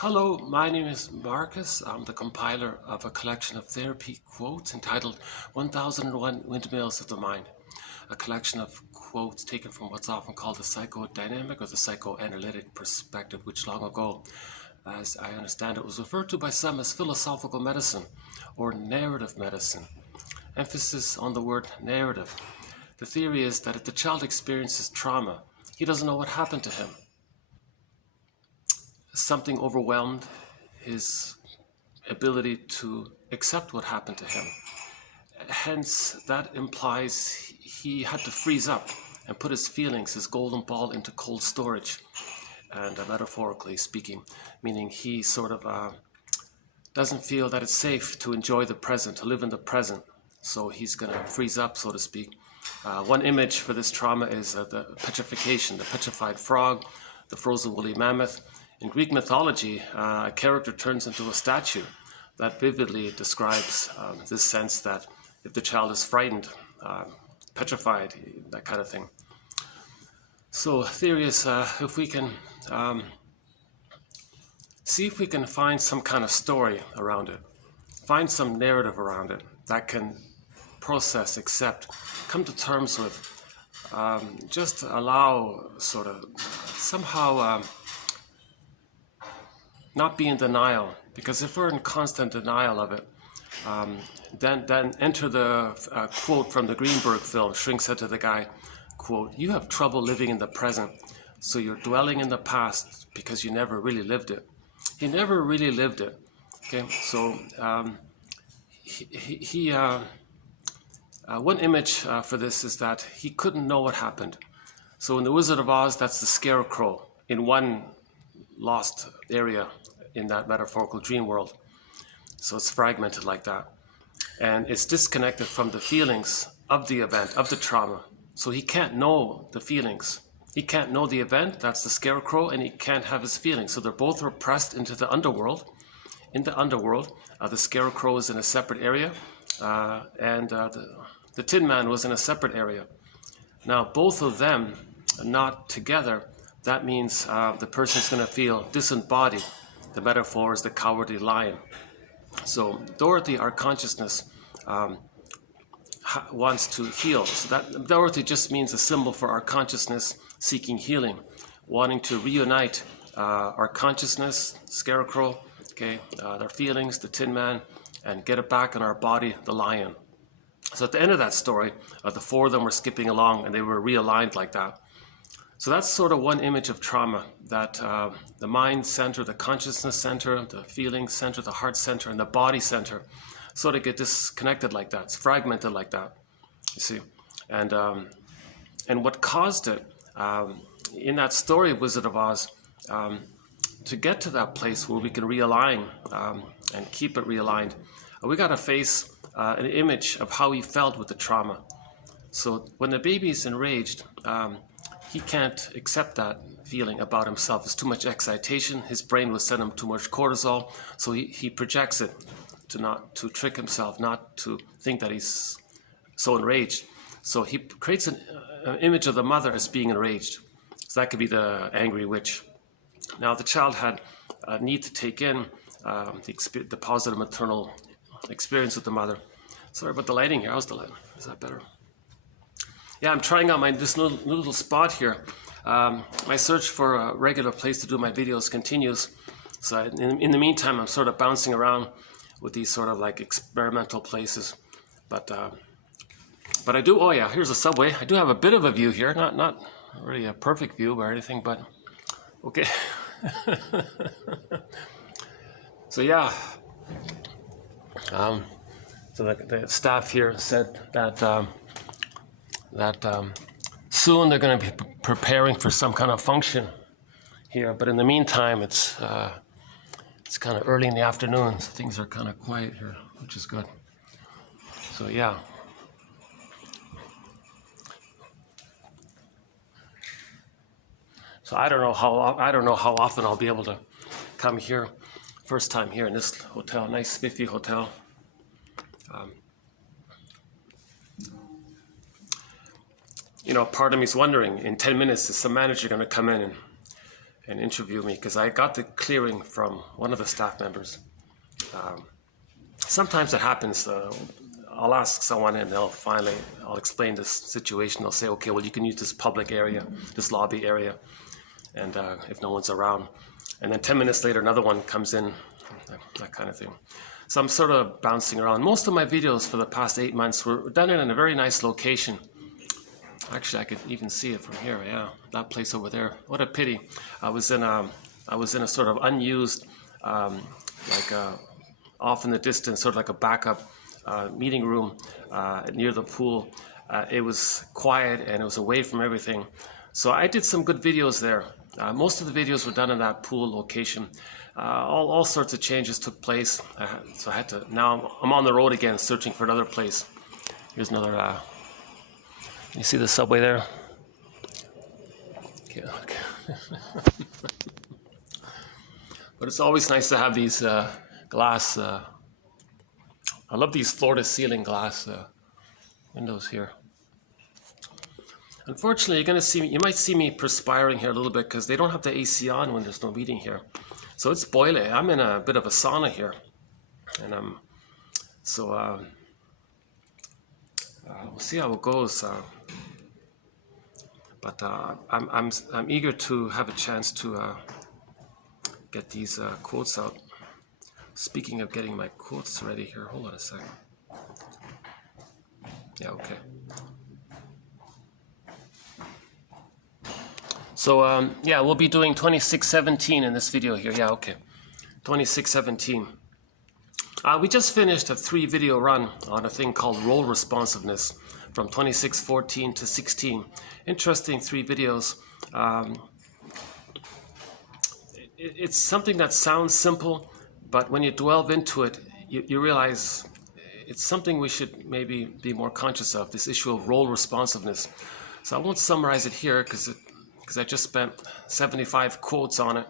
Hello, my name is Marcus. I'm the compiler of a collection of therapy quotes entitled 1001 Windmills of the Mind, a collection of quotes taken from what's often called the psychodynamic or the psychoanalytic perspective, which long ago, as I understand it, was referred to by some as philosophical medicine or narrative medicine. Emphasis on the word narrative. The theory is that if the child experiences trauma, he doesn't know what happened to him. Something overwhelmed his ability to accept what happened to him. Hence, that implies he had to freeze up and put his feelings, his golden ball, into cold storage. And metaphorically speaking, meaning he sort of doesn't feel that it's safe to enjoy the present, to live in the present. So he's going to freeze up, so to speak. One image for this trauma is the petrification, the petrified frog, the frozen woolly mammoth. In Greek mythology, a character turns into a statue. That vividly describes this sense that if the child is frightened, petrified, that kind of thing. So theory is if we can see if we can find some kind of story around it, find some narrative around it that can process, accept, come to terms with, just allow sort of somehow not be in denial, because if we're in constant denial of it, then enter the quote from the Greenberg film. Shrink said to the guy, quote, "You have trouble living in the present, so you're dwelling in the past because you never really lived it." He never really lived it. Okay, so one image for this is that he couldn't know what happened. So in The Wizard of Oz, that's the scarecrow in one lost area in that metaphorical dream world. So it's fragmented like that. And it's disconnected from the feelings of the event, of the trauma. So he can't know the feelings. He can't know the event, that's the scarecrow, and he can't have his feelings. So they're both repressed into the underworld. In the underworld, the scarecrow is in a separate area, and the Tin Man was in a separate area. Now, both of them are not together. That means the person's going to feel disembodied. The metaphor is the cowardly lion. So Dorothy, our consciousness, wants to heal. So that Dorothy just means a symbol for our consciousness seeking healing, wanting to reunite our consciousness, scarecrow, okay, their feelings, the Tin Man, and get it back in our body, the lion. So at the end of that story, the four of them were skipping along and they were realigned like that. So that's sort of one image of trauma, that the mind center, the consciousness center, the feeling center, the heart center, and the body center sort of get disconnected like that. It's fragmented like that, you see. And what caused it, in that story of Wizard of Oz, to get to that place where we can realign and keep it realigned, we got to face an image of how he felt with the trauma. So when the baby's enraged, he can't accept that feeling about himself. There's too much excitation. His brain will send him too much cortisol, so he projects it to trick himself, not to think that he's so enraged. So he creates an image of the mother as being enraged. So that could be the angry witch. Now the child had a need to take in the positive maternal experience with the mother. Sorry about the lighting here. How's the light? Is that better? Yeah, I'm trying out this little spot here. My search for a regular place to do my videos continues. So in the meantime, I'm sort of bouncing around with these sort of like experimental places. But I do, oh yeah, here's a subway. I do have a bit of a view here. Not really a perfect view or anything, but okay. So yeah. So the staff here said that soon they're going to be preparing for some kind of function here, but in the meantime it's kind of early in the afternoon, so things are kind of quiet here, which is good. So yeah. So I don't know how often I'll be able to come here. First time here in this hotel, nice spiffy hotel. You know, part of me is wondering, in 10 minutes, is some manager going to come in and interview me, because I got the clearing from one of the staff members. Sometimes it happens. I'll ask someone and I'll explain this situation. They'll say, okay, well, you can use this public area, this lobby area, and if no one's around. And then 10 minutes later, another one comes in, that kind of thing. So I'm sort of bouncing around. Most of my videos for the past 8 months were done in a very nice location. Actually, I could even see it from here. Yeah, that place over there. What a pity. I was in a sort of unused, off in the distance, sort of like a backup meeting room near the pool. It was quiet and it was away from everything. So I did some good videos there. Most of the videos were done in that pool location. All sorts of changes took place. So I had to, now I'm on the road again, searching for another place. Here's another, you see the subway there? Okay. But it's always nice to have these glass, I love these floor-to-ceiling glass windows here. Unfortunately, you might see me perspiring here a little bit because they don't have the AC on when there's no meeting here. So it's boiling. I'm in a bit of a sauna here, and we'll see how it goes. But I'm eager to have a chance to get these quotes out. Speaking of getting my quotes ready here, hold on a second. Yeah, okay. So yeah, we'll be doing 2617 in this video here. Yeah, okay. 2617. We just finished a 3-video run on a thing called role responsiveness from 2614 to 16. Interesting 3 videos. It's something that sounds simple, but when you delve into it, you realize it's something we should maybe be more conscious of, this issue of role responsiveness. So I won't summarize it here because I just spent 75 quotes on it.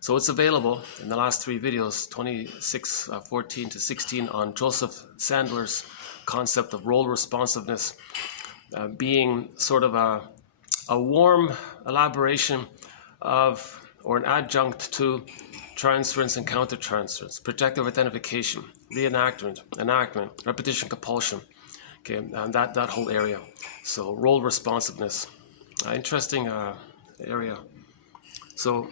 So it's available in the last 3 videos, 2614 to 16, on Joseph Sandler's concept of role responsiveness being sort of a warm elaboration of, or an adjunct to, transference and countertransference, projective identification, reenactment, enactment, repetition compulsion, okay, and that whole area. So role responsiveness, interesting area. So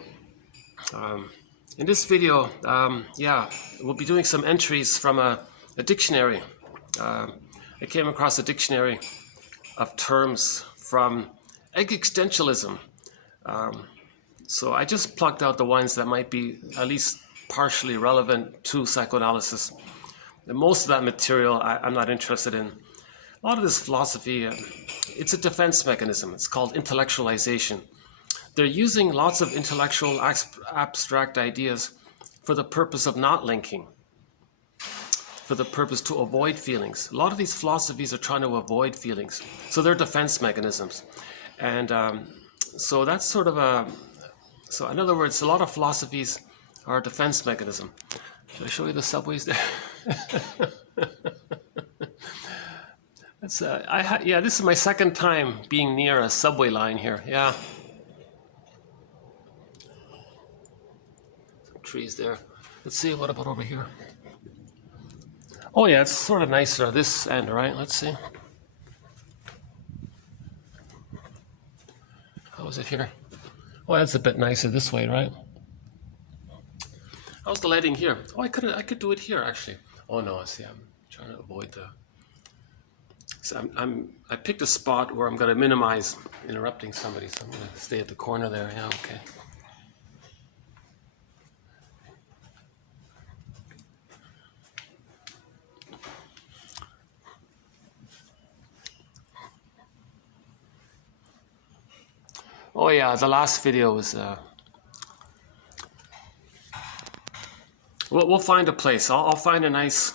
in this video, yeah, we'll be doing some entries from a dictionary. I came across a dictionary of terms from existentialism. So I just plucked out the ones that might be at least partially relevant to psychoanalysis. And most of that material I'm not interested in. A lot of this philosophy, it's a defense mechanism. It's called intellectualization. They're using lots of intellectual abstract ideas for the purpose of not linking, for the purpose to avoid feelings. A lot of these philosophies are trying to avoid feelings. So they're defense mechanisms. And so that's sort of a... So in other words, a lot of philosophies are a defense mechanism. Should I show you the subways there? That's, yeah, this is my second time being near a subway line here. Yeah. Some trees there. Let's see, what about over here? Oh yeah, it's sort of nicer this end, right? Let's see. How is it here? Oh, that's a bit nicer this way, right? How's the lighting here? Oh, I could do it here actually. Oh no, see, I'm trying to avoid the. So I picked a spot where I'm going to minimize interrupting somebody, so I'm going to stay at the corner there. Yeah, okay. Oh yeah, the last video was, we'll find a place. I'll find a nice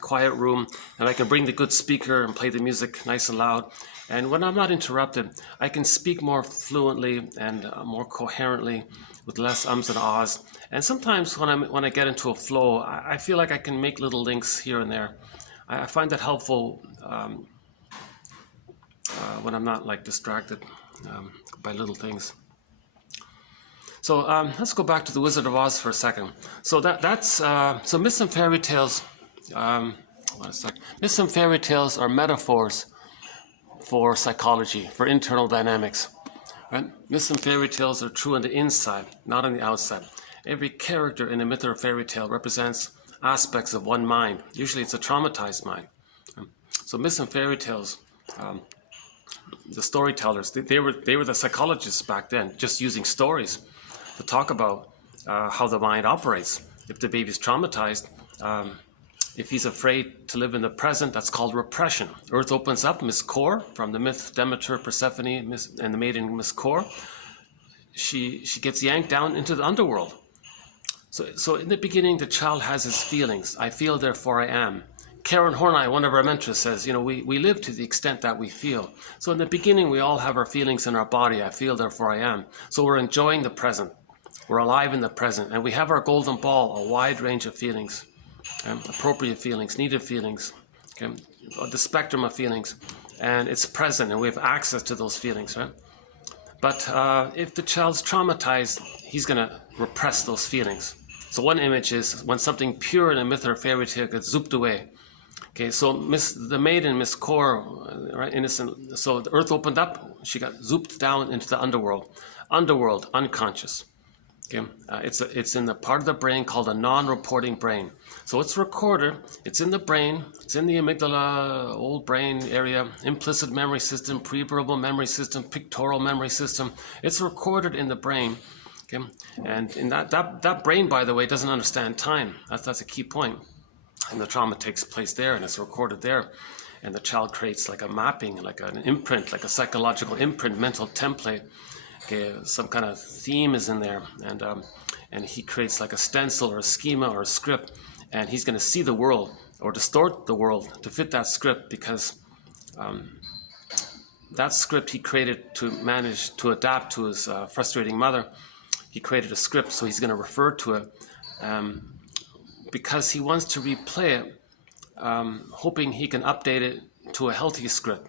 quiet room, and I can bring the good speaker and play the music nice and loud. And when I'm not interrupted, I can speak more fluently and more coherently with less ums and ahs. And sometimes when I get into a flow, I feel like I can make little links here and there. I find that helpful when I'm not like distracted by little things. So let's go back to the Wizard of Oz for a second. So so myths and fairy tales. Myths and fairy tales are metaphors for psychology, for internal dynamics. Right? Myths and fairy tales are true on the inside, not on the outside. Every character in a myth or fairy tale represents aspects of one mind. Usually it's a traumatized mind. So myths and fairy tales, the storytellers, they were the psychologists back then, just using stories to talk about how the mind operates. If the baby's traumatized, if he's afraid to live in the present, that's called repression. Earth opens up, Miss Kor, from the myth Demeter, Persephone, and the maiden Miss Kor. She gets yanked down into the underworld. So in the beginning, the child has his feelings. I feel, therefore I am. Karen Horney, one of our mentors, says, we live to the extent that we feel. So in the beginning, we all have our feelings in our body. I feel, therefore I am. So we're enjoying the present. We're alive in the present. And we have our golden ball, a wide range of feelings. Appropriate feelings, needed feelings, okay? The spectrum of feelings. And it's present, and we have access to those feelings, right? But if the child's traumatized, he's going to repress those feelings. So one image is when something pure in a myth or fairy tale gets zooped away. Okay, so the maiden, Miss Kor, right, innocent. So the earth opened up. She got zooped down into the underworld. Underworld, unconscious. Okay, it's in the part of the brain called a non-reporting brain. So it's recorded. It's in the brain. It's in the amygdala, old brain area, implicit memory system, pre-verbal memory system, pictorial memory system. It's recorded in the brain. Okay, and in that brain, by the way, doesn't understand time. That's a key point. And the trauma takes place there, and it's recorded there. And the child creates like a mapping, like an imprint, like a psychological imprint, mental template. Okay, some kind of theme is in there, and he creates like a stencil or a schema or a script, and he's going to see the world or distort the world to fit that script, because that script he created to manage to adapt to his frustrating mother. He created a script, so he's going to refer to it because he wants to replay it, hoping he can update it to a healthy script.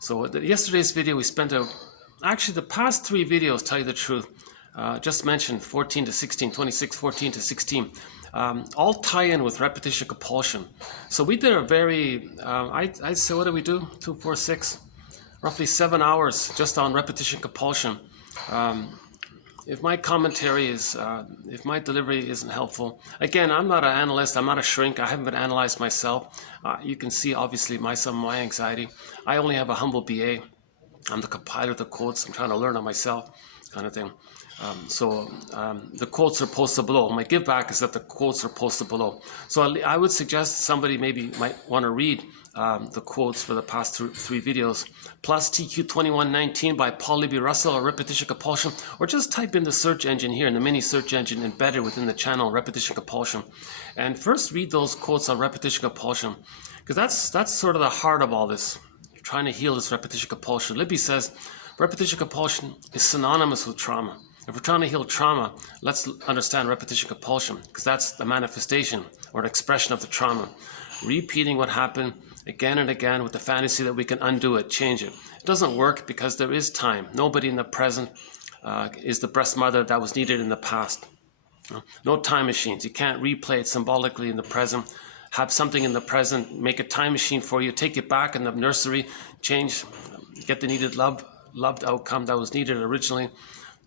So yesterday's video, we spent actually the past 3 videos, tell you the truth, just mentioned 14 to 16, 26, 14 to 16, all tie in with repetition compulsion. So we did a very, I'd say, what did we do? 2, 4, 6, roughly 7 hours just on repetition compulsion. If my commentary is, if my delivery isn't helpful, again, I'm not an analyst, I'm not a shrink, I haven't been analyzed myself. You can see, obviously, some of my anxiety. I only have a humble BA. I'm the compiler of the quotes. I'm trying to learn on myself, kind of thing. The quotes are posted below. My give back is that the quotes are posted below. So I would suggest somebody maybe might want to read the quotes for the past 3 videos, plus TQ2119 by Paul Libby Russell, or repetition compulsion, or just type in the search engine here, in the mini search engine embedded within the channel, repetition compulsion, and first read those quotes on repetition compulsion, because that's sort of the heart of all this. You're trying to heal this repetition compulsion. Libby says repetition compulsion is synonymous with trauma. If we're trying to heal trauma, let's understand repetition compulsion, because that's the manifestation or an expression of the trauma. Repeating what happened again and again with the fantasy that we can undo it, change it. It doesn't work because there is time. Nobody in the present is the breast mother that was needed in the past. No time machines. You can't replay it symbolically in the present. Have something in the present, make a time machine for you, take it back in the nursery, change, get the needed loved outcome that was needed originally.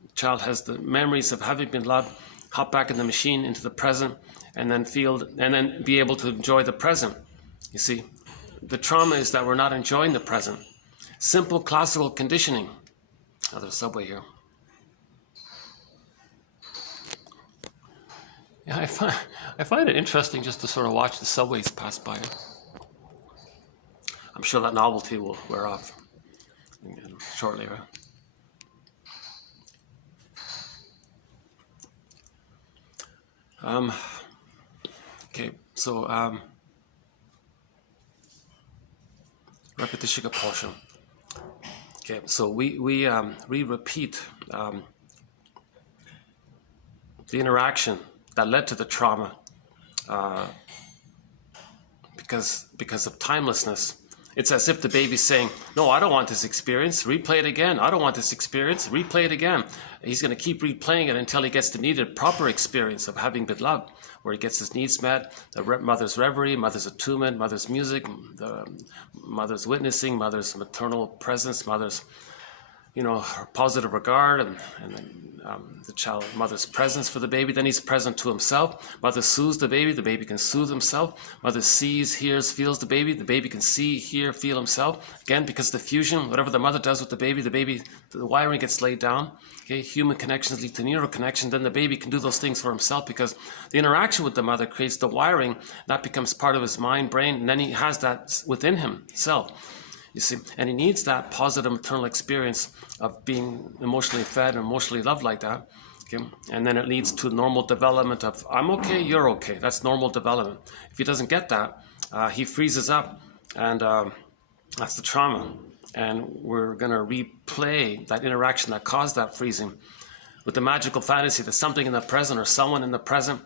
The child has the memories of having been loved, hop back in the machine into the present, and then be able to enjoy the present. You see, the trauma is that we're not enjoying the present. Simple classical conditioning. Oh, there's a subway here. Yeah, I find it interesting just to sort of watch the subways pass by. I'm sure that novelty will wear off shortly, right? Okay, so repetition compulsion. Okay, so we repeat the interaction that led to the trauma because of timelessness. It's as if the baby's saying, no, I don't want this experience, replay it again. I don't want this experience, replay it again. He's going to keep replaying it until he gets the needed proper experience of having been loved, where he gets his needs met, the mother's reverie, mother's attunement, mother's music, the mother's witnessing, mother's maternal presence, mother's, you know, her positive regard, and then the mother's presence for the baby. Then he's present to himself. Mother soothes the baby can soothe himself. Mother sees, hears, feels the baby can see, hear, feel himself. Again, because the fusion, whatever the mother does with the baby, the wiring gets laid down. Okay, human connections lead to neural connection. Then the baby can do those things for himself, because the interaction with the mother creates the wiring that becomes part of his mind, brain, and then he has that within himself. You see, and he needs that positive maternal experience of being emotionally fed and emotionally loved like that. Okay? And then it leads to normal development of, I'm okay, you're okay. That's normal development. If he doesn't get that, he freezes up, and that's the trauma. And we're going to replay that interaction that caused that freezing with the magical fantasy that something in the present or someone in the present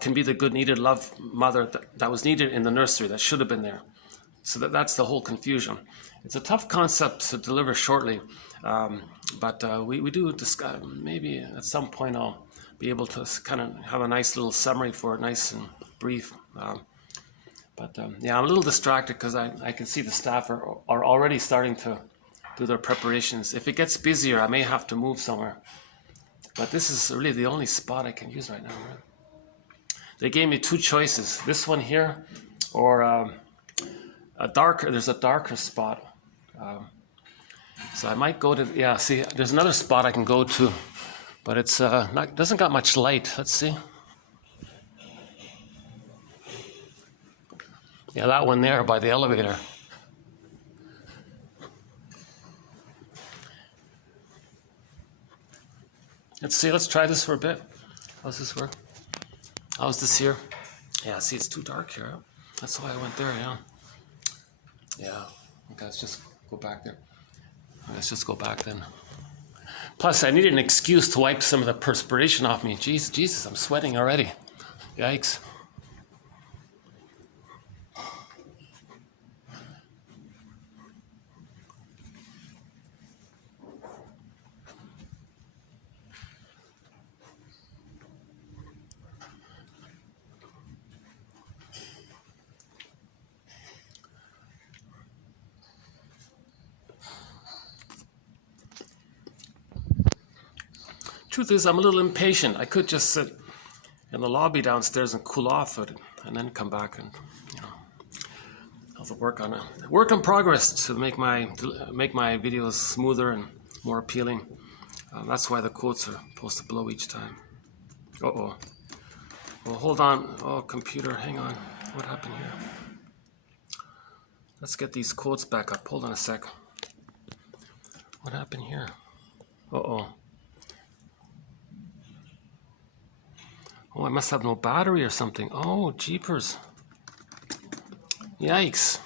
can be the good needed love mother that was needed in the nursery, that should have been there. So that's the whole confusion. It's a tough concept to deliver shortly, but we do discuss. Maybe at some point I'll be able to kind of have a nice little summary for it, nice and brief. Yeah, I'm a little distracted because I can see the staff are already starting to do their preparations. If it gets busier, I may have to move somewhere. But this is really the only spot I can use right now. Right? They gave me two choices: this one here, or there's a darker spot. So I might go to, yeah, see, there's another spot I can go to, but it's doesn't got much light. Let's see. Yeah, that one there by the elevator. Let's see, let's try this for a bit. How's this work? How's this here? Yeah, see, it's too dark here. That's why I went there, yeah. Yeah, okay, let's just go back there. Let's just go back then. Plus, I needed an excuse to wipe some of the perspiration off me. Jesus, I'm sweating already. Yikes. Truth is, I'm a little impatient. I could just sit in the lobby downstairs and cool off it, and then come back and, you know, have to work on it. Work in progress to make my videos smoother and more appealing. That's why the quotes are supposed to blow each time. Uh-oh. Well, hold on. Oh, computer, hang on. What happened here? Let's get these quotes back up. Hold on a sec. What happened here? Uh-oh. Oh, I must have no battery or something. Oh, jeepers. Yikes.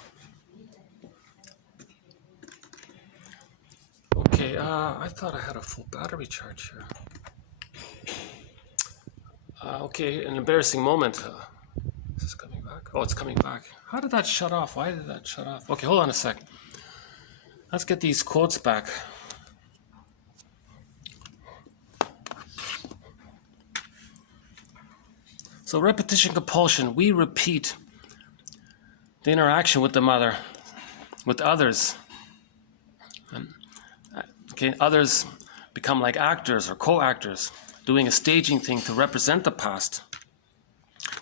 Okay, I thought I had a full battery charge here. Okay, an embarrassing moment. Is this coming back? Oh, it's coming back. How did that shut off? Why did that shut off? Okay, hold on a sec. Let's get these quotes back. So repetition compulsion, we repeat the interaction with the mother, with others. And, okay, others become like actors or co-actors, doing a staging thing to represent the past.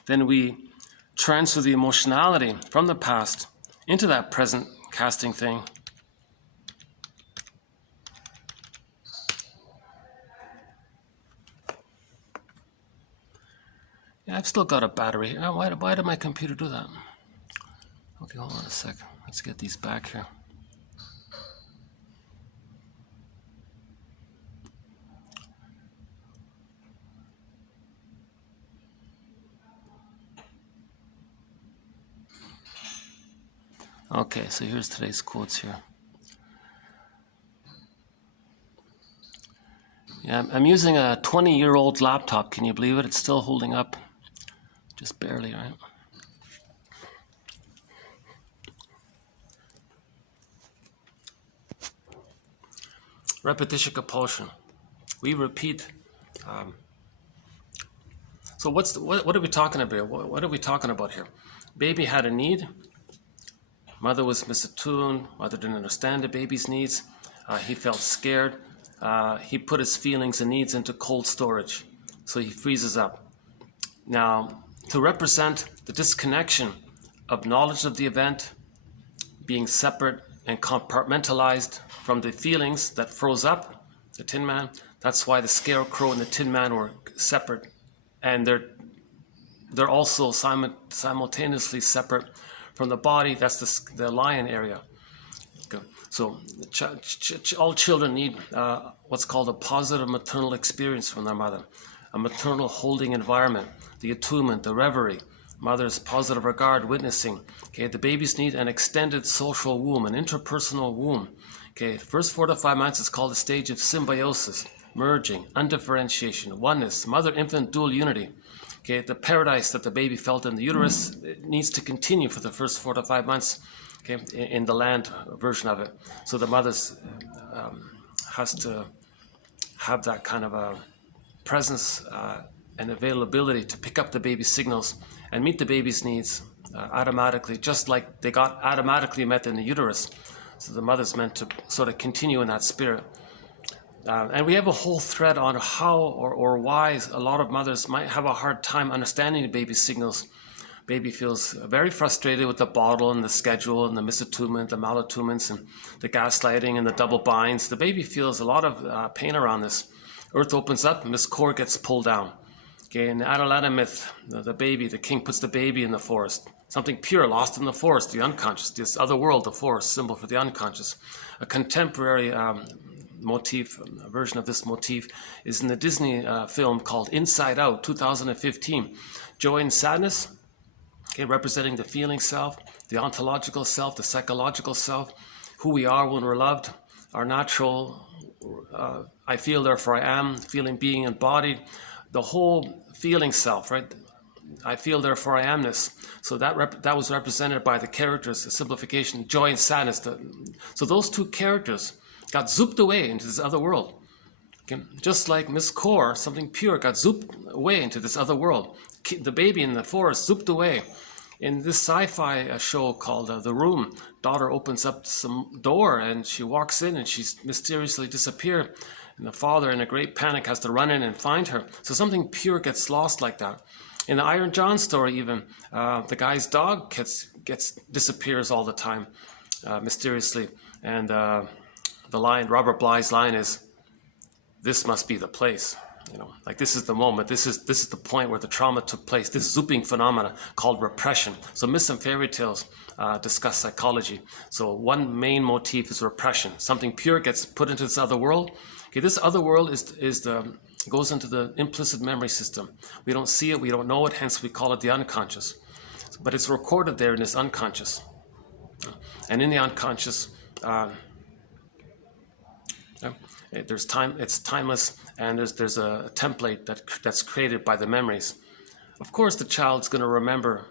Then we transfer the emotionality from the past into that present casting thing. Yeah, I've still got a battery. Why did my computer do that? Okay, hold on a sec. Let's get these back here. Okay, so here's today's quotes here. Yeah, I'm using a 20-year-old laptop. Can you believe it? It's still holding up. Just barely, right? repetition compulsion. We repeat. So what are we talking about? What are we talking about here? Baby had a need. Mother was misattuned. Mother didn't understand the baby's needs. He felt scared. He put his feelings and needs into cold storage. So he freezes up. Now, to represent the disconnection of knowledge of the event, being separate and compartmentalized from the feelings that froze up the Tin Man, that's why the Scarecrow and the Tin Man were separate. And they're also simultaneously separate from the body. That's the lion area. Okay. So all children need what's called a positive maternal experience from their mother, a maternal holding environment, the attunement, the reverie, mother's positive regard, witnessing. Okay, the babies need an extended social womb, an interpersonal womb. Okay, the first 4 to 5 months is called the stage of symbiosis, merging, undifferentiation, oneness, mother-infant dual unity. Okay, the paradise that the baby felt in the uterus, it needs to continue for the first 4 to 5 months, okay, in the land version of it. So the mother has to have that kind of a presence and availability to pick up the baby's signals and meet the baby's needs automatically, just like they got automatically met in the uterus. So the mother's meant to sort of continue in that spirit. And we have a whole thread on how or why a lot of mothers might have a hard time understanding the baby's signals. Baby feels very frustrated with the bottle and the schedule and the misattunement, the malattunements and the gaslighting and the double binds. The baby feels a lot of pain around this. Earth opens up, Miss Core gets pulled down. Okay, in the Analysand myth, the king puts the baby in the forest. Something pure lost in the forest, the unconscious, this other world, the forest, symbol for the unconscious. A contemporary motif, a version of this motif, is in the Disney film called Inside Out, 2015. Joy and sadness, okay, representing the feeling self, the ontological self, the psychological self, who we are when we're loved, our natural, I feel, therefore I am, feeling being embodied, the whole feeling self, right? I feel, therefore I amness. So that was represented by the characters, the simplification, joy and sadness. So those two characters got zooped away into this other world. Okay? Just like Miss Core, something pure, got zooped away into this other world. The baby in the forest zooped away. In this sci-fi show called The Room, daughter opens up some door and she walks in and she's mysteriously disappeared. And the father, in a great panic, has to run in and find her. So something pure gets lost like that. In the Iron John story even, the guy's dog disappears all the time, mysteriously. And the line, Robert Bly's line is, "This must be the place." You know, like this is the moment. This is the point where the trauma took place. This zooping phenomena called repression. So myths and fairy tales discuss psychology. So one main motif is repression. Something pure gets put into this other world. Okay, this other world goes into the implicit memory system. We don't see it, we don't know it, hence we call it the unconscious. But it's recorded there in this unconscious. And in the unconscious, there's time. It's timeless, and there's a template that's created by the memories. Of course, the child's going to remember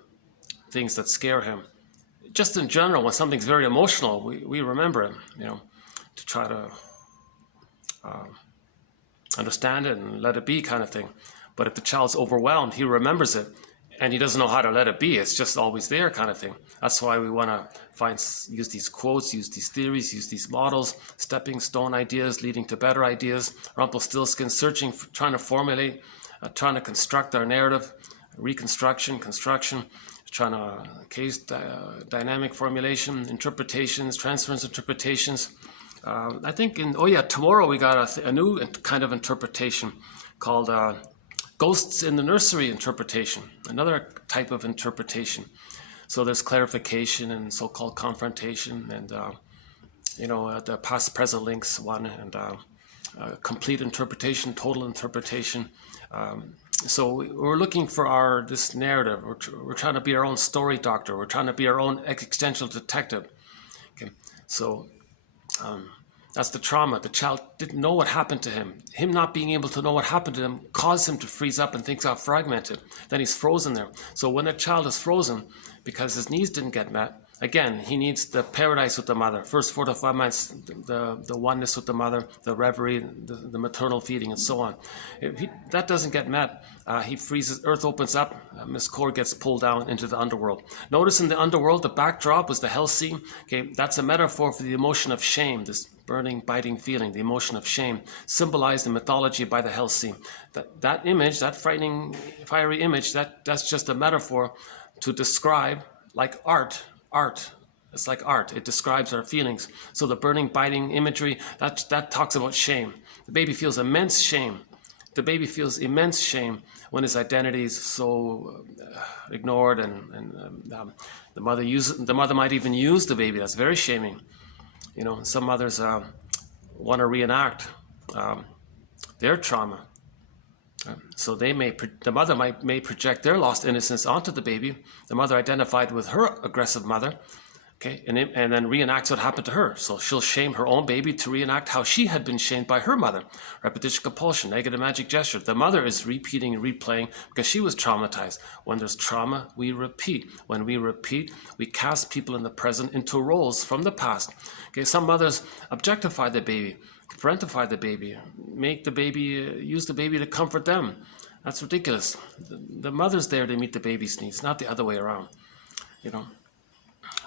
things that scare him. Just in general, when something's very emotional, we remember it, you know, to try to understand it and let it be, kind of thing. But if the child's overwhelmed, he remembers it, and he doesn't know how to let it be. It's just always there, kind of thing. That's why we want to use these quotes, use these theories, use these models, stepping stone ideas leading to better ideas. Rumpelstiltskin searching, trying to formulate, trying to construct our narrative, reconstruction, construction, trying to case dynamic formulation, interpretations, transference interpretations. I think tomorrow we got a new kind of interpretation called ghosts in the nursery interpretation, another type of interpretation. So there's clarification and so-called confrontation, and the past-present links one, and complete interpretation, total interpretation. So we're looking for this narrative. We're trying to be our own story doctor. We're trying to be our own existential detective. Okay, so that's the trauma. The child didn't know what happened to him. Him not being able to know what happened to him caused him to freeze up and things got fragmented. Then he's frozen there. So when a child is frozen because his needs didn't get met, Again, he needs the paradise with the mother. First 4 to 5 months, the oneness with the mother, the reverie, the maternal feeding, and so on. If that doesn't get met, he freezes, earth opens up, Miss Core gets pulled down into the underworld. Notice in the underworld, the backdrop was the hell sea. Okay, that's a metaphor for the emotion of shame, this burning, biting feeling, the emotion of shame, symbolized in mythology by the hell sea. That image, that frightening, fiery image, that's just a metaphor to describe, like art. It's like art. It describes our feelings. So the burning, biting imagery, that talks about shame. The baby feels immense shame. The baby feels immense shame when his identity is so ignored, and the mother might even use the baby. That's very shaming. You know, some mothers want to reenact their trauma. So the mother may project their lost innocence onto the baby. The mother identified with her aggressive mother, okay, and then reenacts what happened to her. So she'll shame her own baby to reenact how she had been shamed by her mother. Repetition compulsion, negative magic gesture. The mother is repeating and replaying because she was traumatized. When there's trauma, we repeat. When we repeat, we cast people in the present into roles from the past. Okay, some mothers objectify the baby, parentify the baby, make the baby, use the baby to comfort them. That's ridiculous. The mother's there to meet the baby's needs, not the other way around. You know,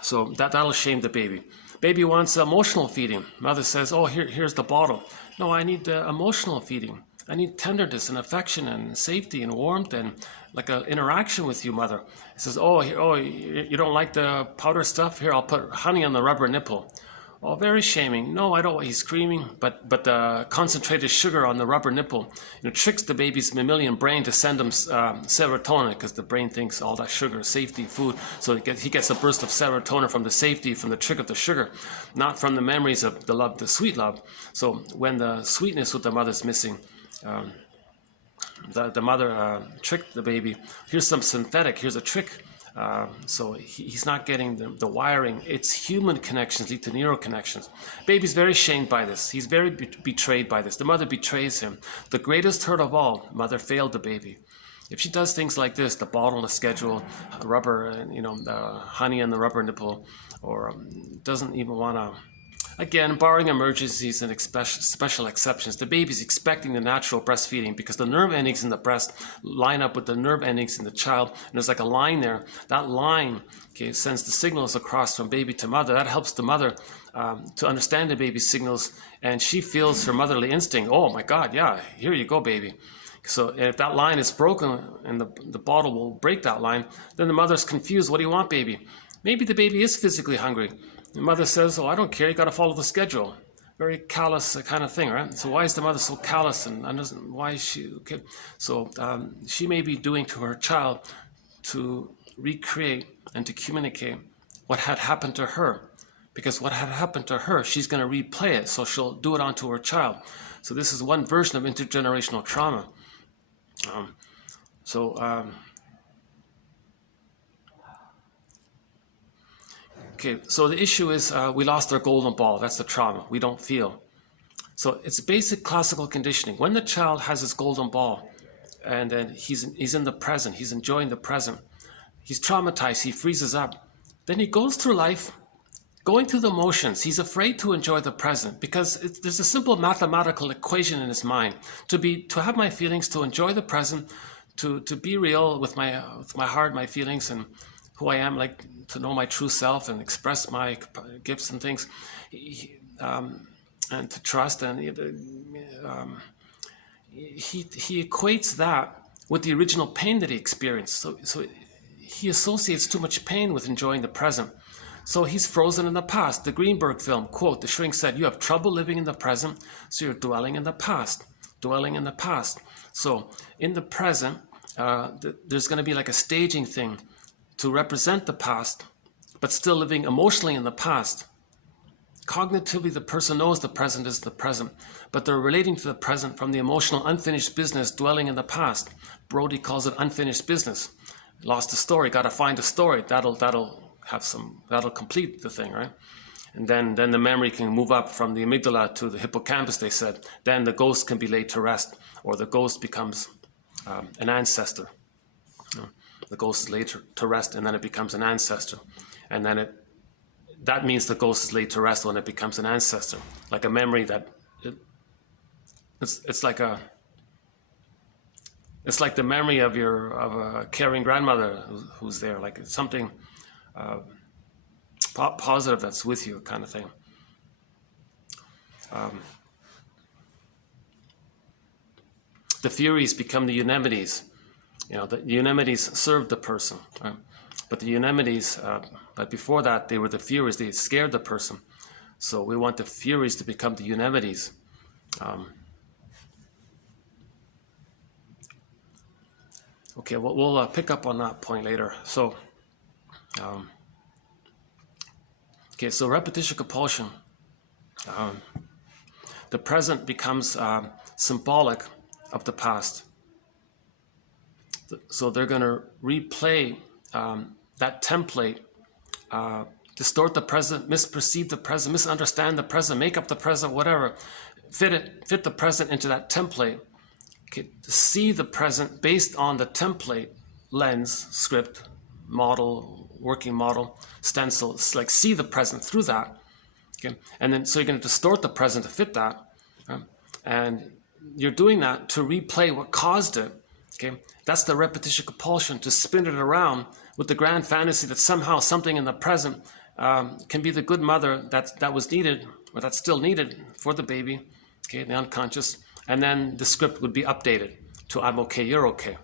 so that'll shame the baby. Baby wants emotional feeding. Mother says, "Oh, here's the bottle." No, I need the emotional feeding. I need tenderness and affection and safety and warmth and like an interaction with you, mother. It says, "Oh, you don't like the powder stuff? Here, I'll put honey on the rubber nipple." Oh, very shaming. No, I don't. He's screaming, but the concentrated sugar on the rubber nipple, tricks the baby's mammalian brain to send him serotonin, because the brain thinks all that sugar is safety food. So he gets a burst of serotonin from the safety, from the trick of the sugar, not from the memories of the love, the sweet love. So when the sweetness with the mother's missing, the mother tricked the baby. Here's some synthetic. Here's a trick. So he's not getting the wiring. It's human connections lead to neural connections. Baby's very shamed by this. He's very betrayed by this. The mother betrays him. The greatest hurt of all, mother failed the baby. If she does things like this, the bottle, the schedule, rubber, honey on the rubber nipple, or doesn't even want to, again, barring emergencies and special exceptions, the baby's expecting the natural breastfeeding because the nerve endings in the breast line up with the nerve endings in the child. And there's like a line there. That line, okay, sends the signals across from baby to mother. That helps the mother to understand the baby's signals. And she feels her motherly instinct. Oh my God, yeah, here you go, baby. So if that line is broken and the bottle will break that line, then the mother's confused. What do you want, baby? Maybe the baby is physically hungry. The mother says, "Oh, I don't care, you got to follow the schedule." Very callous kind of thing, right? So why is the mother so callous, and why is she, okay? So she may be doing to her child to recreate and to communicate what had happened to her. Because what had happened to her, she's going to replay it, so she'll do it onto her child. So this is one version of intergenerational trauma. Okay, so the issue is we lost our golden ball. That's the trauma. We don't feel. So it's basic classical conditioning. When the child has his golden ball and then he's in the present, he's enjoying the present, he's traumatized, he freezes up, then he goes through life going through the motions. He's afraid to enjoy the present because there's a simple mathematical equation in his mind. To have my feelings, to enjoy the present, to be real with my heart, my feelings, and who I am, like to know my true self and express my gifts and things, and to trust. And he equates that with the original pain that he experienced. So he associates too much pain with enjoying the present. So he's frozen in the past. The Greenberg film, quote, the shrink said, "You have trouble living in the present, so you're dwelling in the past, dwelling in the past." So in the present, there's going to be like a staging thing to represent the past, but still living emotionally in the past. Cognitively, the person knows the present is the present, but they're relating to the present from the emotional unfinished business dwelling in the past. Brody calls it unfinished business. Lost a story, got to find a story. That'll complete the thing, right? And then the memory can move up from the amygdala to the hippocampus, they said. Then the ghost can be laid to rest, or the ghost becomes an ancestor. The ghost is laid to rest, and then it becomes an ancestor. And then that means the ghost is laid to rest when it becomes an ancestor, like a memory that it's like the memory of a caring grandmother who's there, like it's something positive that's with you, kind of thing. The Furies become the Eunemines. You know, the Eunemines served the person, right? But the Eunemines, but before that, they were the Furies. They scared the person. So we want the Furies to become the Eunemines. Okay, we'll pick up on that point later. So, okay, so repetition compulsion. The present becomes symbolic of the past. So they're going to replay that template, distort the present, misperceive the present, misunderstand the present, make up the present, whatever. Fit the present into that template. Okay, to see the present based on the template, lens, script, model, working model, stencil. It's like see the present through that. Okay, and then so you're going to distort the present to fit that, and you're doing that to replay what caused it. Okay, that's the repetition compulsion, to spin it around with the grand fantasy that somehow something in the present can be the good mother that was needed, or that's still needed for the baby. Okay, the unconscious. And then the script would be updated to I'm okay, you're okay.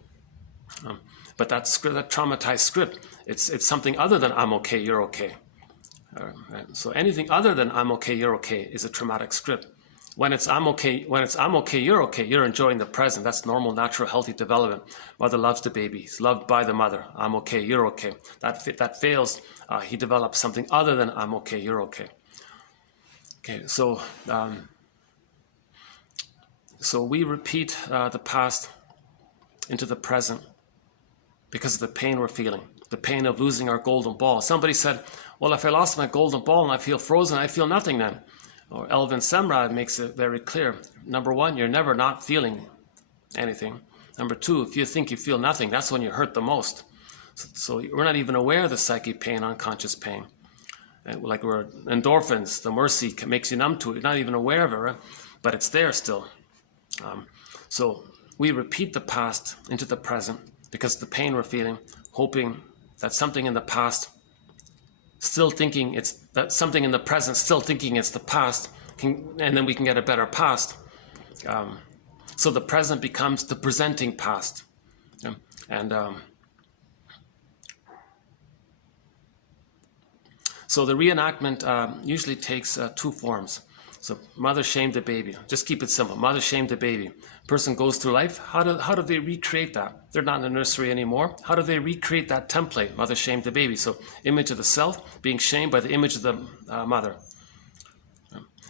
But that script, that traumatized script, it's something other than I'm okay, you're okay. Right? So anything other than I'm okay, you're okay is a traumatic script. When it's I'm okay, you're okay, you're enjoying the present. That's normal, natural, healthy development. Mother loves the baby. He's loved by the mother. I'm okay, you're okay. That fails. He develops something other than I'm okay, you're okay. Okay, so we repeat the past into the present because of the pain we're feeling, the pain of losing our golden ball. Somebody said, well, if I lost my golden ball and I feel frozen, I feel nothing then. Or Elvin Semrad makes it very clear. Number one, you're never not feeling anything. Number two, if you think you feel nothing, that's when you hurt the most. So we're not even aware of the psychic pain, unconscious pain. And like we're endorphins, the mercy makes you numb to it. You're not even aware of it, right? But it's there still. So we repeat the past into the present because of the pain we're feeling, hoping that something in the past, still thinking it's that something in the present, still thinking it's the past, and then we can get a better past. So the present becomes the presenting past, so the reenactment usually takes two forms. So mother shamed the baby. Just keep it simple. Mother shamed the baby. Person goes through life. How do they recreate that? They're not in the nursery anymore. How do they recreate that template? Mother shamed the baby. So image of the self being shamed by the image of the mother.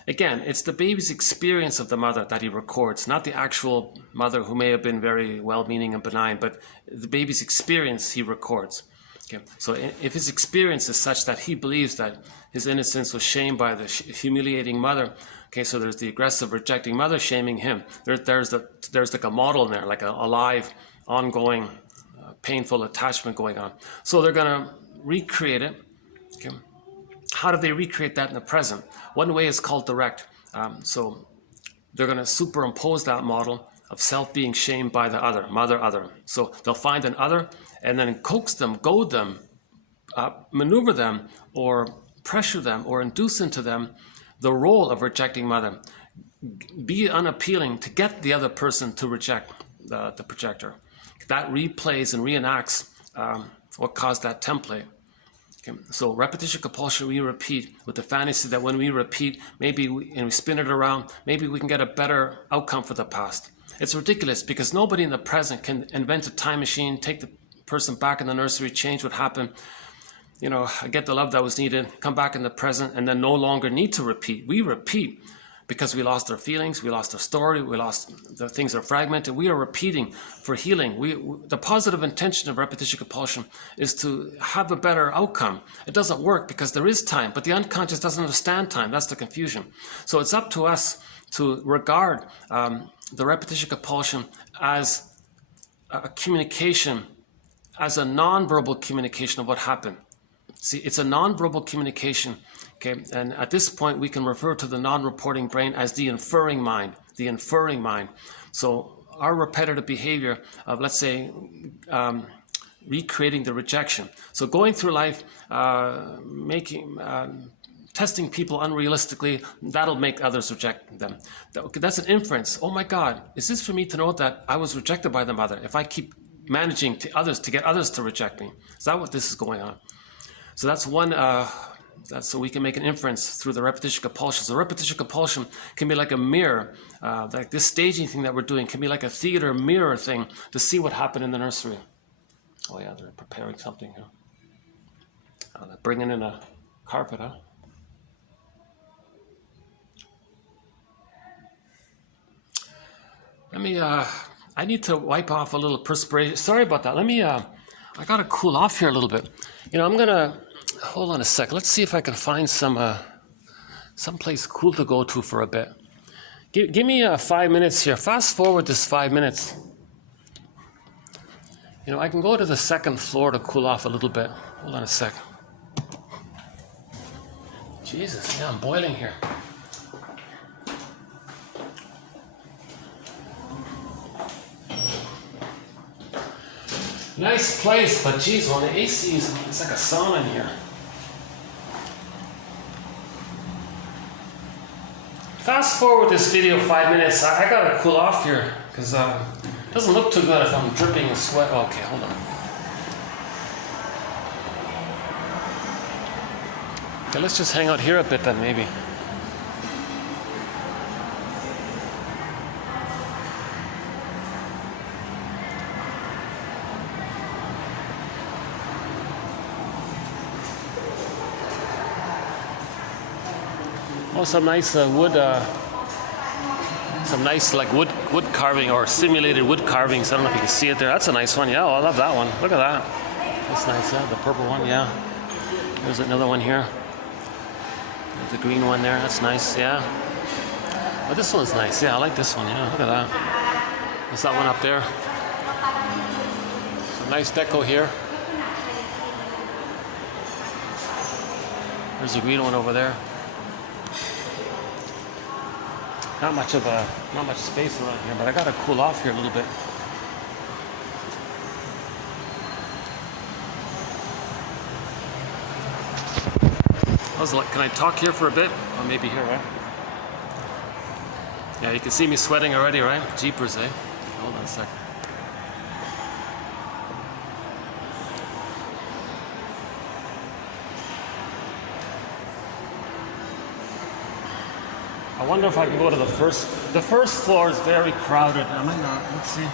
Again, it's the baby's experience of the mother that he records, not the actual mother who may have been very well-meaning and benign, but the baby's experience he records. Okay. So if his experience is such that he believes that his innocence was shamed by the humiliating mother, okay, so there's the aggressive, rejecting mother shaming him. There's like a model in there, like a live, ongoing, painful attachment going on. So they're going to recreate it. Okay. How do they recreate that in the present? One way is called direct. So they're going to superimpose that model of self being shamed by the other, mother, other. So they'll find an other and then coax them, goad them, maneuver them, or pressure them, or induce into them the role of rejecting mother. Be unappealing to get the other person to reject the projector. That replays and reenacts what caused that template. Okay. So repetition compulsion, we repeat with the fantasy that when we repeat, maybe we spin it around, maybe we can get a better outcome for the past. It's ridiculous because nobody in the present can invent a time machine, take the person back in the nursery, change what happened, get the love that was needed, come back in the present, and then no longer need to repeat. We repeat because we lost our feelings, we lost our story, we lost the things are fragmented. We are repeating for healing. The positive intention of repetition compulsion is to have a better outcome. It doesn't work because there is time, but the unconscious doesn't understand time. That's the confusion. So it's up to us to regard the repetition compulsion as a communication, as a non-verbal communication of what happened. See, it's a non-verbal communication, okay? And at this point, we can refer to the non-reporting brain as the inferring mind, the inferring mind. So our repetitive behavior of, let's say, recreating the rejection. So going through life, testing people unrealistically, that'll make others reject them. That's an inference. Oh my God, is this for me to know that I was rejected by the mother if I keep managing to get others to reject me? Is that what this is going on? So that's one, so we can make an inference through the repetition compulsion. So repetition compulsion can be like a mirror, like this staging thing that we're doing can be like a theater mirror thing to see what happened in the nursery. Oh yeah, they're preparing something here. They're bringing in a carpet, huh? Let me, I need to wipe off a little perspiration. Sorry about that. Let me, I gotta cool off here a little bit. You know, I'm gonna, hold on a sec. Let's see if I can find someplace cool to go to for a bit. Give me 5 minutes here. Fast forward this 5 minutes. You know, I can go to the second floor to cool off a little bit. Hold on a sec. Jesus, yeah, I'm boiling here. Nice place, but geez, when the AC is, it's like a sauna in here. Fast forward this video 5 minutes. I gotta cool off here because it doesn't look too good if I'm dripping in sweat. Okay, hold on. Okay, let's just hang out here a bit then, maybe. Oh, some nice wood, some nice like wood carving or simulated wood carvings. I don't know if you can see it there. That's a nice one. Yeah, oh, I love that one. Look at that. That's nice. Yeah, the purple one. Yeah. There's another one here. The green one there. That's nice. Yeah. Oh, this one's nice. Yeah, I like this one. Yeah, look at that. There's that one up there. Some nice deco here. There's a green one over there. Not much space around here, but I gotta cool off here a little bit. Can I talk here for a bit? Or maybe here, right? Yeah, you can see me sweating already, right? Jeepers, eh? Hold on a sec. I wonder if I can go to the first. The first floor is very crowded. I might not. Let's see.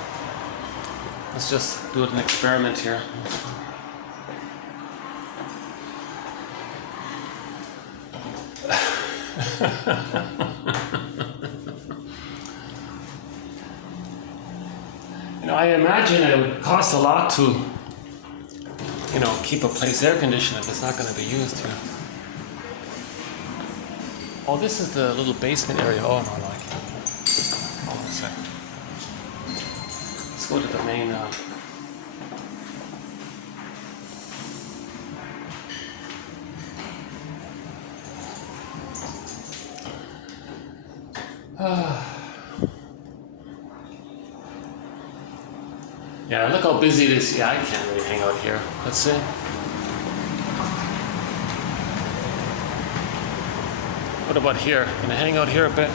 Let's just do an experiment here. You know, I imagine it would cost a lot to, you know, keep a place air conditioned if it's not going to be used here. Oh, this is the little basement area. Oh, no, I can't. Hold on a second. Let's go to the main. Yeah, look how busy it is. Yeah, I can't really hang out here. Let's see. What about here? Can I hang out here a bit?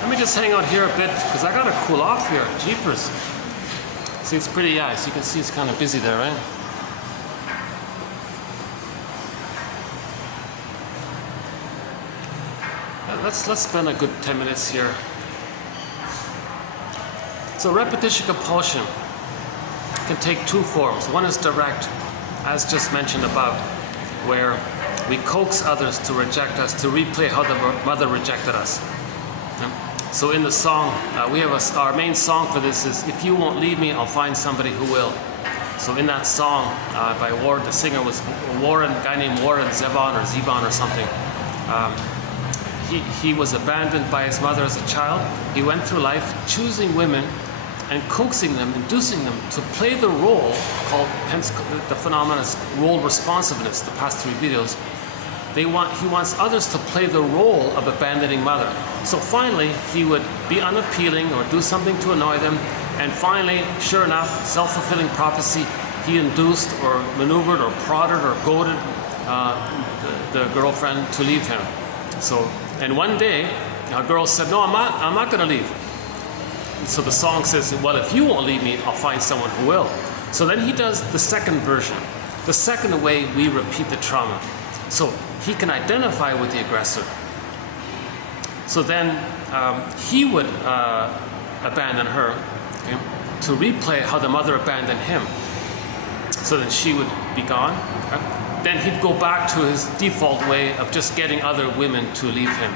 Let me just hang out here a bit because I gotta cool off here. Jeepers. See, it's pretty, yeah, so you can see it's kind of busy there, right? Let's spend a good 10 minutes here. So repetition compulsion can take two forms. One is direct, as just mentioned above, where we coax others to reject us, to replay how the mother rejected us. So in the song, we have our main song for this is, if you won't leave me, I'll find somebody who will. So in that song by Warren, the singer was Warren, a guy named Warren Zevon or something. He was abandoned by his mother as a child. He went through life choosing women and coaxing them, inducing them to play the role called, hence the phenomenon is role responsiveness, the past 3 videos. He wants others to play the role of abandoning mother. So finally, he would be unappealing or do something to annoy them, and finally, sure enough, self-fulfilling prophecy, he induced or maneuvered or prodded or goaded the girlfriend to leave him. So, and one day, a girl said, no, I'm not gonna leave. So the song says, well, if you won't leave me, I'll find someone who will. So then he does the second version, the second way we repeat the trauma. So he can identify with the aggressor. So then he would abandon her, okay, to replay how the mother abandoned him. So then she would be gone. Okay? Then he'd go back to his default way of just getting other women to leave him.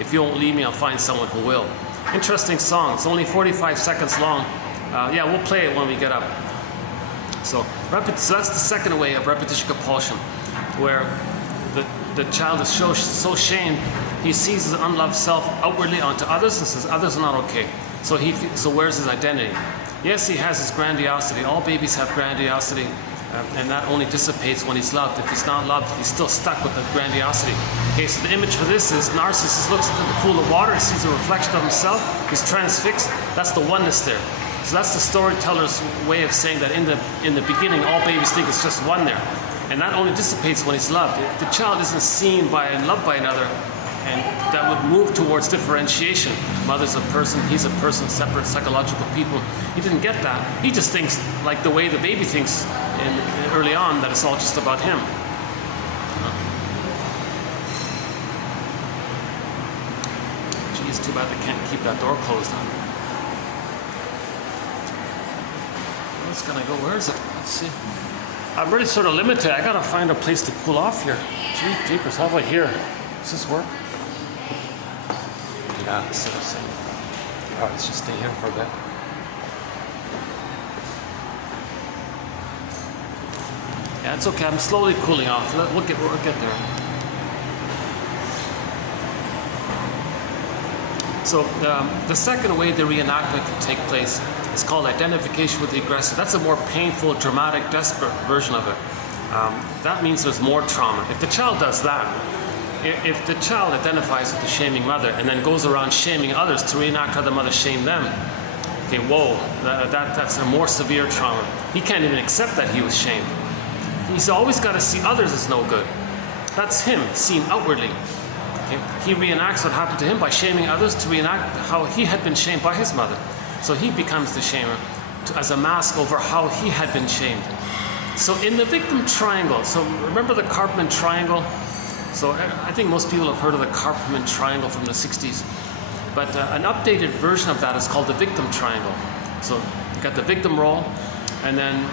If you won't leave me, I'll find someone who will. Interesting song. It's only 45 seconds long. Yeah, we'll play it when we get up. So that's the second way of repetition compulsion, where the child is so shamed, he sees his unloved self outwardly onto others and says others are not okay. So where's his identity? Yes, he has his grandiosity. All babies have grandiosity, and that only dissipates when he's loved. If he's not loved, he's still stuck with the grandiosity. Okay, so the image for this is Narcissus looks into the pool of water, sees a reflection of himself, he's transfixed. That's the oneness there. So that's the storyteller's way of saying that in the beginning, all babies think it's just one there. And that only dissipates when he's loved. If the child isn't seen by and loved by another, and that would move towards differentiation. Mother's a person, he's a person, separate psychological people. He didn't get that. He just thinks like the way the baby thinks early on, that it's all just about him. Gee, it's too bad they can't keep that door closed on. It's gonna go, where is it? Let's see. I'm really sort of limited. I gotta find a place to cool off here. Gee, jeepers, how about here? Does this work? Yeah, this is the same. All right, let's just stay here for a bit. Yeah, it's okay. I'm slowly cooling off. We'll get there. So the second way the reenactment can take place is called identification with the aggressor. That's a more painful, dramatic, desperate version of it. That means there's more trauma. If the child does that, if the child identifies with the shaming mother and then goes around shaming others to reenact how the mother shamed them, okay, whoa, that's a more severe trauma. He can't even accept that he was shamed. He's always got to see others as no good. That's him, seen outwardly. Okay? He reenacts what happened to him by shaming others to reenact how he had been shamed by his mother. So he becomes the shamer as a mask over how he had been shamed. So in the victim triangle, so remember the Karpman triangle? So I think most people have heard of the Karpman triangle from the 60s. But an updated version of that is called the victim triangle. So you got the victim role and then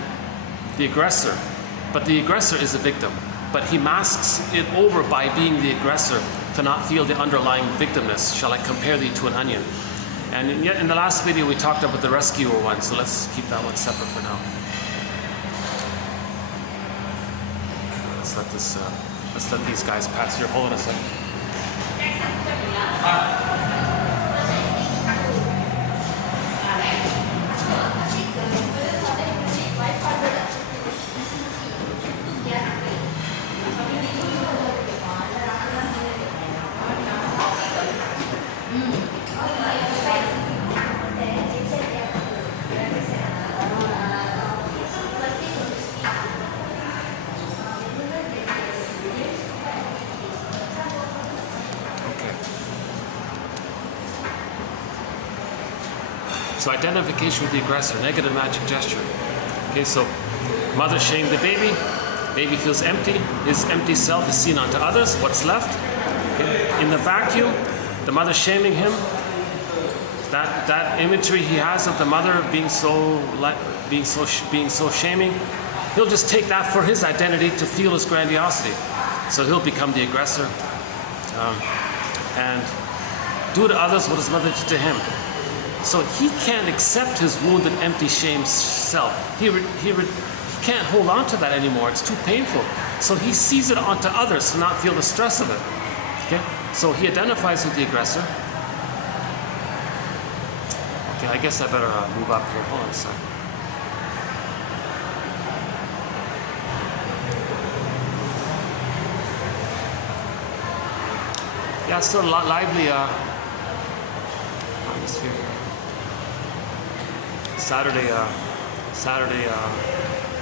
the aggressor. But the aggressor is the victim. But he masks it over by being the aggressor to not feel the underlying victimness. Shall I compare thee to an onion? And yet in the last video we talked about the rescuer one, so let's keep that one separate for now. Let's let these guys pass here. Hold on a second. So identification with the aggressor, negative magic gesture. Okay, so mother shamed the baby, baby feels empty, his empty self is seen onto others, what's left? Okay. In the vacuum, the mother shaming him, that imagery he has of the mother being so shaming, he'll just take that for his identity to feel his grandiosity. So he'll become the aggressor and do to others what his mother did to him. So he can't accept his wounded, empty, shamed self. can't hold on to that anymore. It's too painful. So he sees it onto others to not feel the stress of it. Okay? So he identifies with the aggressor. Okay, I guess I better move up here. Hold on a second. Yeah, it's still a lot lively atmosphere. Saturday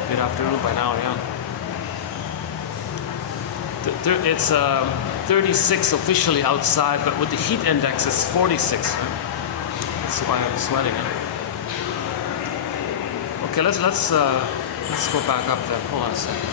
mid-afternoon by now, yeah. It's 36 officially outside, but with the heat index it's 46. Right? That's why I'm sweating. Okay, let's go back up then. Hold on a second.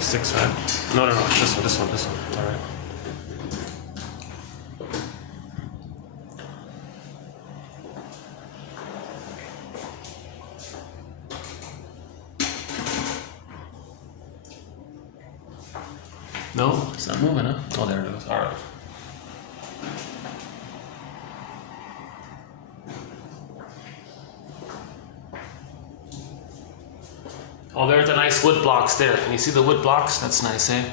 Six, right? No, this one. All right. No, it's not moving, huh? Oh, there it is. All right. Oh, there's the nice wood blocks there. Can you see the wood blocks? That's nice, eh?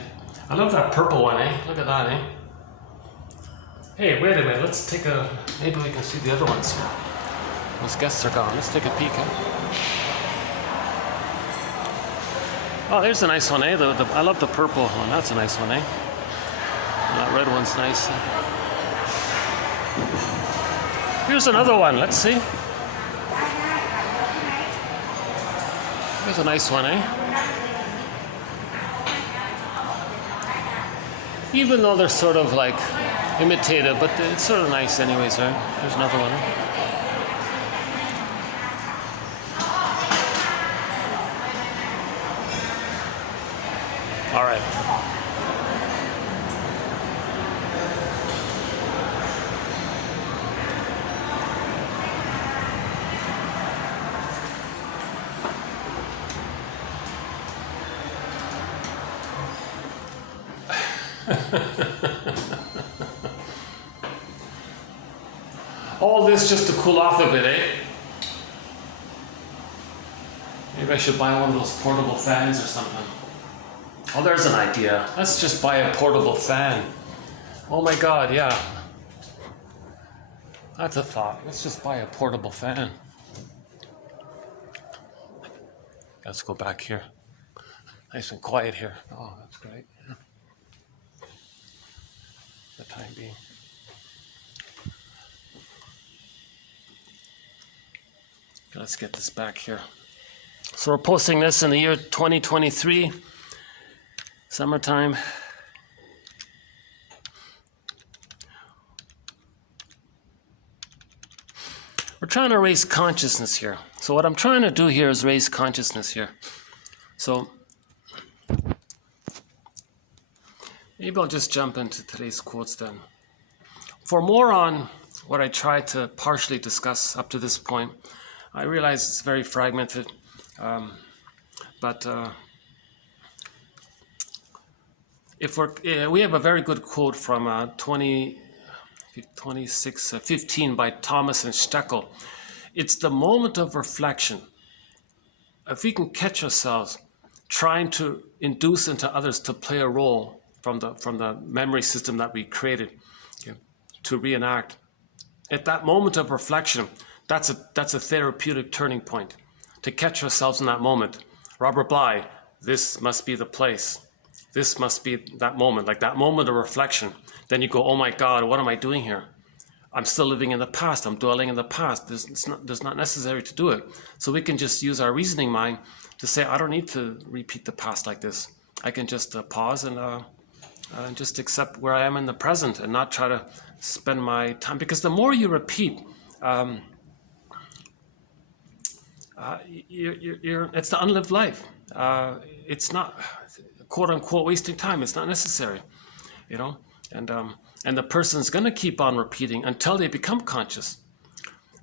I love that purple one, eh? Look at that, eh? Hey, wait a minute. Let's take a... Maybe we can see the other ones here. Those guests are gone. Let's take a peek, eh? Oh, there's a nice one, eh? I love the purple one. That's a nice one, eh? And that red one's nice. Here's another one. Let's see. There's a nice one, eh? Even though they're sort of like imitative, but it's sort of nice anyways, right? There's another one. All right. All this just to cool off a bit, eh? Maybe I should buy one of those portable fans or something. Oh, there's an idea. Let's just buy a portable fan. Oh my God, yeah. That's a thought. Let's just buy a portable fan. Let's go back here. Nice and quiet here. Oh, that's great. Yeah. For the time being. Let's get this back here. So we're posting this in the year 2023, summertime. We're trying to raise consciousness here. So what I'm trying to do here is raise consciousness here. So maybe I'll just jump into today's quotes then. For more on what I tried to partially discuss up to this point, I realize it's very fragmented, but if we have a very good quote from 26:15 by Thomas and Steckel. It's the moment of reflection. If we can catch ourselves trying to induce into others to play a role from the memory system that we created, okay, to reenact, at that moment of reflection, that's a therapeutic turning point. To catch ourselves in that moment. Robert Bly, this must be the place. This must be that moment, like that moment of reflection. Then you go, oh my God, what am I doing here? I'm still living in the past. I'm dwelling in the past. It's not necessary to do it. So we can just use our reasoning mind to say, I don't need to repeat the past like this. I can just pause and just accept where I am in the present and not try to spend my time. Because the more you repeat, it's the unlived life. it's not, quote unquote, wasting time. It's not necessary, you know, and the person's going to keep on repeating until they become conscious.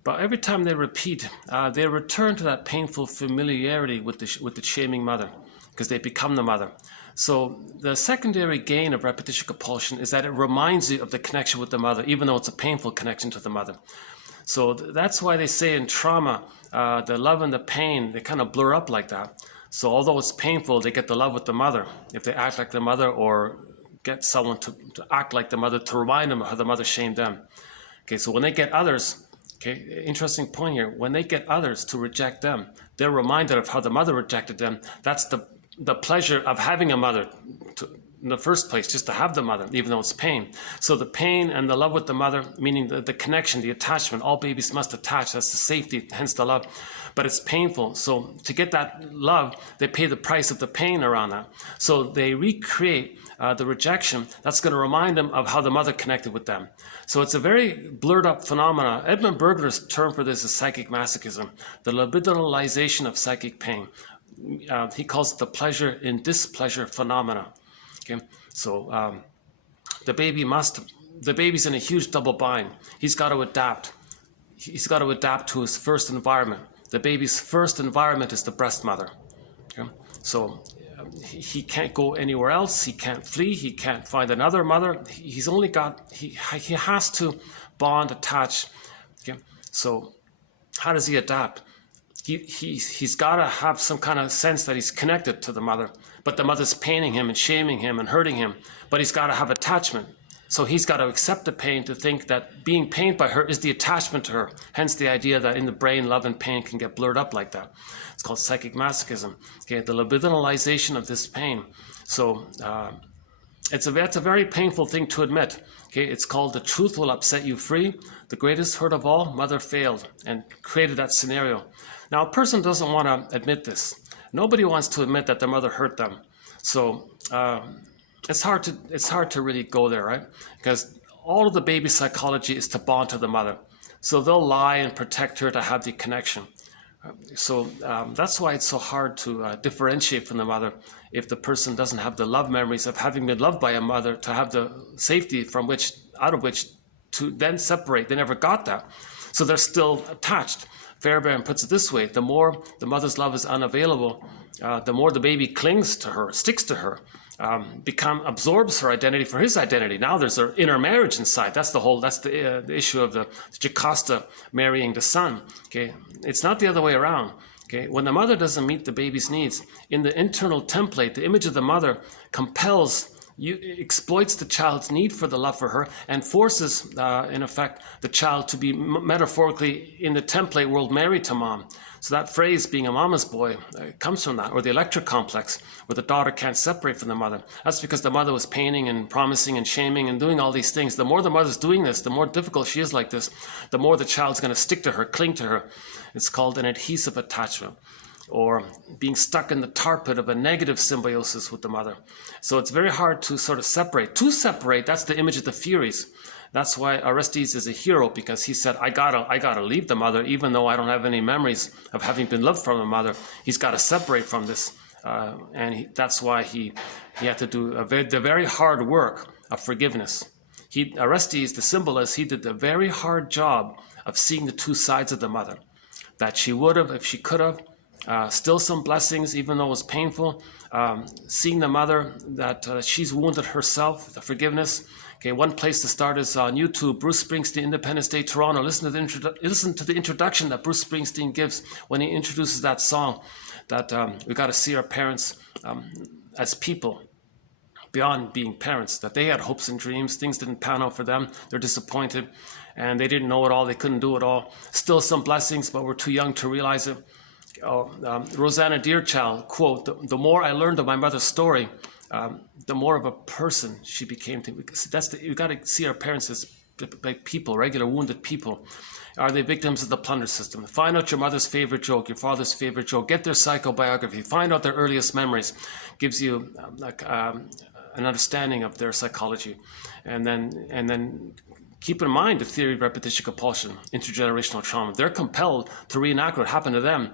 But every time they repeat, they return to that painful familiarity with the shaming mother, because they become the mother. So the secondary gain of repetition compulsion is that it reminds you of the connection with the mother, even though it's a painful connection to the mother. So that's why they say in trauma, the love and the pain, they kind of blur up like that. So although it's painful, they get the love with the mother if they act like the mother, or get someone to act like the mother to remind them of how the mother shamed them. Okay, so when they get others, okay, interesting point here, when they get others to reject them, they're reminded of how the mother rejected them. That's the pleasure of having a mother in the first place, just to have the mother, even though it's pain. So the pain and the love with the mother, meaning the connection, the attachment, all babies must attach, that's the safety, hence the love. But it's painful. So to get that love, they pay the price of the pain around that. So they recreate the rejection. That's going to remind them of how the mother connected with them. So it's a very blurred up phenomena. Edmund Berger's term for this is psychic masochism, the libidinalization of psychic pain. He calls it the pleasure in displeasure phenomena. Okay, so the baby's in a huge double bind. He's got to adapt. He's got to adapt to his first environment. The baby's first environment is the breast mother. Okay? So he can't go anywhere else. He can't flee. He can't find another mother. He's only got, he has to bond, attach. Okay? So how does he adapt? He's got to have some kind of sense that he's connected to the mother, but the mother's paining him and shaming him and hurting him, but he's got to have attachment. So he's got to accept the pain, to think that being pained by her is the attachment to her. Hence the idea that in the brain, love and pain can get blurred up like that. It's called psychic masochism. Okay, the libidinalization of this pain. So that's a very painful thing to admit. Okay, it's called the truth will upset you free. The greatest hurt of all, mother failed and created that scenario. Now, a person doesn't want to admit this. Nobody wants to admit that their mother hurt them. So it's hard to really go there, right? Because all of the baby psychology is to bond to the mother. So they'll lie and protect her to have the connection. So that's why it's so hard to differentiate from the mother if the person doesn't have the love memories of having been loved by a mother, to have the safety out of which to then separate. They never got that. So they're still attached. Fairbairn puts it this way: the more the mother's love is unavailable, the more the baby clings to her, sticks to her, absorbs her identity for his identity. Now there's an inner marriage inside. That's the issue of the Jocasta marrying the son. Okay, it's not the other way around. Okay, when the mother doesn't meet the baby's needs, in the internal template, the image of the mother exploits the child's need for the love for her and forces, in effect, the child to be metaphorically in the template world married to mom. So that phrase, being a mama's boy, comes from that, or the electric complex, where the daughter can't separate from the mother. That's because the mother was paining and promising and shaming and doing all these things. The more the mother's doing this, the more difficult she is like this, the more the child's going to stick to her, cling to her. It's called an adhesive attachment, or being stuck in the tar pit of a negative symbiosis with the mother. So it's very hard to sort of separate. To separate, that's the image of the Furies. That's why Orestes is a hero, because he said, I gotta leave the mother, even though I don't have any memories of having been loved from the mother. He's got to separate from this. That's why he had to do the very hard work of forgiveness. Orestes, the symbolist, he did the very hard job of seeing the two sides of the mother. That she would have, if she could have, still some blessings, even though it was painful. Seeing the mother, that she's wounded herself, the forgiveness. Okay, one place to start is on YouTube, Bruce Springsteen, Independence Day, Toronto. Listen to the introduction that Bruce Springsteen gives when he introduces that song, that we got to see our parents as people, beyond being parents, that they had hopes and dreams. Things didn't pan out for them. They're disappointed, and they didn't know it all. They couldn't do it all. Still some blessings, but we're too young to realize it. Rosanna Deerchild, quote, the more I learned of my mother's story, the more of a person she became. You got to see our parents as like people, regular wounded people. Are they victims of the plunder system? Find out your mother's favorite joke, your father's favorite joke. Get their psychobiography. Find out their earliest memories. Gives you an understanding of their psychology, and then keep in mind the theory of repetition compulsion, intergenerational trauma. They're compelled to reenact what happened to them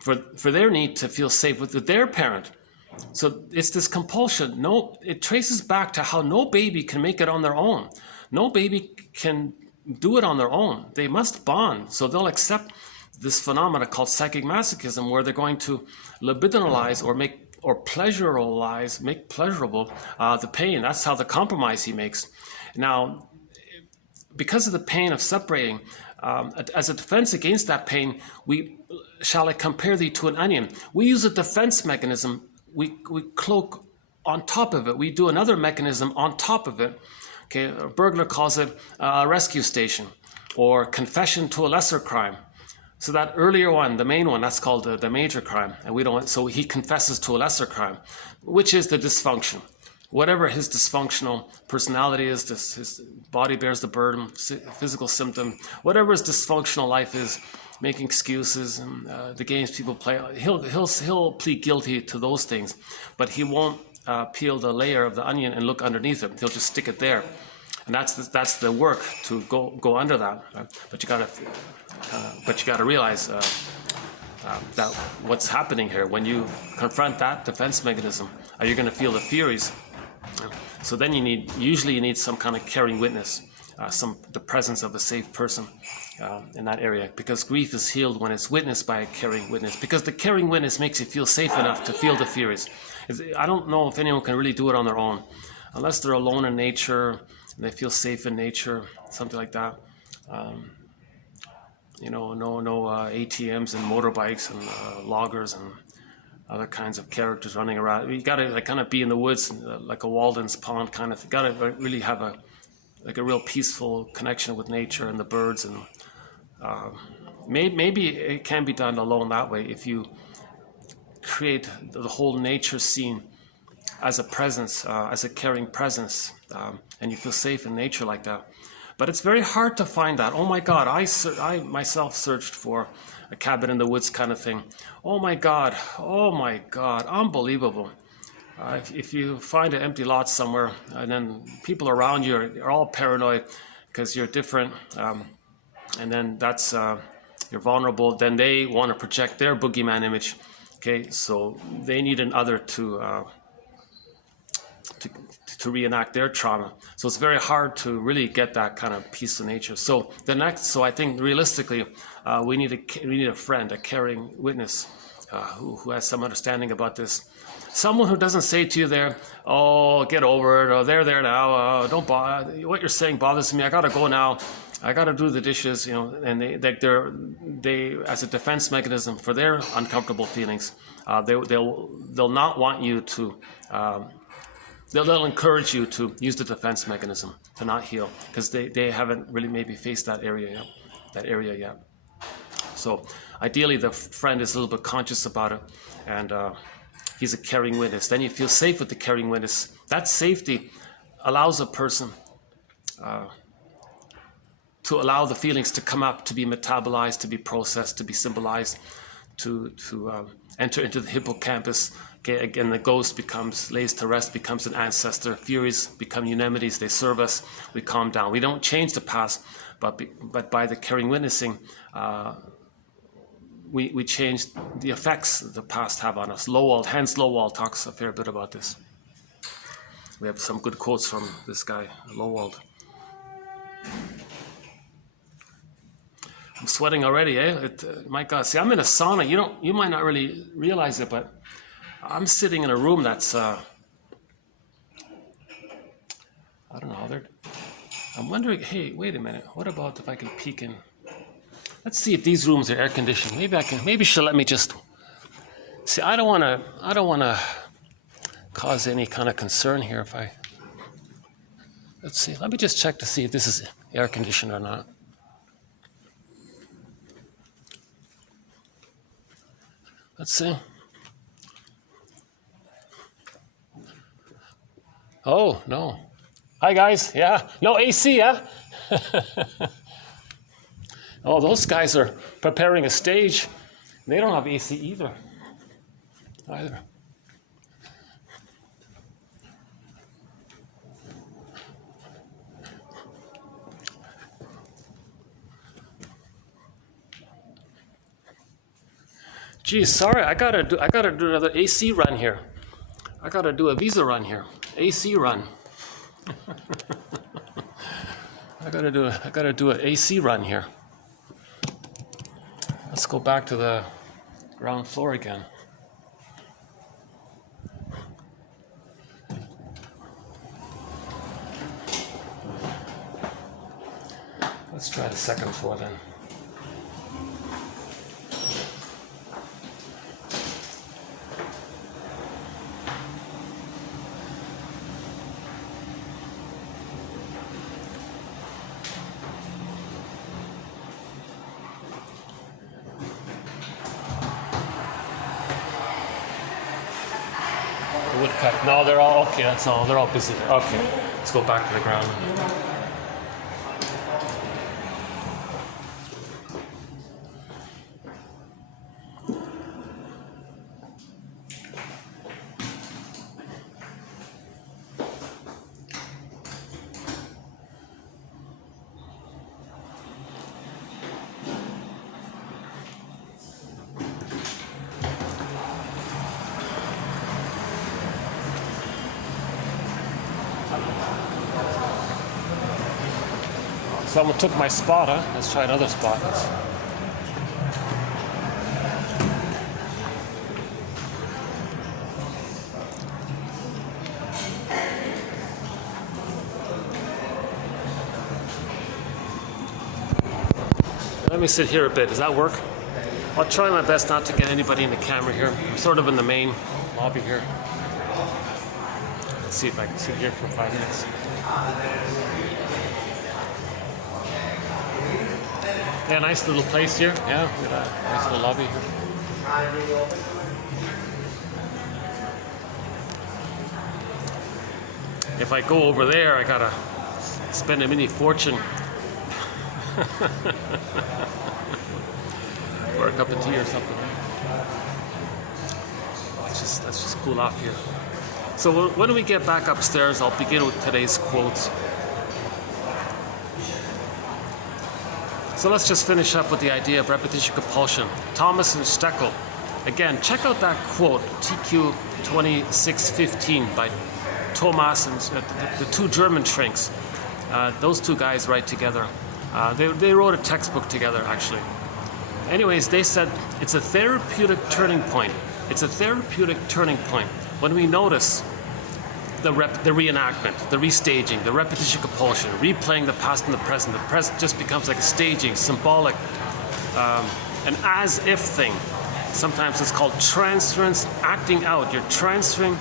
for their need to feel safe with their parent. So it's this compulsion. No, it traces back to how no baby can make it on their own. No baby can do it on their own. They must bond. So they'll accept this phenomena called psychic masochism, where they're going to libidinalize or make pleasurable the pain. That's how the compromise he makes. Now, because of the pain of separating, as a defense against that pain, shall I compare thee to an onion? We use a defense mechanism. We cloak on top of it. We do another mechanism on top of it. Okay, a burglar calls it a rescue station, or confession to a lesser crime. So that earlier one, the main one, that's called the major crime, and we don't. So he confesses to a lesser crime, which is the dysfunction. Whatever his dysfunctional personality is, his body bears the burden, physical symptom, whatever his dysfunctional life is, making excuses and the games people play, he'll plead guilty to those things, but he won't peel the layer of the onion and look underneath it. He'll just stick it there, and that's the work to go under that. But you gotta realize that what's happening here when you confront that defense mechanism, you're going to feel the furies. So then usually you need some kind of caring witness, the presence of a safe person in that area, because grief is healed when it's witnessed by a caring witness, because the caring witness makes you feel safe enough to feel the furies. I don't know if anyone can really do it on their own, unless they're alone in nature and they feel safe in nature, something like that. No ATMs and motorbikes and loggers and other kinds of characters running around. You got to kind of be in the woods, like a Walden's Pond kind of. You got to really have a real peaceful connection with nature and the birds, and maybe it can be done alone that way if you create the whole nature scene as a presence, as a caring presence, and you feel safe in nature like that. But it's very hard to find that. Oh my God, I myself searched for a cabin in the woods kind of thing. Oh my God, unbelievable. If you find an empty lot somewhere and then people around you are all paranoid because you're different, and then that's you're vulnerable, then they want to project their boogeyman image. Okay, so they need an other to reenact their trauma. So it's very hard to really get that kind of peaceful nature. So I think realistically, we need a friend, a caring witness who has some understanding about this. Someone who doesn't say to you there, "Oh, get over it," or "They're there now. Don't bother. What you're saying bothers me. I gotta go now. I gotta do the dishes." And they as a defense mechanism for their uncomfortable feelings, they'll not want you to. They'll encourage you to use the defense mechanism to not heal, because they haven't really maybe faced that area yet. So ideally the friend is a little bit conscious about it, and he's a caring witness. Then you feel safe with the caring witness. That safety allows a person to allow the feelings to come up, to be metabolized, to be processed, to be symbolized, to enter into the hippocampus. Okay, again, the ghost lays to rest, becomes an ancestor. Furies become eunemonies. They serve us. We calm down. We don't change the past, but by the caring witnessing, we change the effects the past have on us. Hans Lowald talks a fair bit about this. We have some good quotes from this guy, Lowald. I'm sweating already, eh? My God, see, I'm in a sauna. You might not really realize it, but I'm sitting in a room that's, I don't know, I'm wondering, hey, wait a minute, what about if I can peek in? Let's see if these rooms are air conditioned. Maybe she'll let me just, see, I don't want to cause any kind of concern here let's see, let me just check to see if this is air conditioned or not. Let's see. Oh, no. Hi, guys. Yeah. No AC, yeah? Oh, those guys are preparing a stage. They don't have AC either. Geez, sorry. I gotta do another AC run here. I gotta do a visa run here, AC run. I gotta do an AC run here. Let's go back to the ground floor again. Let's try the second floor then. Woodcut. No, they're all okay. That's all. They're all busy. Okay, let's go back to the ground. Someone took my spot, huh? Let's try another spot. Let me sit here a bit. Does that work? I'll try my best not to get anybody in the camera here. I'm sort of in the main lobby here. Let's see if I can sit here for 5 minutes. Yeah, nice little place here. Yeah, we got a nice little lobby here. If I go over there, I gotta spend a mini fortune for a cup of tea or something. Let's just cool off here. So when we get back upstairs, I'll begin with today's quotes. So let's just finish up with the idea of repetition compulsion. Thomas and Steckel. Again, check out that quote, TQ 2615 by Thomas and the two German shrinks. Those two guys write together. They wrote a textbook together, actually. Anyways, they said it's a therapeutic turning point. It's a therapeutic turning point when we notice the reenactment, the restaging, the repetition compulsion, replaying the past and the present. The present just becomes like a staging, symbolic, an as-if thing. Sometimes it's called transference, acting out. You're transferring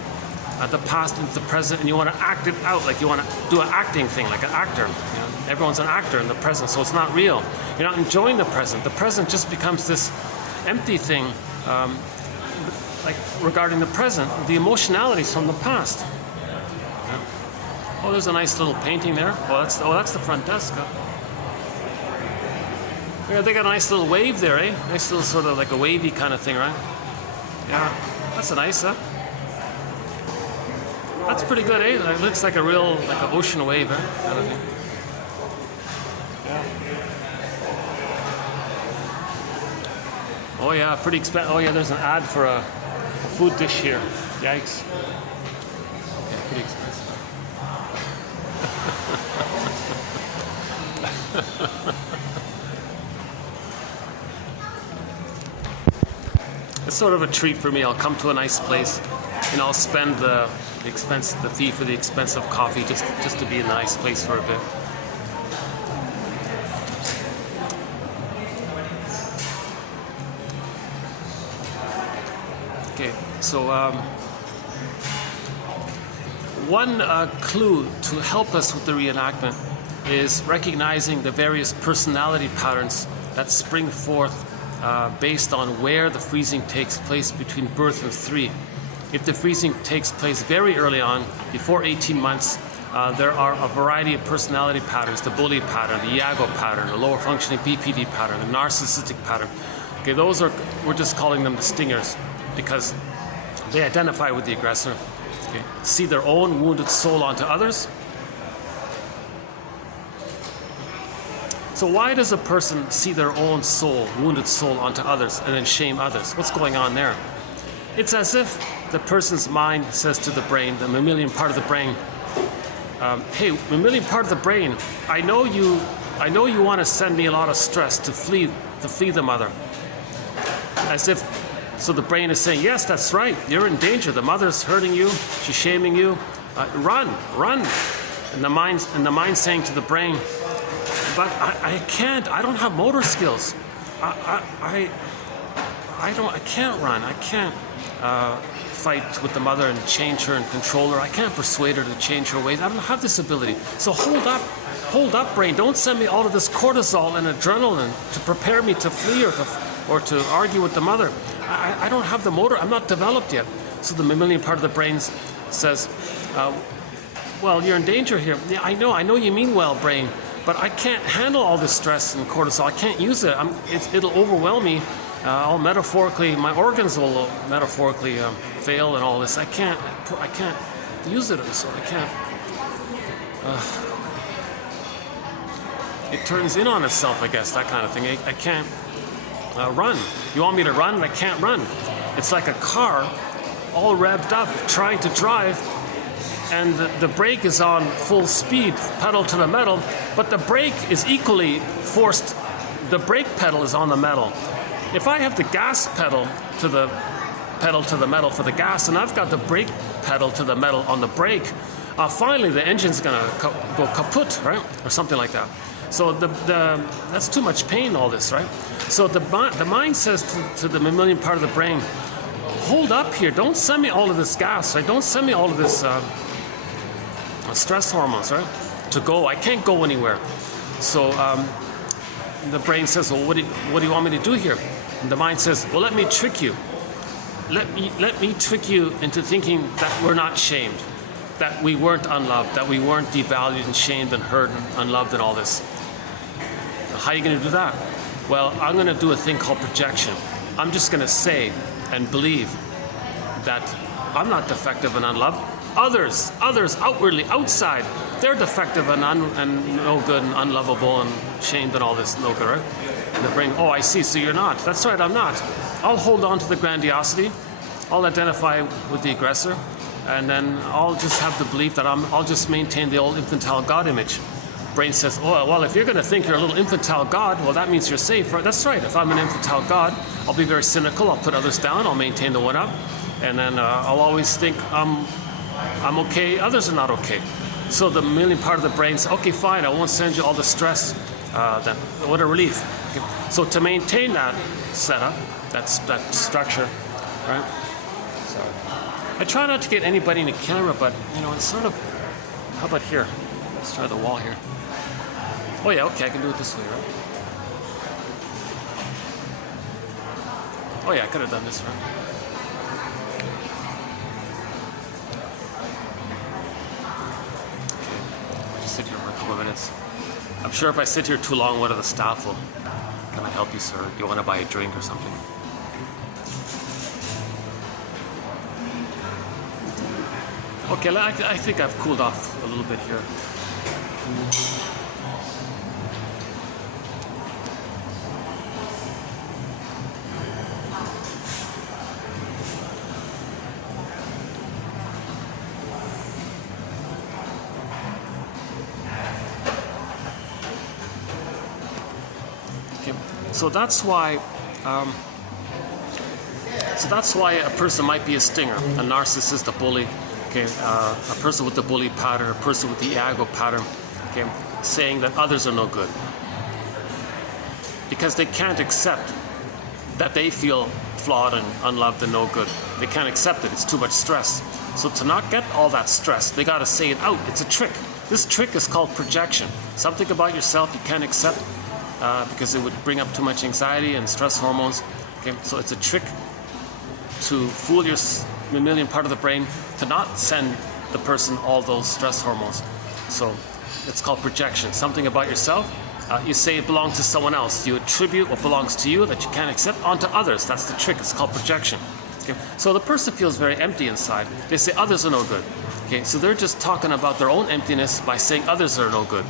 the past into the present, and you want to act it out, like you want to do an acting thing, like an actor. You know, everyone's an actor in the present, so it's not real. You're not enjoying the present. The present just becomes this empty thing, like regarding the present, the emotionalities from the past. Oh, there's a nice little painting there. That's the front desk. Huh? Yeah, they got a nice little wave there, eh? Nice little sort of like a wavy kind of thing, right? Yeah, that's a nice, huh? That's pretty good, eh? It looks like a real, like an ocean wave, eh? Kind of thing. Yeah. Oh yeah, pretty expensive. Oh yeah, there's an ad for a food dish here. Yikes. Okay, pretty expensive. It's sort of a treat for me. I'll come to a nice place and I'll spend the fee for the expensive coffee just to be in a nice place for a bit. Okay, so one clue to help us with the reenactment is recognizing the various personality patterns that spring forth based on where the freezing takes place between birth and 3. If the freezing takes place very early on, before 18 months, there are a variety of personality patterns: the bully pattern, the Iago pattern, the lower functioning BPD pattern, the narcissistic pattern. Okay, we're just calling them the stingers because they identify with the aggressor. Okay, see their own wounded soul onto others. So why does a person see their own soul, wounded soul, onto others and then shame others? What's going on there? It's as if the person's mind says to the brain, the mammalian part of the brain, hey, mammalian part of the brain, I know you want to send me a lot of stress to flee the mother. As if, so the brain is saying, yes, that's right, you're in danger. The mother's hurting you, she's shaming you. Run. And the mind's saying to the brain, but I can't. I don't have motor skills. I can't run. I can't fight with the mother and change her and control her. I can't persuade her to change her ways. I don't have this ability. So hold up, brain. Don't send me all of this cortisol and adrenaline to prepare me to flee or to argue with the mother. I don't have the motor. I'm not developed yet. So the mammalian part of the brain says, well, you're in danger here. Yeah, I know you mean well, brain, but I can't handle all this stress and cortisol. I can't use it. It'll overwhelm me. All metaphorically, my organs will metaphorically fail and all this. I can't use it, so I can't. It turns in on itself, I guess, that kind of thing. I can't run. You want me to run, and I can't run. It's like a car, all revved up, trying to drive, and the brake is on full speed, pedal to the metal, but the brake is equally forced. The brake pedal is on the metal. If I have the gas pedal to the metal for the gas, and I've got the brake pedal to the metal on the brake, finally the engine's gonna go kaput, right? Or something like that. So that's too much pain, all this, right? So the mind says to the mammalian part of the brain, hold up here, don't send me all of this gas, right? Don't send me all of this stress hormones, right? To go, I can't go anywhere. So the brain says, well, what do you want me to do here? And the mind says, well, let me trick you. Let me trick you into thinking that we're not shamed, that we weren't unloved, that we weren't devalued and shamed and hurt and unloved and all this. How are you going to do that? Well, I'm going to do a thing called projection. I'm just going to say and believe that I'm not defective and unloved. Others outwardly, outside, they're defective and no good and unlovable and shamed and all this, no good, right? And the brain, oh, I see, so you're not. That's right, I'm not. I'll hold on to the grandiosity. I'll identify with the aggressor. And then I'll just have the belief that I'll just maintain the old infantile God image. Brain says, oh, well, if you're going to think you're a little infantile God, well, that means you're safe. Right? That's right. If I'm an infantile God, I'll be very cynical. I'll put others down. I'll maintain the one up. And then I'll always think I'm okay. Others are not okay. So the mammalian part of the brain says, okay, fine. I won't send you all the stress. Then what a relief. Okay. So to maintain that setup, that structure, right? Sorry. I try not to get anybody in the camera, but it's sort of. How about here? Let's try the wall here. Oh yeah, okay, I can do it this way, right? Oh yeah, I could have done this, right? Okay, I'll just sit here for a couple of minutes. I'm sure if I sit here too long, one of the staff will, can I help you, sir? Do you want to buy a drink or something? Okay, I think I've cooled off a little bit here. Okay, so that's why a person might be a stinger, a narcissist, a bully. Okay, a person with the bully pattern, a person with the ego pattern, okay, saying that others are no good. Because they can't accept that they feel flawed and unloved and no good. They can't accept it, it's too much stress. So to not get all that stress, they gotta say it out, it's a trick. This trick is called projection. Something about yourself you can't accept because it would bring up too much anxiety and stress hormones. Okay, so it's a trick to fool your mammalian part of the brain to not send the person all those stress hormones. So it's called projection. Something about yourself, you say it belongs to someone else. You attribute what belongs to you that you can't accept onto others. That's the trick. It's called projection. Okay? So the person feels very empty inside. They say others are no good. Okay? So they're just talking about their own emptiness by saying others are no good.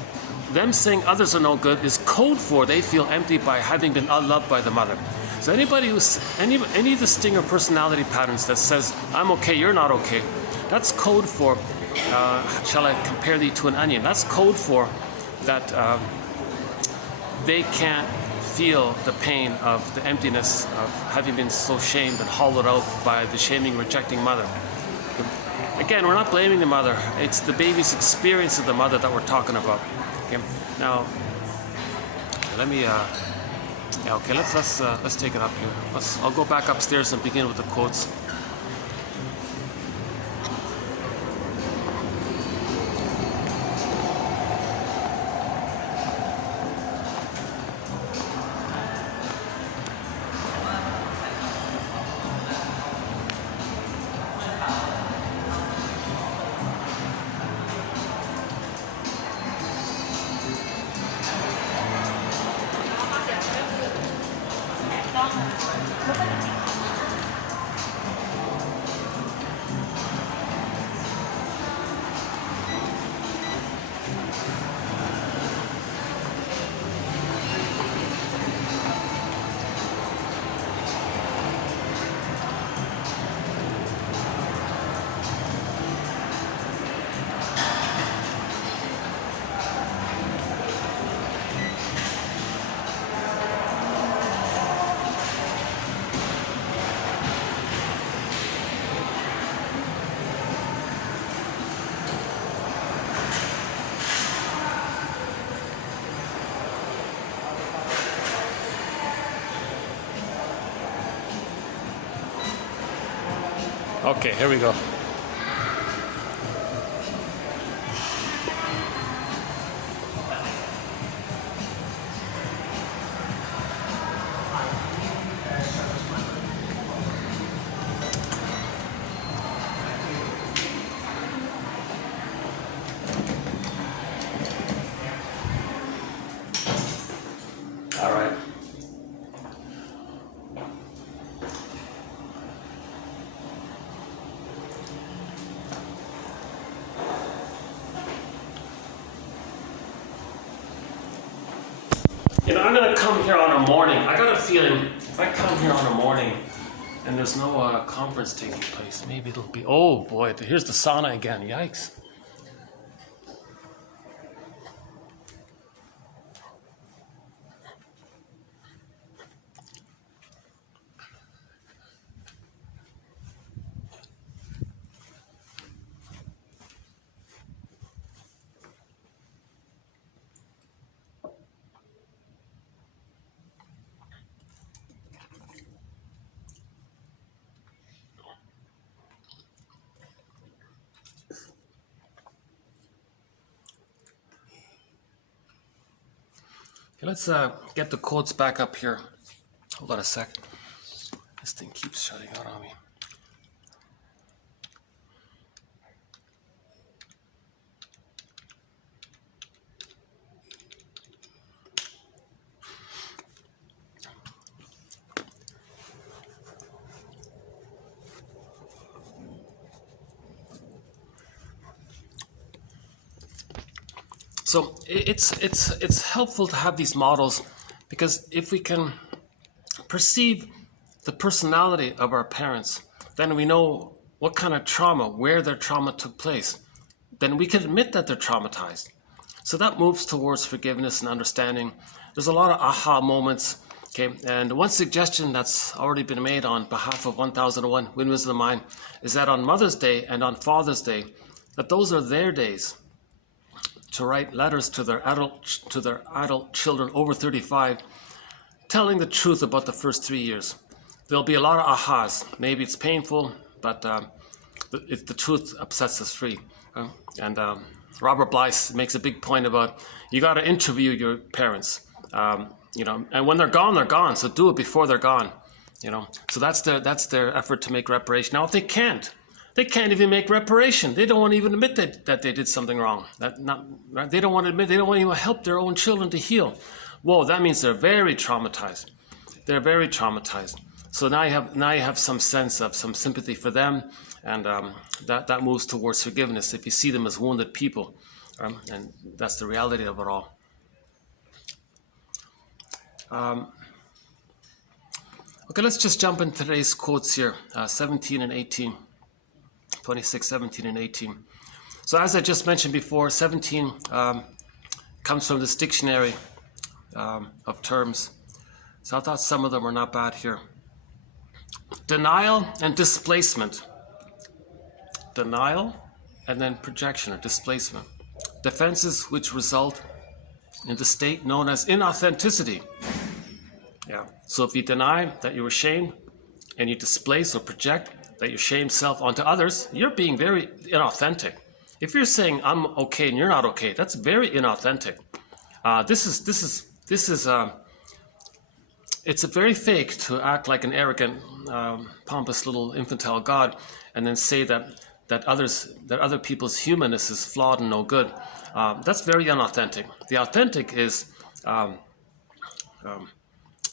Them saying others are no good is code for they feel empty by having been unloved by the mother. So anybody who's any of the stinger personality patterns that says I'm okay, you're not okay, that's code for shall I compare thee to an onion? That's code for that they can't feel the pain of the emptiness of having been so shamed and hollowed out by the shaming, rejecting mother. Again, we're not blaming the mother. It's the baby's experience of the mother that we're talking about. Okay. Now, let me. Yeah. Okay. Let's take it up here. I'll go back upstairs and begin with the quotes. Okay, here we go. All right. You know, I'm going to come here on a morning. I got a feeling if I come here on a morning and there's no conference taking place, maybe it'll be, oh boy, here's the sauna again. Yikes. Let's get the quotes back up here. Hold on a sec. This thing keeps shutting out on me. So it's helpful to have these models, because if we can perceive the personality of our parents, then we know what kind of trauma, where their trauma took place. Then we can admit that they're traumatized. So that moves towards forgiveness and understanding. There's a lot of aha moments. Okay, and one suggestion that's already been made on behalf of 1001 Windmills of the Mind is that on Mother's Day and on Father's Day, that those are their days to write letters to their adult children over 35, telling the truth about the first 3 years. There'll be a lot of ahas. Maybe it's painful, but the truth upsets us free. And Robert Blythe makes a big point about you got to interview your parents. You know, and when they're gone, they're gone. So do it before they're gone. You know, so that's their effort to make reparation. Now, if they can't even make reparation. They don't want to even admit that they did something wrong. They don't want to admit. They don't want to even help their own children to heal. Whoa, that means they're very traumatized. They're very traumatized. So now you have some sense of some sympathy for them, and that moves towards forgiveness if you see them as wounded people, and that's the reality of it all. Okay, let's just jump into today's quotes here, 17 and 18, 26, 17 and 18. So as I just mentioned before, 17 comes from this dictionary of terms. So I thought some of them were not bad here. Denial and displacement. Denial and then projection or displacement. Defenses which result in the state known as inauthenticity. Yeah. So if you deny that you're ashamed and you displace or project that your shamed self onto others, you're being very inauthentic. If you're saying I'm okay and you're not okay, that's very inauthentic. It's a very fake to act like an arrogant, pompous little infantile god, and then say that other people's humanness is flawed and no good. That's very unauthentic. The authentic is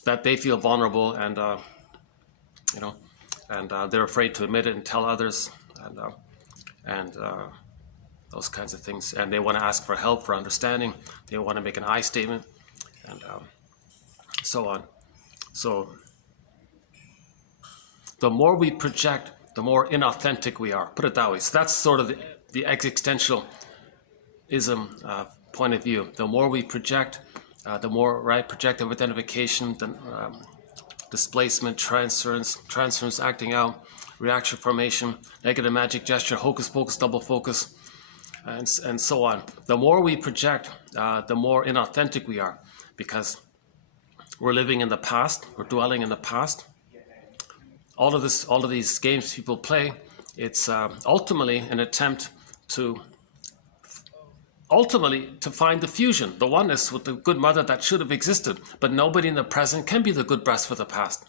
that they feel vulnerable and they're afraid to admit it and tell others and those kinds of things. And they want to ask for help, for understanding. They want to make an I statement, and so on. So the more we project, the more inauthentic we are. Put it that way. So that's sort of the existentialism point of view. The more we project, the more projective identification, the displacement, transference, acting out, reaction formation, negative magic gesture, hocus pocus, double focus, and so on. The more we project, the more inauthentic we are, because we're living in the past, we're dwelling in the past. All of these games people play, it's ultimately an attempt to find the fusion, the oneness with the good mother that should have existed, but nobody in the present can be the good breast for the past.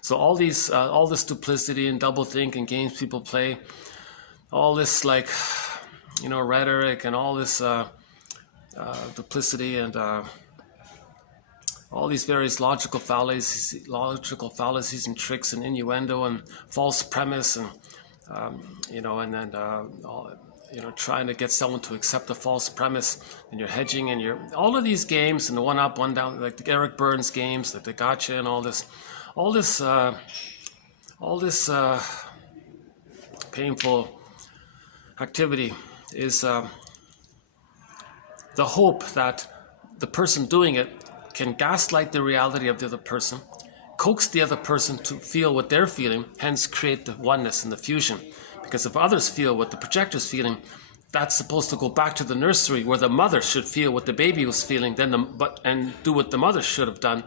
So all this duplicity and doublethink and games people play, all this rhetoric and all this duplicity and all these various logical fallacies and tricks and innuendo and false premise and trying to get someone to accept a false premise, and you're hedging and you're all of these games and the one up, one down, like the Eric Burns games, like the gotcha and all this painful activity is the hope that the person doing it can gaslight the reality of the other person, coax the other person to feel what they're feeling, hence create the oneness and the fusion. Because if others feel what the projector's feeling, that's supposed to go back to the nursery where the mother should feel what the baby was feeling, and do what the mother should have done.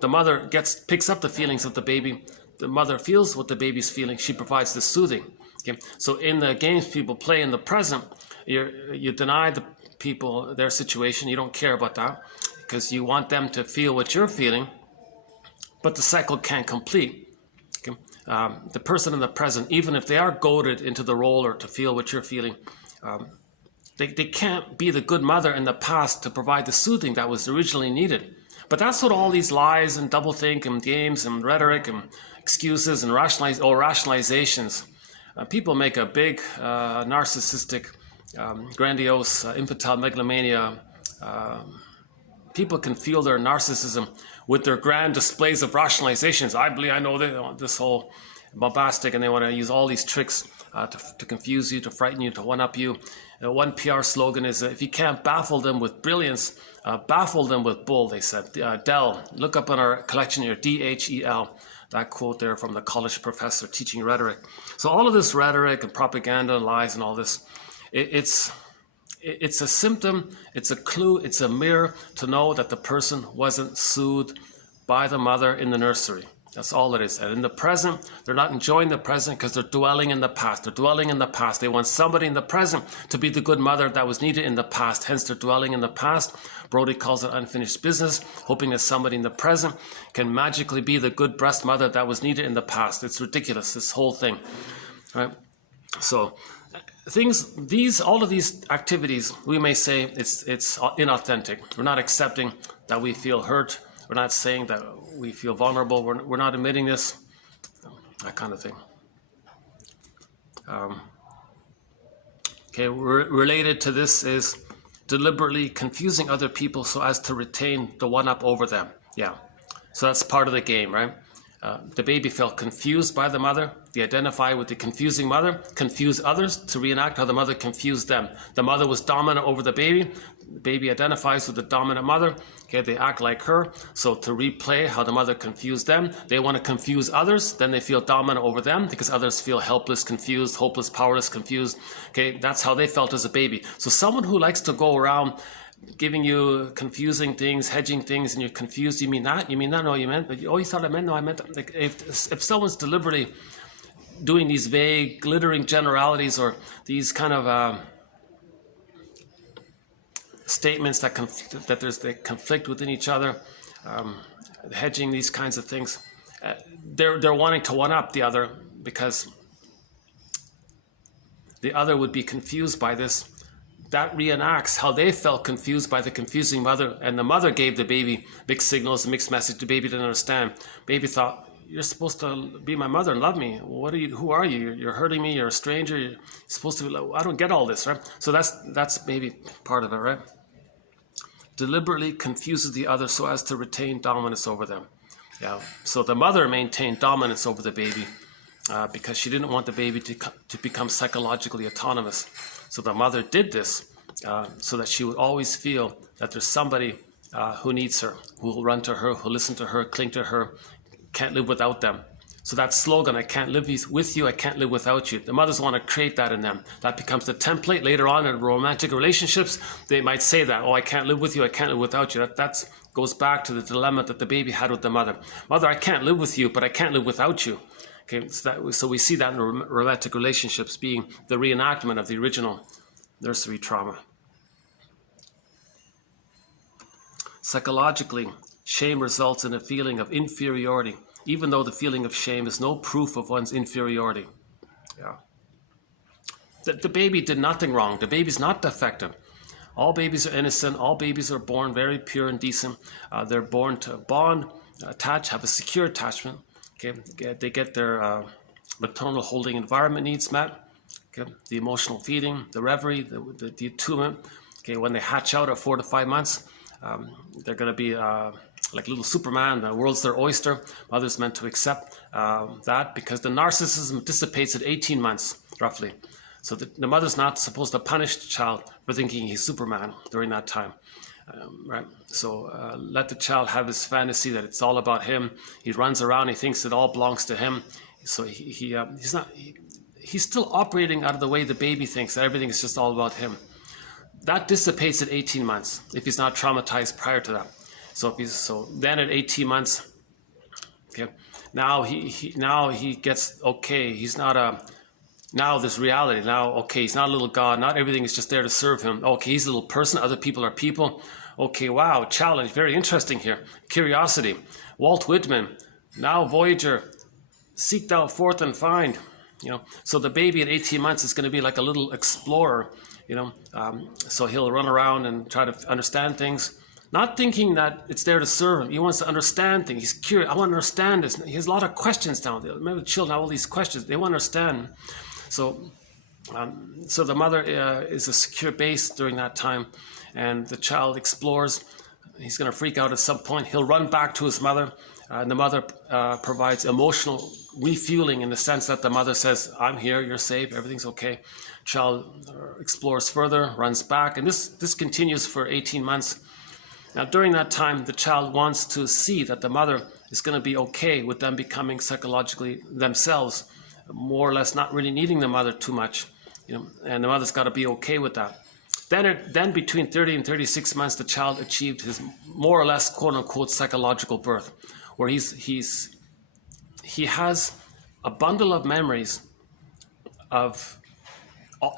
The mother picks up the feelings of the baby. The mother feels what the baby's feeling. She provides the soothing. Okay? So in the games people play in the present, you deny the people their situation. You don't care about that because you want them to feel what you're feeling, but the cycle can't complete. Okay? The person in the present, even if they are goaded into the role or to feel what you're feeling, they can't be the good mother in the past to provide the soothing that was originally needed. But that's what all these lies and doublethink and games and rhetoric and excuses and rationalizations. People make a big narcissistic, grandiose, infantile megalomania. People can feel their narcissism with their grand displays of rationalizations. I believe I know this whole bombastic, and they want to use all these tricks to confuse you, to frighten you, to one-up you. One PR slogan is, if you can't baffle them with brilliance, baffle them with bull, they said. Dell, look up on our collection here, DHEL, that quote there from the college professor teaching rhetoric. So all of this rhetoric and propaganda and lies and all this, it's a symptom, it's a clue, it's a mirror to know that the person wasn't soothed by the mother in the nursery. That's all it is. And in the present, they're not enjoying the present because they're dwelling in the past. They're dwelling in the past. They want somebody in the present to be the good mother that was needed in the past. Hence, they're dwelling in the past. Brody calls it unfinished business, hoping that somebody in the present can magically be the good breast mother that was needed in the past. It's ridiculous, this whole thing. Right? So all of these activities, we may say it's inauthentic. We're not accepting that we feel hurt. We're not saying that we feel vulnerable. We're not admitting this, that kind of thing. Okay, related to this is deliberately confusing other people so as to retain the one-up over them. Yeah, so that's part of the game, right? The baby felt confused by the mother. They identify with the confusing mother, confuse others to reenact how the mother confused them. The mother was dominant over the baby. The baby identifies with the dominant mother. Okay, they act like her. So to replay how the mother confused them, they want to confuse others. Then they feel dominant over them because others feel helpless, confused, hopeless, powerless, confused. Okay, that's how they felt as a baby. So someone who likes to go around giving you confusing things, hedging things, and you're confused. You mean that? You mean that? No, you meant. Oh, you thought I meant? No, I meant that. Like if someone's deliberately doing these vague, glittering generalities or these kind of statements that they conflict within each other, hedging these kinds of things, they're wanting to one up the other because the other would be confused by this. That reenacts how they felt confused by the confusing mother, and the mother gave the baby mixed signals, a mixed message. The baby didn't understand. Baby thought, you're supposed to be my mother and love me. What are you? Who are you? You're hurting me. You're a stranger. You're supposed to be like, I don't get all this, right? So that's maybe part of it, right? Deliberately confuses the other so as to retain dominance over them. Yeah. So the mother maintained dominance over the baby because she didn't want the baby to become psychologically autonomous. So the mother did this so that she would always feel that there's somebody who needs her, who will run to her, who will listen to her, cling to her, can't live without them. So that slogan, I can't live with you, I can't live without you. The mothers want to create that in them. That becomes the template later on in romantic relationships. They might say that, oh, I can't live with you, I can't live without you. That goes back to the dilemma that the baby had with the mother. Mother, I can't live with you, but I can't live without you. Okay, so we see that in romantic relationships being the reenactment of the original nursery trauma. Psychologically, shame results in a feeling of inferiority, even though the feeling of shame is no proof of one's inferiority. Yeah. The baby did nothing wrong. The baby's not defective. All babies are innocent. All babies are born very pure and decent. They're born to bond, attach, have a secure attachment. Okay, they get their maternal holding environment needs met. Okay, the emotional feeding, the reverie, the attunement. Okay, when they hatch out at 4 to 5 months, they're going to be like little Superman. The world's their oyster. Mother's meant to accept that because the narcissism dissipates at 18 months, roughly. So the mother's not supposed to punish the child for thinking he's Superman during that time. Right, so let the child have his fantasy that it's all about him. He runs around, he thinks it all belongs to him. So he's still operating out of the way the baby thinks that everything is just all about him. That dissipates at 18 months if he's not traumatized prior to that. So then at 18 months, okay, now he gets okay. He's not now this reality. Now, okay, he's not a little god. Not everything is just there to serve him. Okay, he's a little person. Other people are people. Okay, wow, challenge. Very interesting here. Curiosity. Walt Whitman. Now Voyager. Seek thou forth and find. You know, so the baby at 18 months is going to be like a little explorer. You know, so he'll run around and try to understand things, not thinking that it's there to serve him. He wants to understand things. He's curious. I want to understand this. He has a lot of questions down there. Remember, the children have all these questions. They want to understand. So the mother is a secure base during that time, and the child explores. He's going to freak out at some point. He'll run back to his mother, and the mother provides emotional refueling in the sense that the mother says, I'm here, you're safe, everything's okay. Child explores further, runs back, and this continues for 18 months. Now, during that time, the child wants to see that the mother is going to be okay with them becoming psychologically themselves, more or less not really needing the mother too much, you know, and the mother's got to be okay with that. Then between 30 and 36 months, the child achieved his more or less quote-unquote psychological birth, where he has a bundle of memories of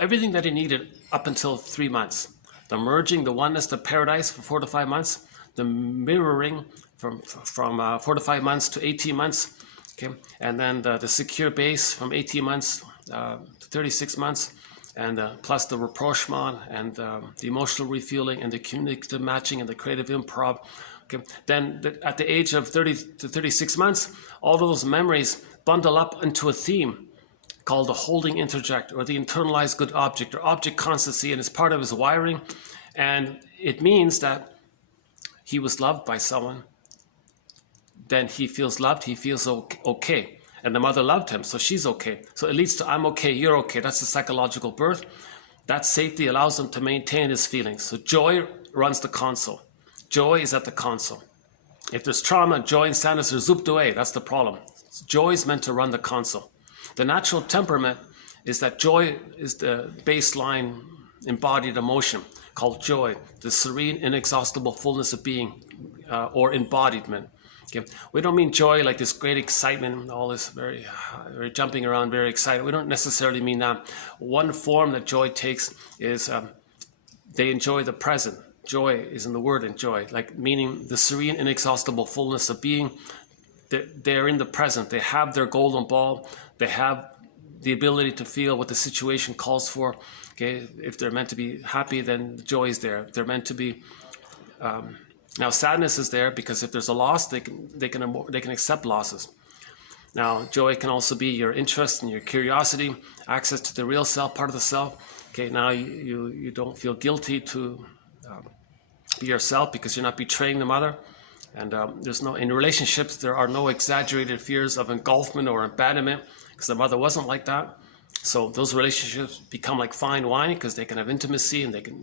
everything that he needed up until 3 months. The merging, the oneness, the paradise for 4 to 5 months, the mirroring from 4 to 5 months to 18 months, okay, and then the secure base from 18 months to 36 months, and plus the rapprochement and the emotional refueling and the communicative matching and the creative improv. Okay. Then at the age of 30 to 36 months, all of those memories bundle up into a theme called the holding interject, or the internalized good object, or object constancy, and it's part of his wiring. And it means that he was loved by someone, then he feels loved, he feels okay. And the mother loved him, so she's okay. So it leads to I'm okay, you're okay. That's the psychological birth. That safety allows him to maintain his feelings. So joy runs the console. Joy is at the console. If there's trauma, joy and sadness are zooped away. That's the problem. Joy is meant to run the console. The natural temperament is that joy is the baseline embodied emotion called joy, the serene, inexhaustible fullness of being, or embodiment. Okay. We don't mean joy like this great excitement, all this very jumping around, very excited. We don't necessarily mean that. One form that joy takes is they enjoy the present. Joy is in the word enjoy, like meaning the serene, inexhaustible fullness of being. They're in the present. They have their golden ball. They have the ability to feel what the situation calls for. Okay, if they're meant to be happy, then joy is there. If they're meant to be now sadness is there because if there's a loss, they can accept losses. Now joy can also be your interest and your curiosity, access to the real self, part of the self. Okay, now you don't feel guilty to be yourself because you're not betraying the mother. And there's no, in relationships, there are no exaggerated fears of engulfment or abandonment because the mother wasn't like that. So those relationships become like fine wine because they can have intimacy and they can,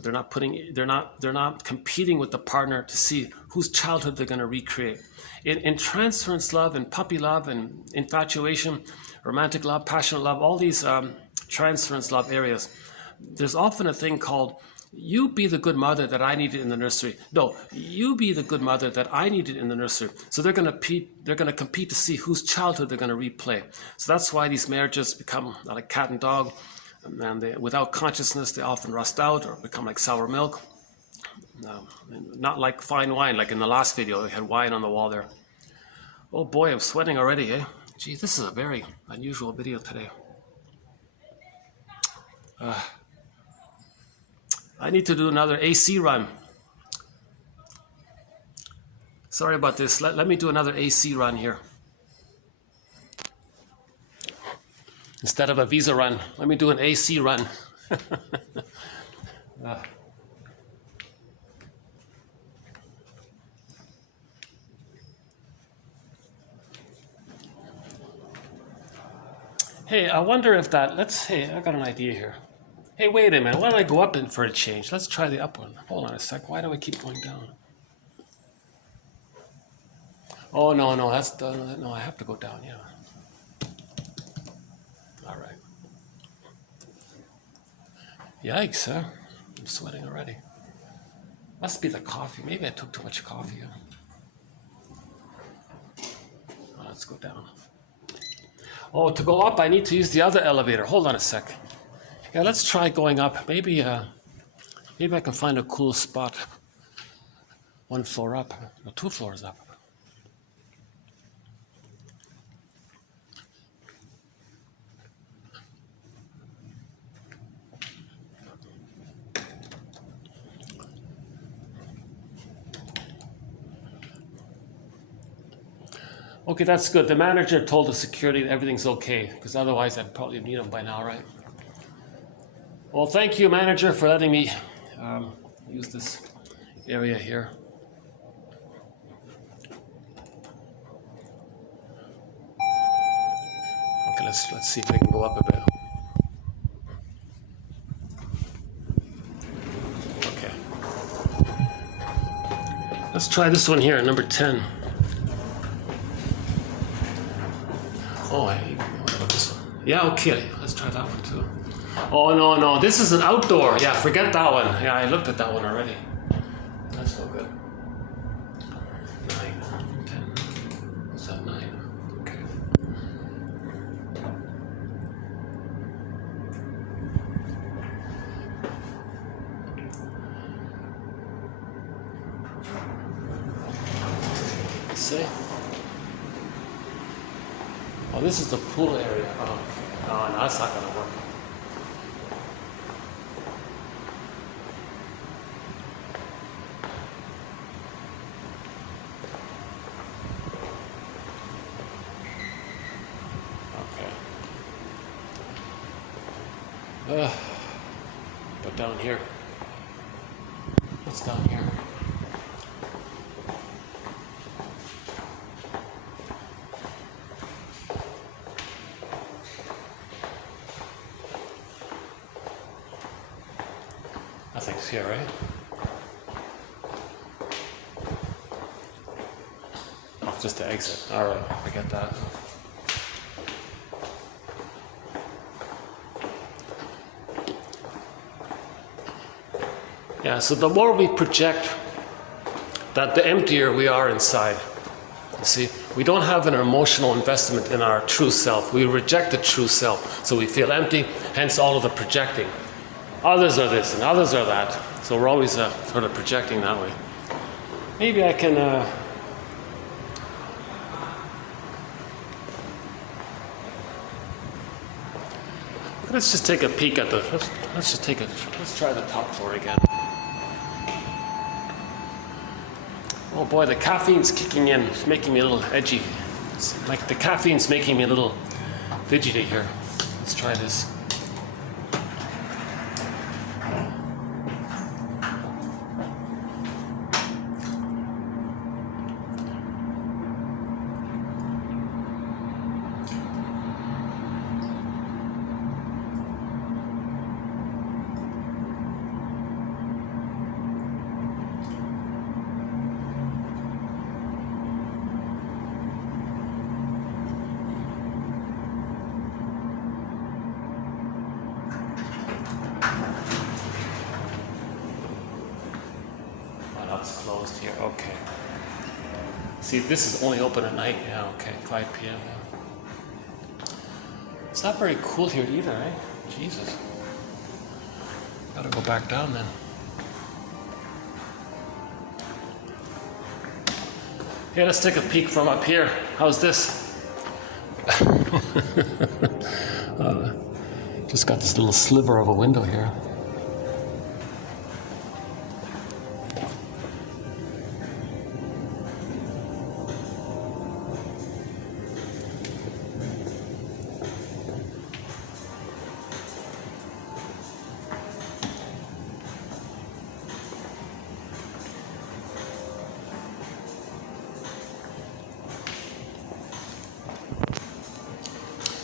they're not competing with the partner to see whose childhood they're going to recreate. In transference love and puppy love and infatuation, romantic love, passionate love, all these transference love areas, there's often a thing called you be the good mother that I needed in the nursery. No, you be the good mother that I needed in the nursery. So they're going to compete to see whose childhood they're going to replay. So that's why these marriages become like cat and dog. And they, without consciousness, they often rust out or become like sour milk. Not like fine wine, like in the last video, they had wine on the wall there. Oh boy, I'm sweating already, eh? Geez, this is a very unusual video today. I need to do another AC run. Sorry about this. Let me do another AC run here. Instead of a visa run, let me do an AC run. Hey, I wonder if that, hey, I got an idea here. Hey, wait a minute, why don't I go up for a change? Let's try the up one. Hold on a sec, why do I keep going down? Oh, no, no, no, I have to go down, yeah. All right. Yikes, huh? I'm sweating already. Must be the coffee. Maybe I took too much coffee. Oh, let's go down. Oh, to go up, I need to use the other elevator. Hold on a sec. Yeah, let's try going up. Maybe I can find a cool spot. 1 floor up, no, 2 floors up. Okay, that's good. The manager told the security that everything's okay, because otherwise I'd probably need them by now, right? Well, thank you, manager, for letting me use this area here. Okay, let's see if I can go up a bit. Okay. Let's try this one here, number 10. Oh, I put this one. Yeah, okay, let's try that one too. Oh, no, no, this is an outdoor. Yeah, forget that one. Yeah, I looked at that one already. That's no good. 9, 10. What's that, 9? Okay. Let's see. Oh, this is the pool area. Oh, no, that's not going to work. But down here. What's down here? Nothing's here, right? Oh, just the exit. All right, I get that. Yeah, so the more we project, that the emptier we are inside. You see, we don't have an emotional investment in our true self. We reject the true self, so we feel empty, hence all of the projecting. Others are this and others are that. So we're always sort of projecting that way. Maybe I can... let's just take a peek at the... Let's try the top floor again. Oh boy, the caffeine's kicking in. It's making me a little edgy. It's like the caffeine's making me a little fidgety here. Let's try this. Closed here, okay. See, this is only open at night. Yeah, okay, 5 p.m. Yeah. It's not very cool here either, eh? Jesus. Gotta go back down then. Hey, let's take a peek from up here. How's this? Just got this little sliver of a window here.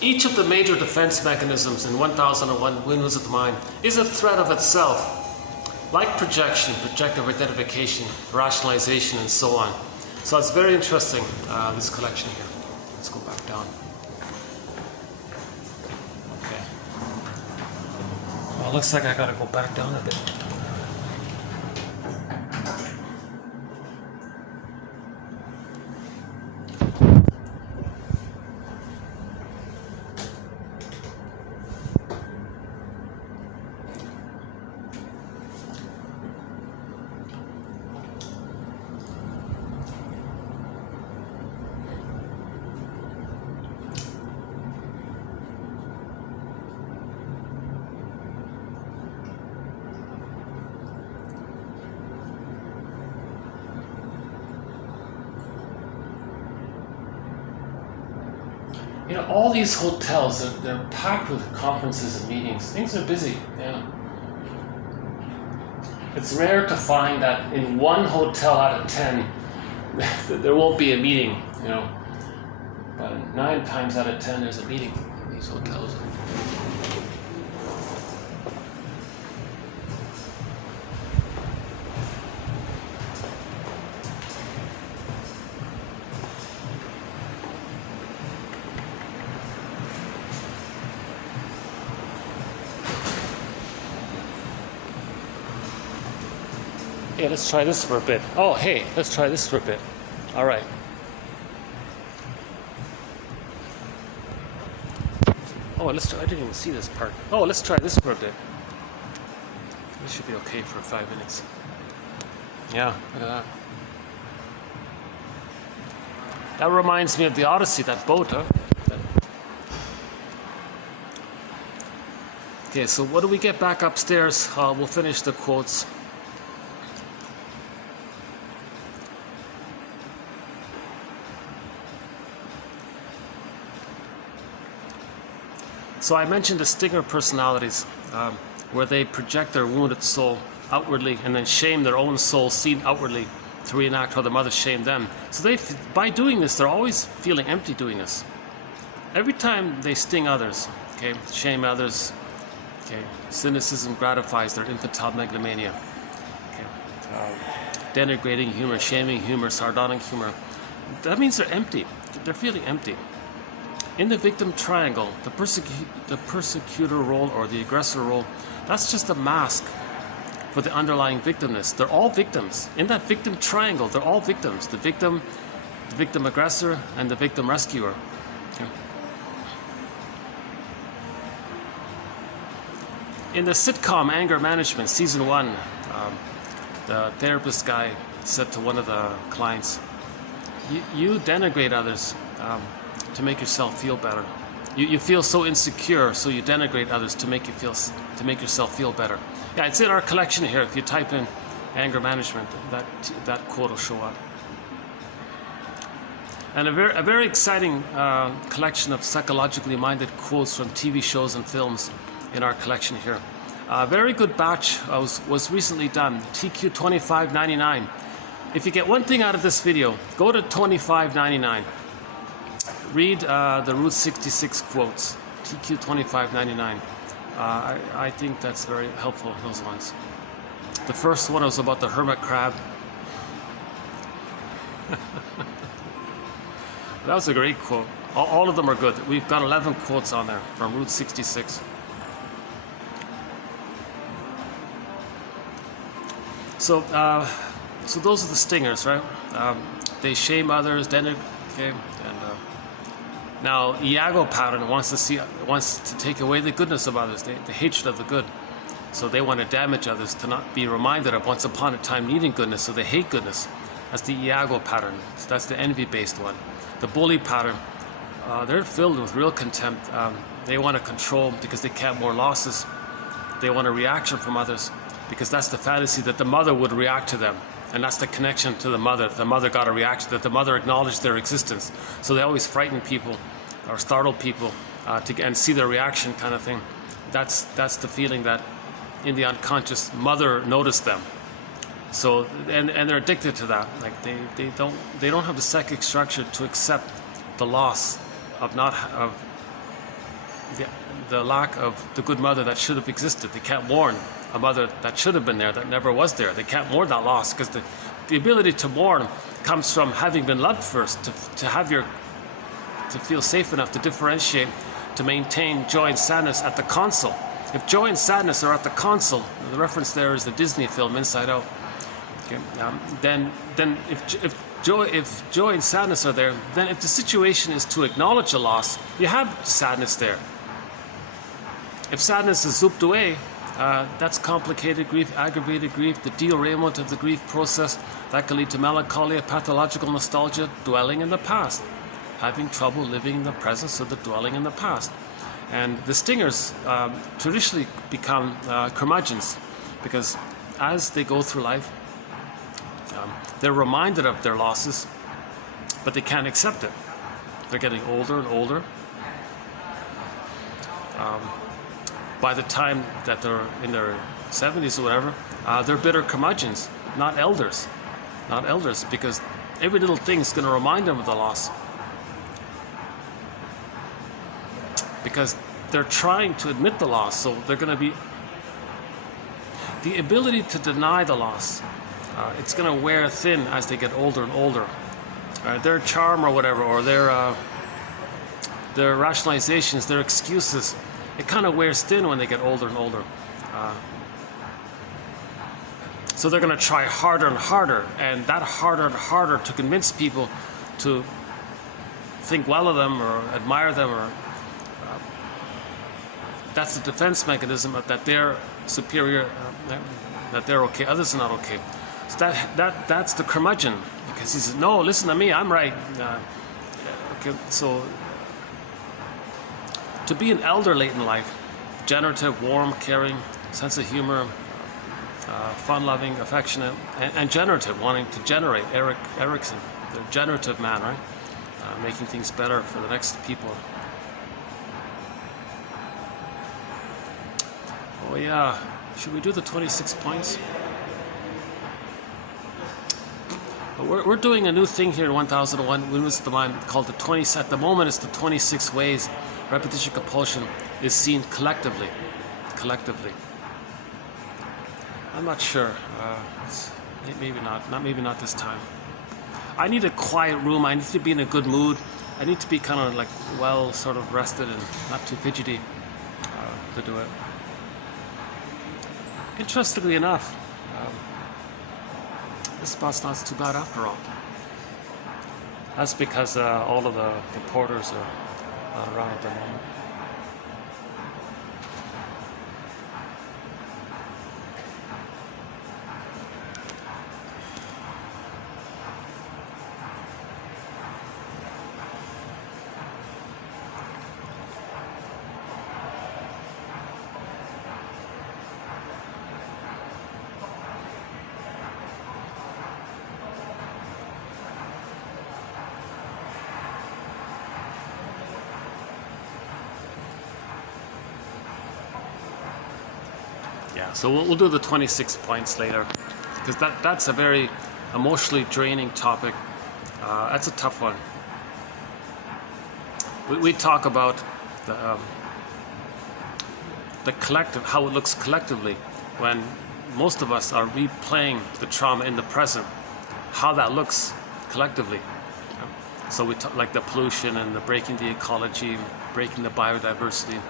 Each of the major defense mechanisms in 1001 Windmills of the Mind is a threat of itself, like projection, projective identification, rationalization, and so on. So it's very interesting, this collection here. Let's go back down. Okay. Well, it looks like I gotta go back down a bit. You know, all these hotels, they're packed with conferences and meetings. Things are busy, yeah. It's rare to find that in one hotel out of 10, there won't be a meeting, you know. But 9 times out of 10, there's a meeting in these hotels. Hey, let's try this for a bit. Oh, hey, let's try this for a bit. All right. Oh, let's try, I didn't even see this part. Oh, let's try this for a bit. This should be okay for 5 minutes. Yeah, look at that. That reminds me of the Odyssey, that boat, huh? Okay, so what do we get back upstairs? We'll finish the quotes. So I mentioned the stinger personalities, where they project their wounded soul outwardly and then shame their own soul seen outwardly to reenact how their mother shamed them. So by doing this, they're always feeling empty doing this. Every time they sting others, okay, shame others, Okay. Cynicism gratifies their infantile megalomania. Okay. Denigrating humor, shaming humor, sardonic humor. That means they're empty. They're feeling empty. In the victim triangle, the persecutor role or the aggressor role, that's just a mask for the underlying victimness. They're all victims. In that victim triangle, they're all victims. The victim aggressor, and the victim rescuer. Okay. In the sitcom Anger Management, season 1, the therapist guy said to one of the clients, you denigrate others to make yourself feel better. You feel so insecure, so you denigrate others to make yourself feel better. Yeah, it's in our collection here. If you type in anger management, that quote will show up. And a very exciting collection of psychologically minded quotes from TV shows and films in our collection here. A very good batch was recently done, TQ 25.99. If you get one thing out of this video, go to 25.99. Read the Route 66 quotes, TQ 25.99. I think that's very helpful, those ones. The first one was about the hermit crab. That was a great quote. All of them are good. We've got 11 quotes on there from Route 66. So those are the stingers, right? They shame others, okay, and now Iago pattern wants to take away the goodness of others, the hatred of the good. So they want to damage others to not be reminded of once upon a time needing goodness, so they hate goodness. That's the Iago pattern. So that's the envy-based one. The bully pattern, they're filled with real contempt. They want to control because they can't more losses. They want a reaction from others because that's the fantasy that the mother would react to them. And that's the connection to the mother. The mother got a reaction, that the mother acknowledged their existence. So they always frighten people or startle people and see their reaction, kind of thing. That's the feeling that in the unconscious, mother noticed them. So and they're addicted to that. Like they don't have the psychic structure to accept the loss of the lack of the good mother that should have existed. They can't mourn a mother that should have been there, that never was there. They can't mourn that loss because the ability to mourn comes from having been loved first, to feel safe enough to differentiate, to maintain joy and sadness at the console. If joy and sadness are at the console, the reference there is the Disney film Inside Out. Okay, then if joy and sadness are there, then if the situation is to acknowledge a loss, you have sadness there. If sadness is zooped away, that's complicated grief, aggravated grief, the derailment of the grief process. That can lead to melancholia, pathological nostalgia, dwelling in the past, having trouble living in the present, so the dwelling in the past. And the stingers traditionally become curmudgeons, because as they go through life, they're reminded of their losses, but they can't accept it. They're getting older and older. By the time that they're in their 70s or whatever, they're bitter curmudgeons, not elders. Not elders, because every little thing is going to remind them of the loss. Because they're trying to admit the loss, so they're going to be... The ability to deny the loss, it's going to wear thin as they get older and older. Their charm or whatever, or their rationalizations, their excuses, it kind of wears thin when they get older and older. So they're going to try harder and harder, and that harder and harder to convince people to think well of them or admire them, or that's the defense mechanism that they're superior, that they're okay, others are not okay. So that's the curmudgeon, because he says, no, listen to me, I'm right. Okay, so to be an elder late in life, generative, warm, caring, sense of humor, fun-loving, affectionate, and generative, wanting to generate. Erickson, the generative man, right? Making things better for the next people. Oh yeah, should we do the 26 points? We're doing a new thing here in 1001 Windmills of the Mind called the 20. At the moment, it's the 26 ways repetition compulsion is seen collectively. collectively. I'm not sure. Maybe not. Maybe not this time. I need a quiet room. I need to be in a good mood. I need to be kind of like well sort of rested and not too fidgety to do it. Interestingly enough, this spot's not too bad after all. That's because all of the porters are not around at the moment. Yeah, so we'll do the 26 points later, because that's a very emotionally draining topic. That's a tough one. We talk about the collective, how it looks collectively when most of us are replaying the trauma in the present, how that looks collectively. So we talk like the pollution and the breaking the ecology, breaking the biodiversity,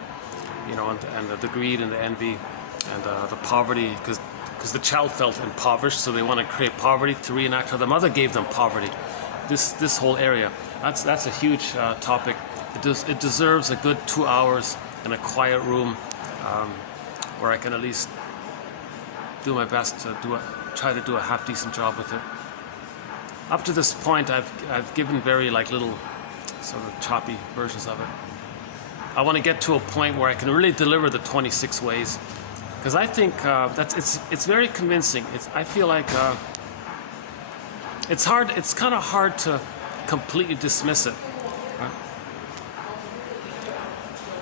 you know, and the greed and the envy. And the poverty, because the child felt impoverished, so they want to create poverty to reenact how the mother gave them poverty. This whole area, that's a huge topic. It deserves a good 2 hours in a quiet room, where I can at least do my best to try to do a half decent job with it. Up to this point, I've given very like little sort of choppy versions of it. I want to get to a point where I can really deliver the 26 ways. Because I think it's very convincing. I feel like it's hard. It's kind of hard to completely dismiss it. Right?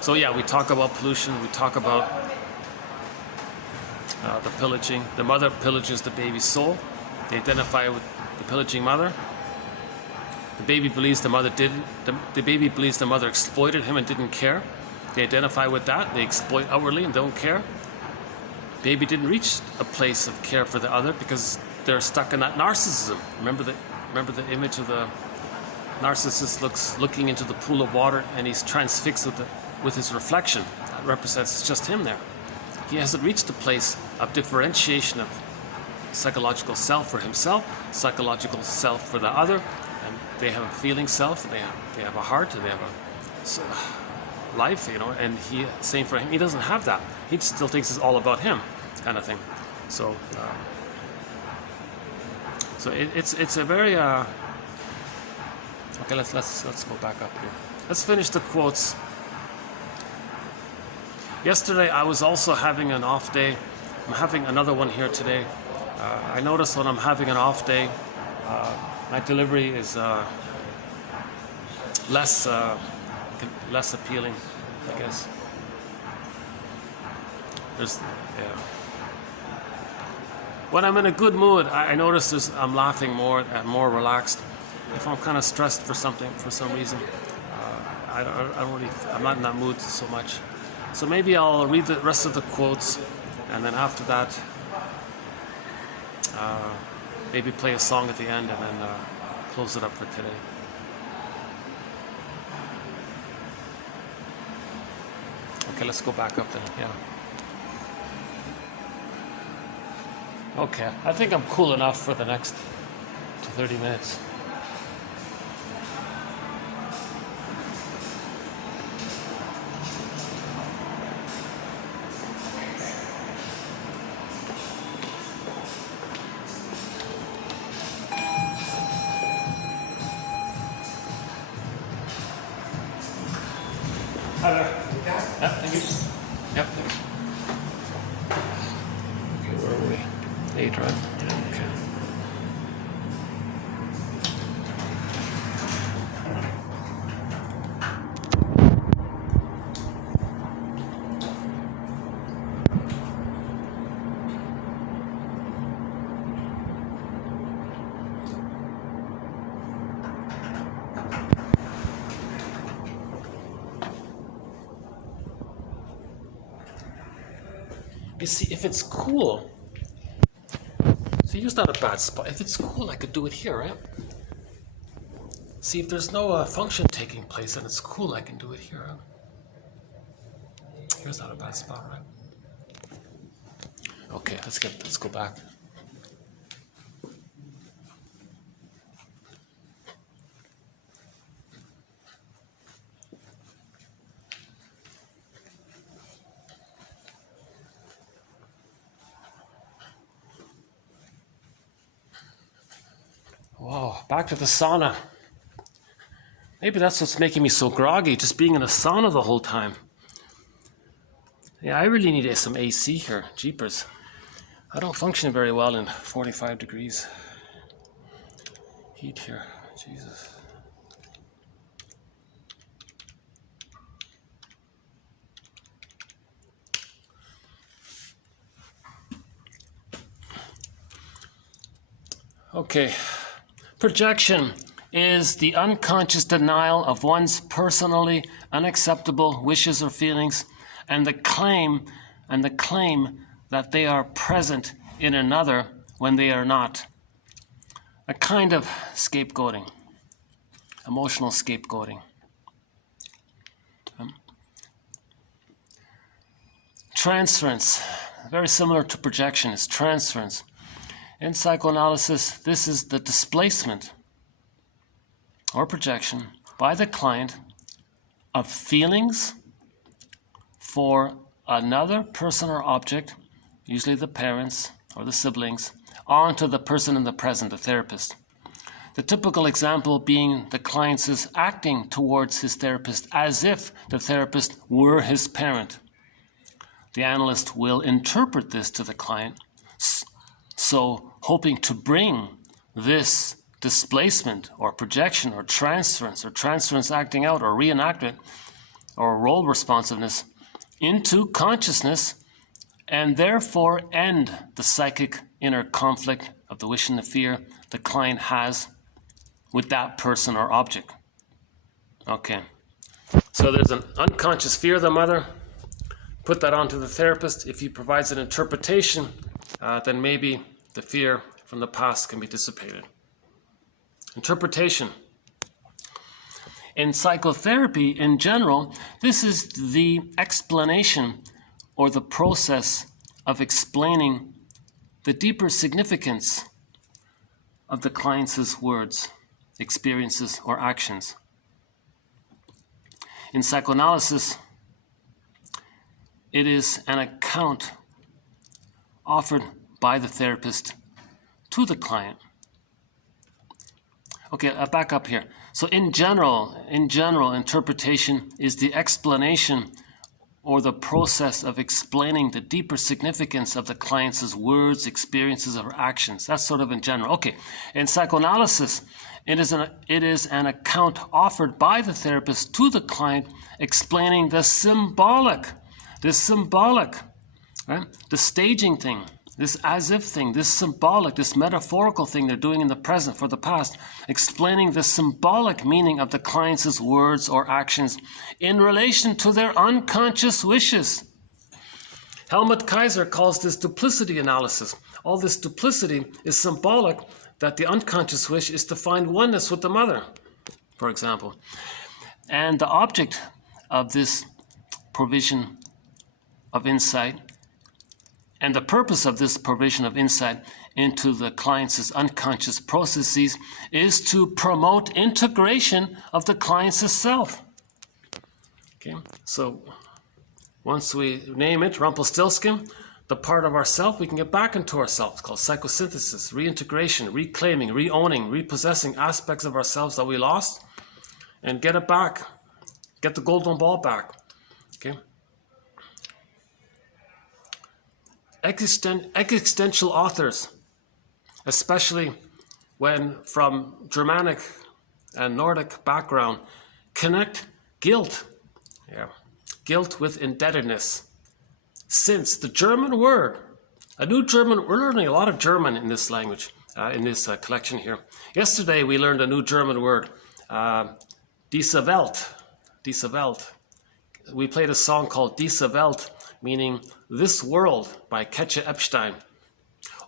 So yeah, we talk about pollution. We talk about the pillaging. The mother pillages the baby's soul. They identify with the pillaging mother. The baby believes the mother didn't. The baby believes the mother exploited him and didn't care. They identify with that. They exploit outwardly and don't care. Baby didn't reach a place of care for the other because they're stuck in that narcissism. Remember the image of the narcissist looking into the pool of water, and he's transfixed with his reflection. That represents just him there. He hasn't reached a place of differentiation of psychological self for himself, psychological self for the other, and they have a feeling self, and they have a heart, and they have a life, you know. And same for him. He doesn't have that. He still thinks it's all about him, kind of thing. So, it's a very okay. Let's go back up here. Let's finish the quotes. Yesterday I was also having an off day. I'm having another one here today. I notice when I'm having an off day, my delivery is less appealing, I guess. Yeah. When I'm in a good mood, I notice I'm laughing more and more relaxed. If I'm kind of stressed for some reason, I'm not in that mood so much. So maybe I'll read the rest of the quotes, and then after that, maybe play a song at the end, and then close it up for today. Okay, let's go back up then. Yeah. Okay, I think I'm cool enough for the next 30 minutes. Hi there. Yeah, thank you. Yep. Okay, where are we? 8, right? Yeah, okay. You see, if it's cool, see, here's not a bad spot. If it's cool, I could do it here, right? See, if there's no function taking place and it's cool, I can do it here. Huh? Here's not a bad spot, right? Okay, let's go back. Whoa, back to the sauna. Maybe that's what's making me so groggy, just being in a sauna the whole time. Yeah, I really need some AC here, jeepers. I don't function very well in 45 degrees heat here, Jesus. Okay, projection is the unconscious denial of one's personally unacceptable wishes or feelings and the claim that they are present in another when they are not. A kind of scapegoating, emotional scapegoating. Transference, very similar to projection, is transference. In psychoanalysis, this is the displacement or projection by the client of feelings for another person or object, usually the parents or the siblings, onto the person in the present, the therapist. The typical example being the client is acting towards his therapist as if the therapist were his parent. The analyst will interpret this to the client, so hoping to bring this displacement or projection or transference acting out or reenactment or role responsiveness into consciousness and therefore end the psychic inner conflict of the wish and the fear the client has with that person or object. Okay, so there's an unconscious fear of the mother. Put that onto the therapist. If he provides an interpretation, then maybe the fear from the past can be dissipated. Interpretation. In psychotherapy in general, this is the explanation or the process of explaining the deeper significance of the client's words, experiences, or actions. In psychoanalysis, it is an account offered by the therapist to the client. Okay, I'll back up here. So in general, interpretation is the explanation or the process of explaining the deeper significance of the client's words, experiences, or actions. That's sort of in general. Okay, in psychoanalysis, it is an account offered by the therapist to the client explaining the symbolic, right? The staging thing, this as-if thing, this symbolic, this metaphorical thing they're doing in the present for the past, explaining the symbolic meaning of the client's words or actions in relation to their unconscious wishes. Helmut Kaiser calls this duplicity analysis. All this duplicity is symbolic that the unconscious wish is to find oneness with the mother, for example. And the object of this provision of insight and the purpose of this provision of insight into the client's unconscious processes is to promote integration of the client's self. Okay, so once we name it Rumpelstiltskin, the part of ourself, we can get back into ourselves. It's called psychosynthesis, reintegration, reclaiming, reowning, repossessing aspects of ourselves that we lost and get it back, get the golden ball back. Okay. Existential authors, especially when from Germanic and Nordic background, connect guilt with indebtedness. Since the German word, we're learning a lot of German in this language, in this collection here. Yesterday we learned a new German word, diese Welt. We played a song called Diese Welt, meaning this world by Ketche Epstein.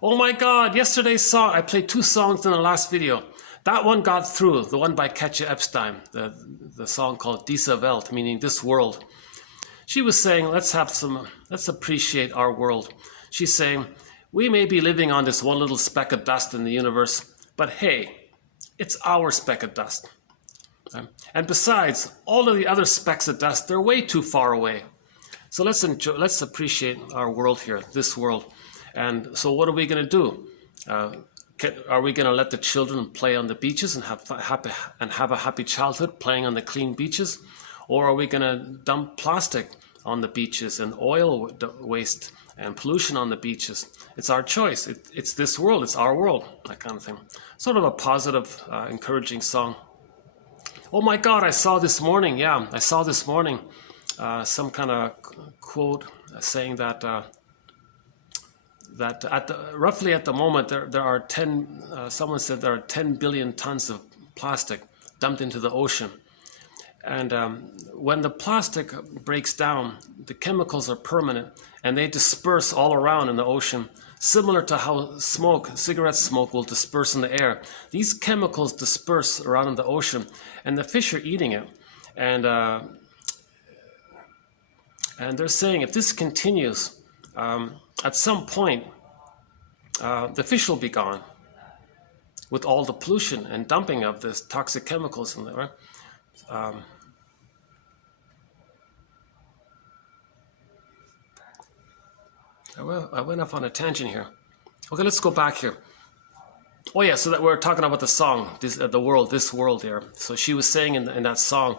Oh my God, yesterday's song, I played 2 songs in the last video. That one got through, the one by Ketche Epstein, the song called Diese Welt, meaning this world. She was saying, let's appreciate our world. She's saying, we may be living on this one little speck of dust in the universe, but hey, it's our speck of dust. And besides, all of the other specks of dust, they're way too far away. So let's appreciate our world here, this world. And so what are we going to do? Are we going to let the children play on the beaches and have a happy childhood playing on the clean beaches? Or are we going to dump plastic on the beaches and oil waste and pollution on the beaches? It's our choice. It's this world. It's our world, that kind of thing. Sort of a positive, encouraging song. Oh my God, I saw this morning. Yeah, I saw this morning some kind of quote saying that roughly at the moment there are 10. Someone said there are 10 billion tons of plastic dumped into the ocean, and when the plastic breaks down, the chemicals are permanent and they disperse all around in the ocean. Similar to how cigarette smoke will disperse in the air. These chemicals disperse around in the ocean, and the fish are eating it. And they're saying if this continues, at some point, the fish will be gone with all the pollution and dumping of this toxic chemicals in there. I went off on a tangent here. Okay, let's go back here. Oh yeah, so that we're talking about the song, this world there. So she was saying in that song,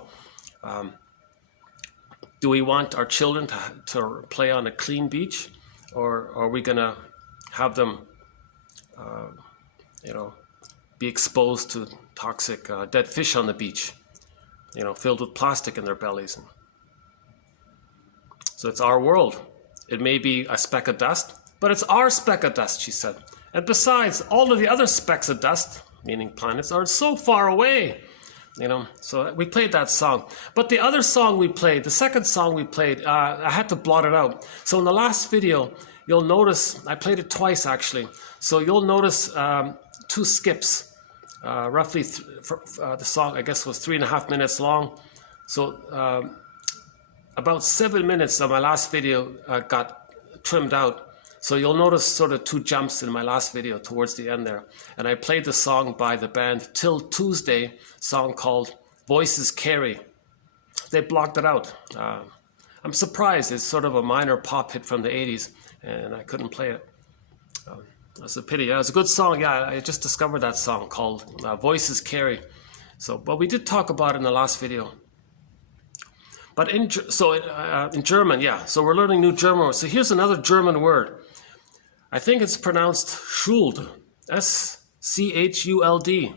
do we want our children to play on a clean beach, or are we gonna have them, be exposed to toxic dead fish on the beach, filled with plastic in their bellies? So it's our world. It may be a speck of dust, but it's our speck of dust, she said. And besides, all of the other specks of dust, meaning planets, are so far away. So we played that song. But the other song we played, the second song we played, I had to blot it out. So in the last video, you'll notice, I played it twice actually. So you'll notice 2 skips. Roughly, the song, I guess, was 3.5 minutes long. So about 7 minutes of my last video got trimmed out. So you'll notice sort of 2 jumps in my last video towards the end there. And I played the song by the band Till Tuesday, song called Voices Carry. They blocked it out. I'm surprised. It's sort of a minor pop hit from the 80s, and I couldn't play it. That's a pity. Yeah, it was a good song. Yeah, I just discovered that song called Voices Carry. But we did talk about it in the last video. But in German, yeah, so we're learning new German words. So here's another German word. I think it's pronounced Schuld, S-C-H-U-L-D.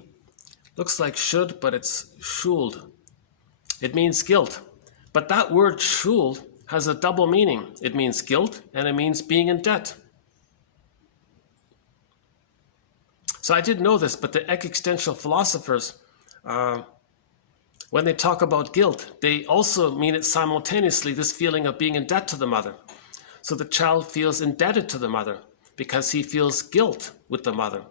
Looks like should, but it's Schuld. It means guilt. But that word Schuld has a double meaning. It means guilt, and it means being in debt. So I didn't know this, but the existential philosophers, when they talk about guilt, they also mean it simultaneously, this feeling of being in debt to the mother. So the child feels indebted to the mother because he feels guilt with the mother.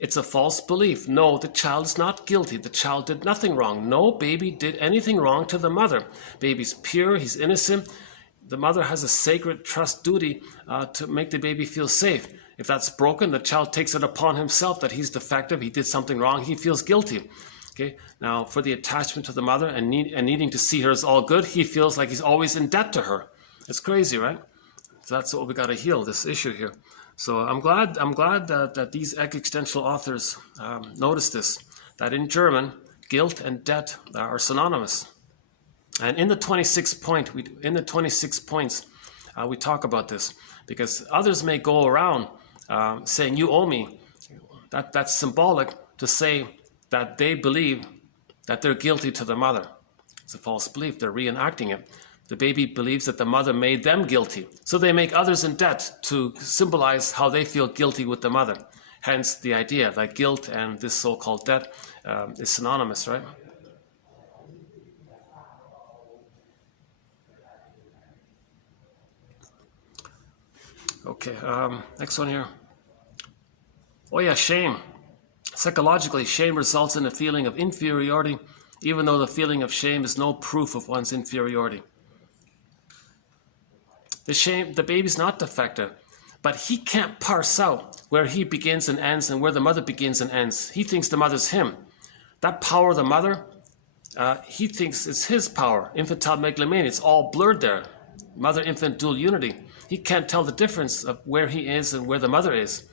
It's a false belief. No, the child is not guilty. The child did nothing wrong. No baby did anything wrong to the mother. Baby's pure, he's innocent. The mother has a sacred trust duty to make the baby feel safe. If that's broken, the child takes it upon himself that he's defective, he did something wrong, he feels guilty. Okay. Now, for the attachment to the mother and needing to see her as all good, he feels like he's always in debt to her. It's crazy, right? So that's what we got to heal, this issue here. So I'm glad that these existential authors noticed this, that in German, guilt and debt are synonymous. And in the 26 points, we talk about this, because others may go around saying, you owe me. That's symbolic to say that they believe that they're guilty to the mother. It's a false belief. They're reenacting it. The baby believes that the mother made them guilty. So they make others in debt to symbolize how they feel guilty with the mother. Hence the idea that guilt and this so-called debt is synonymous, right? Okay, next one here. Oh yeah, shame. Psychologically, shame results in a feeling of inferiority, even though the feeling of shame is no proof of one's inferiority. The baby's not defective, but he can't parse out where he begins and ends and where the mother begins and ends. He thinks the mother's him. That power of the mother, he thinks it's his power. Infantile megalomania, it's all blurred there. Mother-infant dual unity. He can't tell the difference of where he is and where the mother is.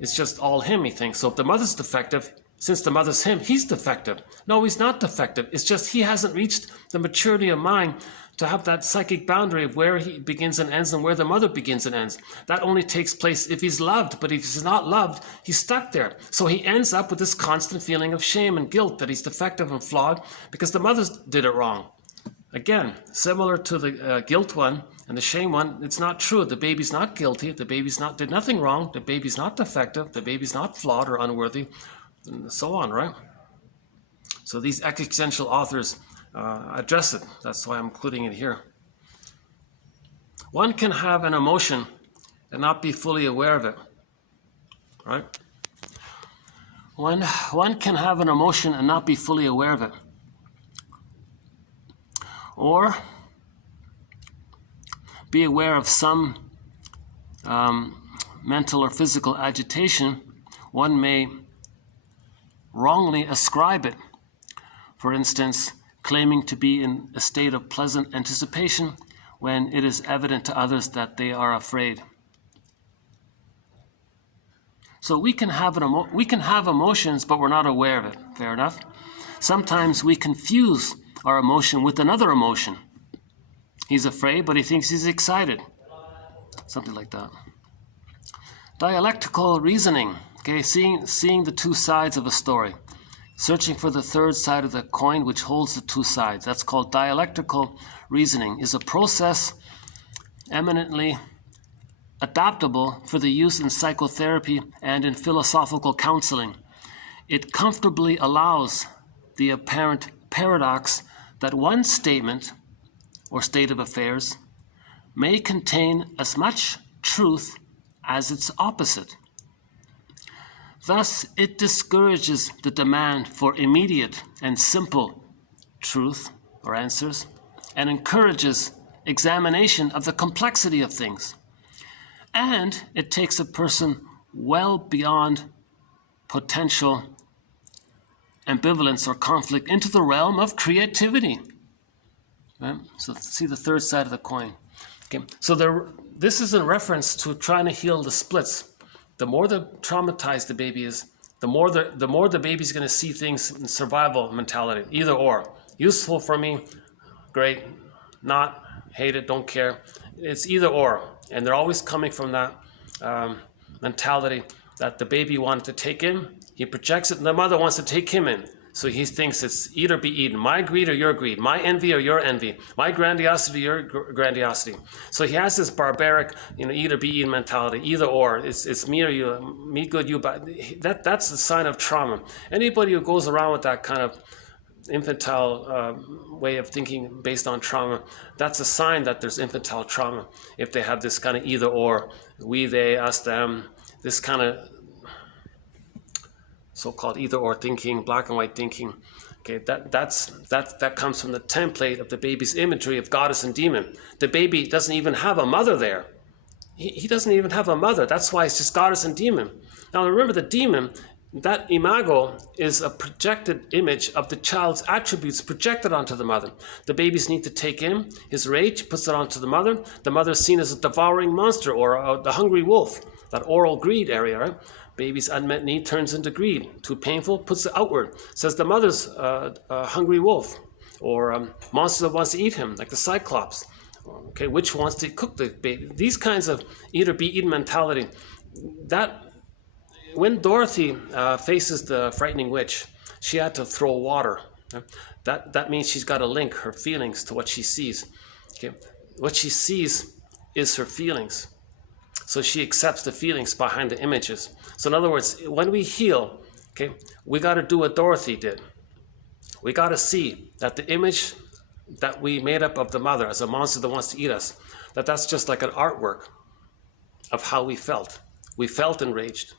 It's just all him, he thinks. So if the mother's defective, since the mother's him, he's defective. No, he's not defective. It's just he hasn't reached the maturity of mind to have that psychic boundary of where he begins and ends and where the mother begins and ends. That only takes place if he's loved, but if he's not loved, he's stuck there. So he ends up with this constant feeling of shame and guilt that he's defective and flawed because the mother did it wrong. Again, similar to the guilt one and the shame one, it's not true. The baby's not guilty. The baby's not did nothing wrong. The baby's not defective. The baby's not flawed or unworthy, and so on, right? So these existential authors address it. That's why I'm including it here. One can have an emotion and not be fully aware of it, right? One can have an emotion and not be fully aware of it. Or be aware of some mental or physical agitation. One may wrongly ascribe it. For instance, claiming to be in a state of pleasant anticipation when it is evident to others that they are afraid. So we can have emotions, but we're not aware of it. Fair enough. Sometimes we confuse our emotion with another emotion. He's afraid, but he thinks he's excited. Something like that. Dialectical reasoning. Okay, seeing the two sides of a story. Searching for the third side of the coin which holds the two sides. That's called dialectical reasoning. Is a process eminently adaptable for the use in psychotherapy and in philosophical counseling. It comfortably allows the apparent paradox that one statement or state of affairs may contain as much truth as its opposite. Thus, it discourages the demand for immediate and simple truth or answers and encourages examination of the complexity of things. And it takes a person well beyond potential ambivalence or conflict into the realm of creativity. Right? So see the third side of the coin. Okay. So this is in reference to trying to heal the splits. The more traumatized the baby is, the more the baby's going to see things in survival mentality, either or. Useful for me, great. Not, hate it, don't care. It's either or. And they're always coming from that mentality that the baby wanted to take in. He projects it, and the mother wants to take him in. So he thinks it's eat or be eaten. My greed or your greed. My envy or your envy. My grandiosity or your grandiosity. So he has this barbaric, eat or be eaten mentality. Either or. It's me or you. Me good, you bad. That's a sign of trauma. Anybody who goes around with that kind of infantile way of thinking based on trauma, that's a sign that there's infantile trauma. If they have this kind of either or, we, they, us, them, this kind of so-called either or thinking, black and white thinking. Okay, that comes from the template of the baby's imagery of goddess and demon. The baby doesn't even have a mother there. He doesn't even have a mother. That's why it's just goddess and demon. Now remember, the demon, that imago is a projected image of the child's attributes projected onto the mother. The babies need to take in his rage, puts it onto the mother. The mother is seen as a devouring monster or the hungry wolf, that oral greed area, right? Baby's unmet need turns into greed. Too painful, puts it outward. Says the mother's a hungry wolf or monster that wants to eat him, like the Cyclops. Okay, which wants to cook the baby. These kinds of eat or be eaten mentality. That when Dorothy faces the frightening witch, she had to throw water. That means she's got to link her feelings to what she sees. Okay, what she sees is her feelings. So she accepts the feelings behind the images. So in other words, when we heal, okay, we got to do what Dorothy did. We got to see that the image that we made up of the mother as a monster that wants to eat us, that's just like an artwork. of how we felt. We felt enraged.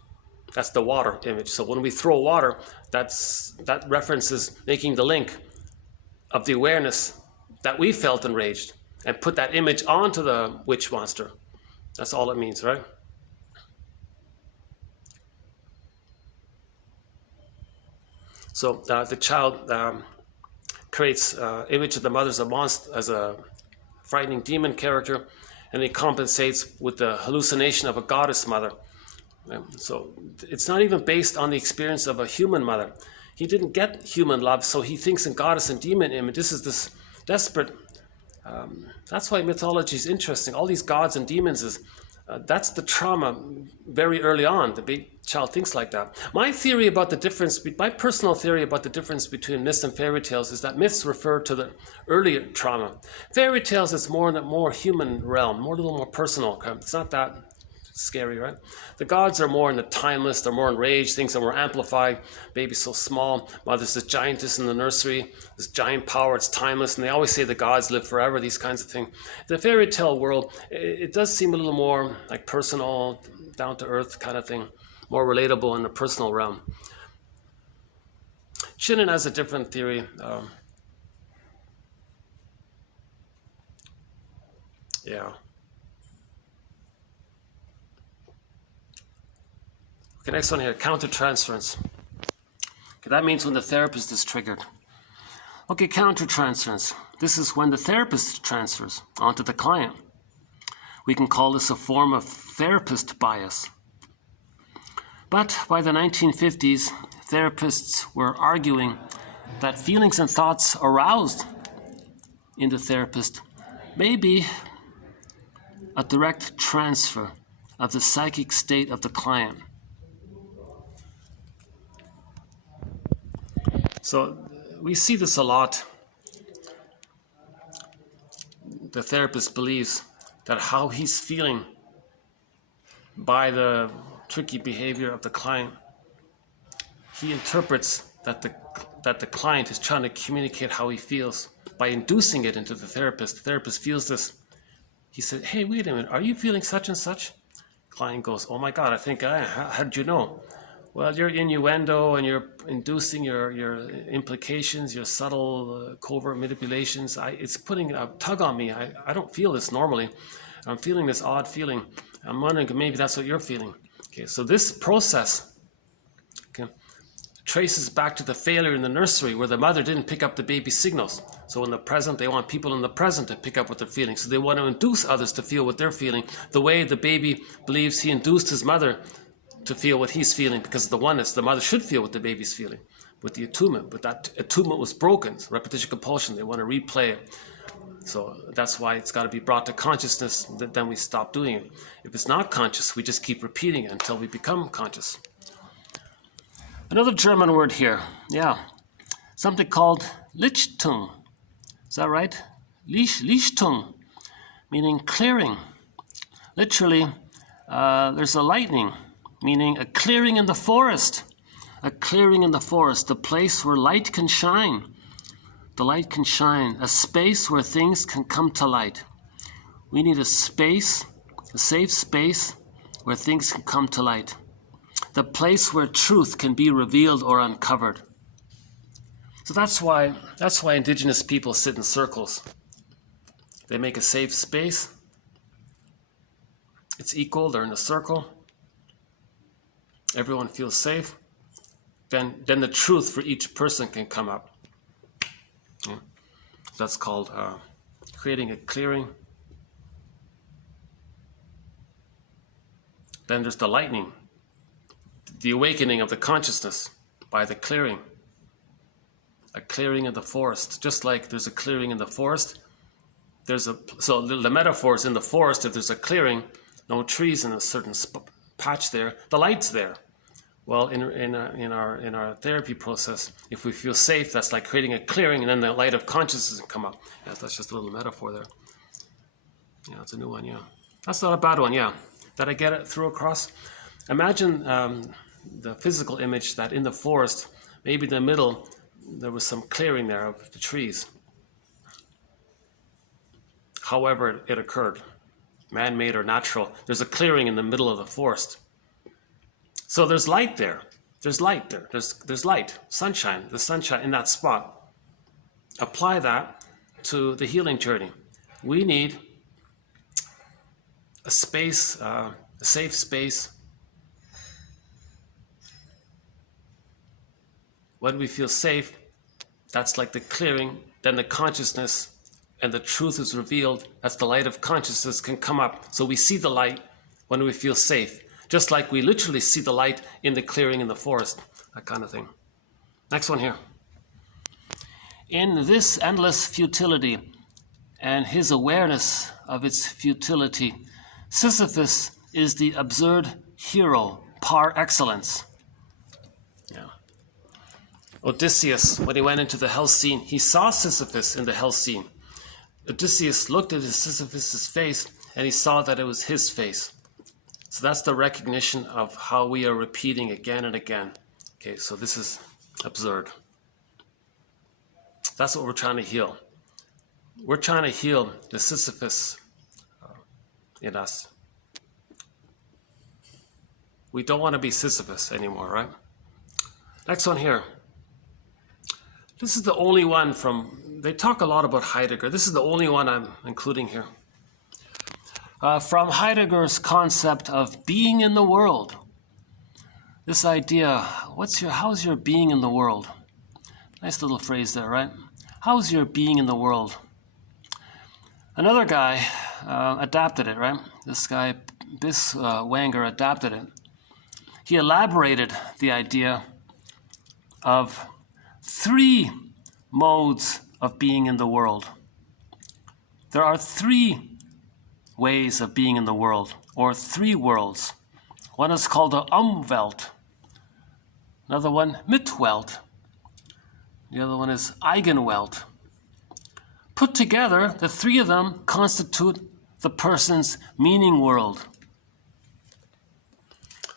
That's the water image. So when we throw water, that references making the link of the awareness that we felt enraged and put that image onto the witch monster. That's all it means, right? So the child creates image of the mother as a monster, as a frightening demon character, and he compensates with the hallucination of a goddess mother. So it's not even based on the experience of a human mother. He didn't get human love, so he thinks in goddess and demon image. This is this desperate. That's why mythology is interesting. All these gods and demons is that's the trauma very early on. The big child thinks like that. My theory about the difference, my personal theory about the difference between myths and fairy tales is that myths refer to the earlier trauma. Fairy tales is more in a more human realm, a little more personal. It's not that scary, right? The gods are more in the timeless, they're more enraged, things are more amplified. Baby's so small, mother's this giantess in the nursery, this giant power, it's timeless, and they always say the gods live forever, these kinds of things. The fairy tale world, it does seem a little more like personal, down to earth kind of thing, more relatable in the personal realm. Shinnon has a different theory. Yeah. Okay, next one here, countertransference. Okay, that means when the therapist is triggered. Okay, countertransference. This is when the therapist transfers onto the client. We can call this a form of therapist bias. But by the 1950s, therapists were arguing that feelings and thoughts aroused in the therapist may be a direct transfer of the psychic state of the client. So we see this a lot. The therapist believes that how he's feeling by the tricky behavior of the client, he interprets that the client is trying to communicate how he feels by inducing it into the therapist. The therapist feels this. He said, "Hey, wait a minute, are you feeling such and such?" Client goes, "Oh my God, I think I am. How did you know?" Well, your innuendo and you're inducing your implications, your subtle covert manipulations, it's putting a tug on me. I don't feel this normally. I'm feeling this odd feeling. I'm wondering if maybe that's what you're feeling. Okay, so this process traces back to the failure in the nursery where the mother didn't pick up the baby's signals. So in the present, they want people in the present to pick up what they're feeling. So they want to induce others to feel what they're feeling the way the baby believes he induced his mother to feel what he's feeling because of the oneness. The mother should feel what the baby's feeling with the attunement, but that attunement was broken. Repetition compulsion, they want to replay it. So that's why it's got to be brought to consciousness, then we stop doing it. If it's not conscious, we just keep repeating it until we become conscious. Another German word here, yeah, something called Lichtung. Is that right? Lichtung, meaning clearing. Literally, there's a lightning, meaning a clearing in the forest. A clearing in the forest, a place where light can shine. The light can shine, a space where things can come to light. We need a space, a safe space where things can come to light. The place where truth can be revealed or uncovered. So that's why indigenous people sit in circles. They make a safe space. It's equal, they're in a circle. Everyone feels safe. Then the truth for each person can come up. Yeah. That's called creating a clearing. Then there's the lightning, the awakening of the consciousness by the clearing. A clearing in the forest, just like there's a clearing in the forest. So the metaphor is in the forest. If there's a clearing, no trees in a certain patch there, the light's there. Well, in our therapy process, if we feel safe, that's like creating a clearing, and then the light of consciousness can come up. Yeah, that's just a little metaphor there. Yeah, it's a new one. Yeah, that's not a bad one. Yeah, did I get it through across? Imagine the physical image that in the forest, maybe in the middle, there was some clearing there of the trees. However, it occurred. man-made or natural. There's a clearing in the middle of the forest. So there's light there. There's light there. There's light, sunshine, the sunshine in that spot. Apply that to the healing journey. We need a space, a safe space. When we feel safe, that's like the clearing, then the consciousness and the truth is revealed. That's the light of consciousness can come up. So we see the light when we feel safe. Just like we literally see the light in the clearing in the forest, that kind of thing. Next one here. In this endless futility and his awareness of its futility, Sisyphus is the absurd hero par excellence. Yeah. Odysseus, when he went into the hell scene, he saw Sisyphus in the hell scene. Odysseus looked at Sisyphus' face and he saw that it was his face. So that's the recognition of how we are repeating again and again. Okay, so this is absurd. That's what we're trying to heal. We're trying to heal the Sisyphus in us. We don't want to be Sisyphus anymore, right? Next one here. This is the only one they talk a lot about Heidegger. This is the only one I'm including here. From Heidegger's concept of being in the world. This idea, how's your being in the world? Nice little phrase there, right? How's your being in the world? Another guy adapted it, right? This guy, Wanger, adapted it. He elaborated the idea of 3 modes of being in the world. There are 3 ways of being in the world, or 3 worlds. One is called the Umwelt. Another one, Mitwelt. The other one is Eigenwelt. Put together, the 3 of them constitute the person's meaning world.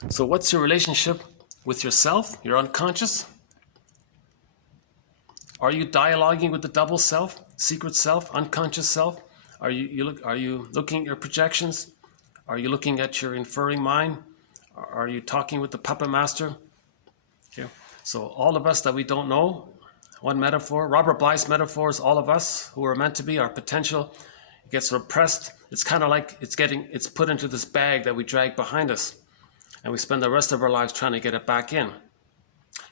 So what's your relationship with yourself, your unconscious? Are you dialoguing with the double self, secret self, unconscious self? Are you looking at your projections? Are you looking at your inferring mind? Are you talking with the puppet master? Okay. So all of us that we don't know, one metaphor, Robert Bly's metaphor is all of us who are meant to be, our potential. It gets repressed. It's kind of like it's put into this bag that we drag behind us. And we spend the rest of our lives trying to get it back in.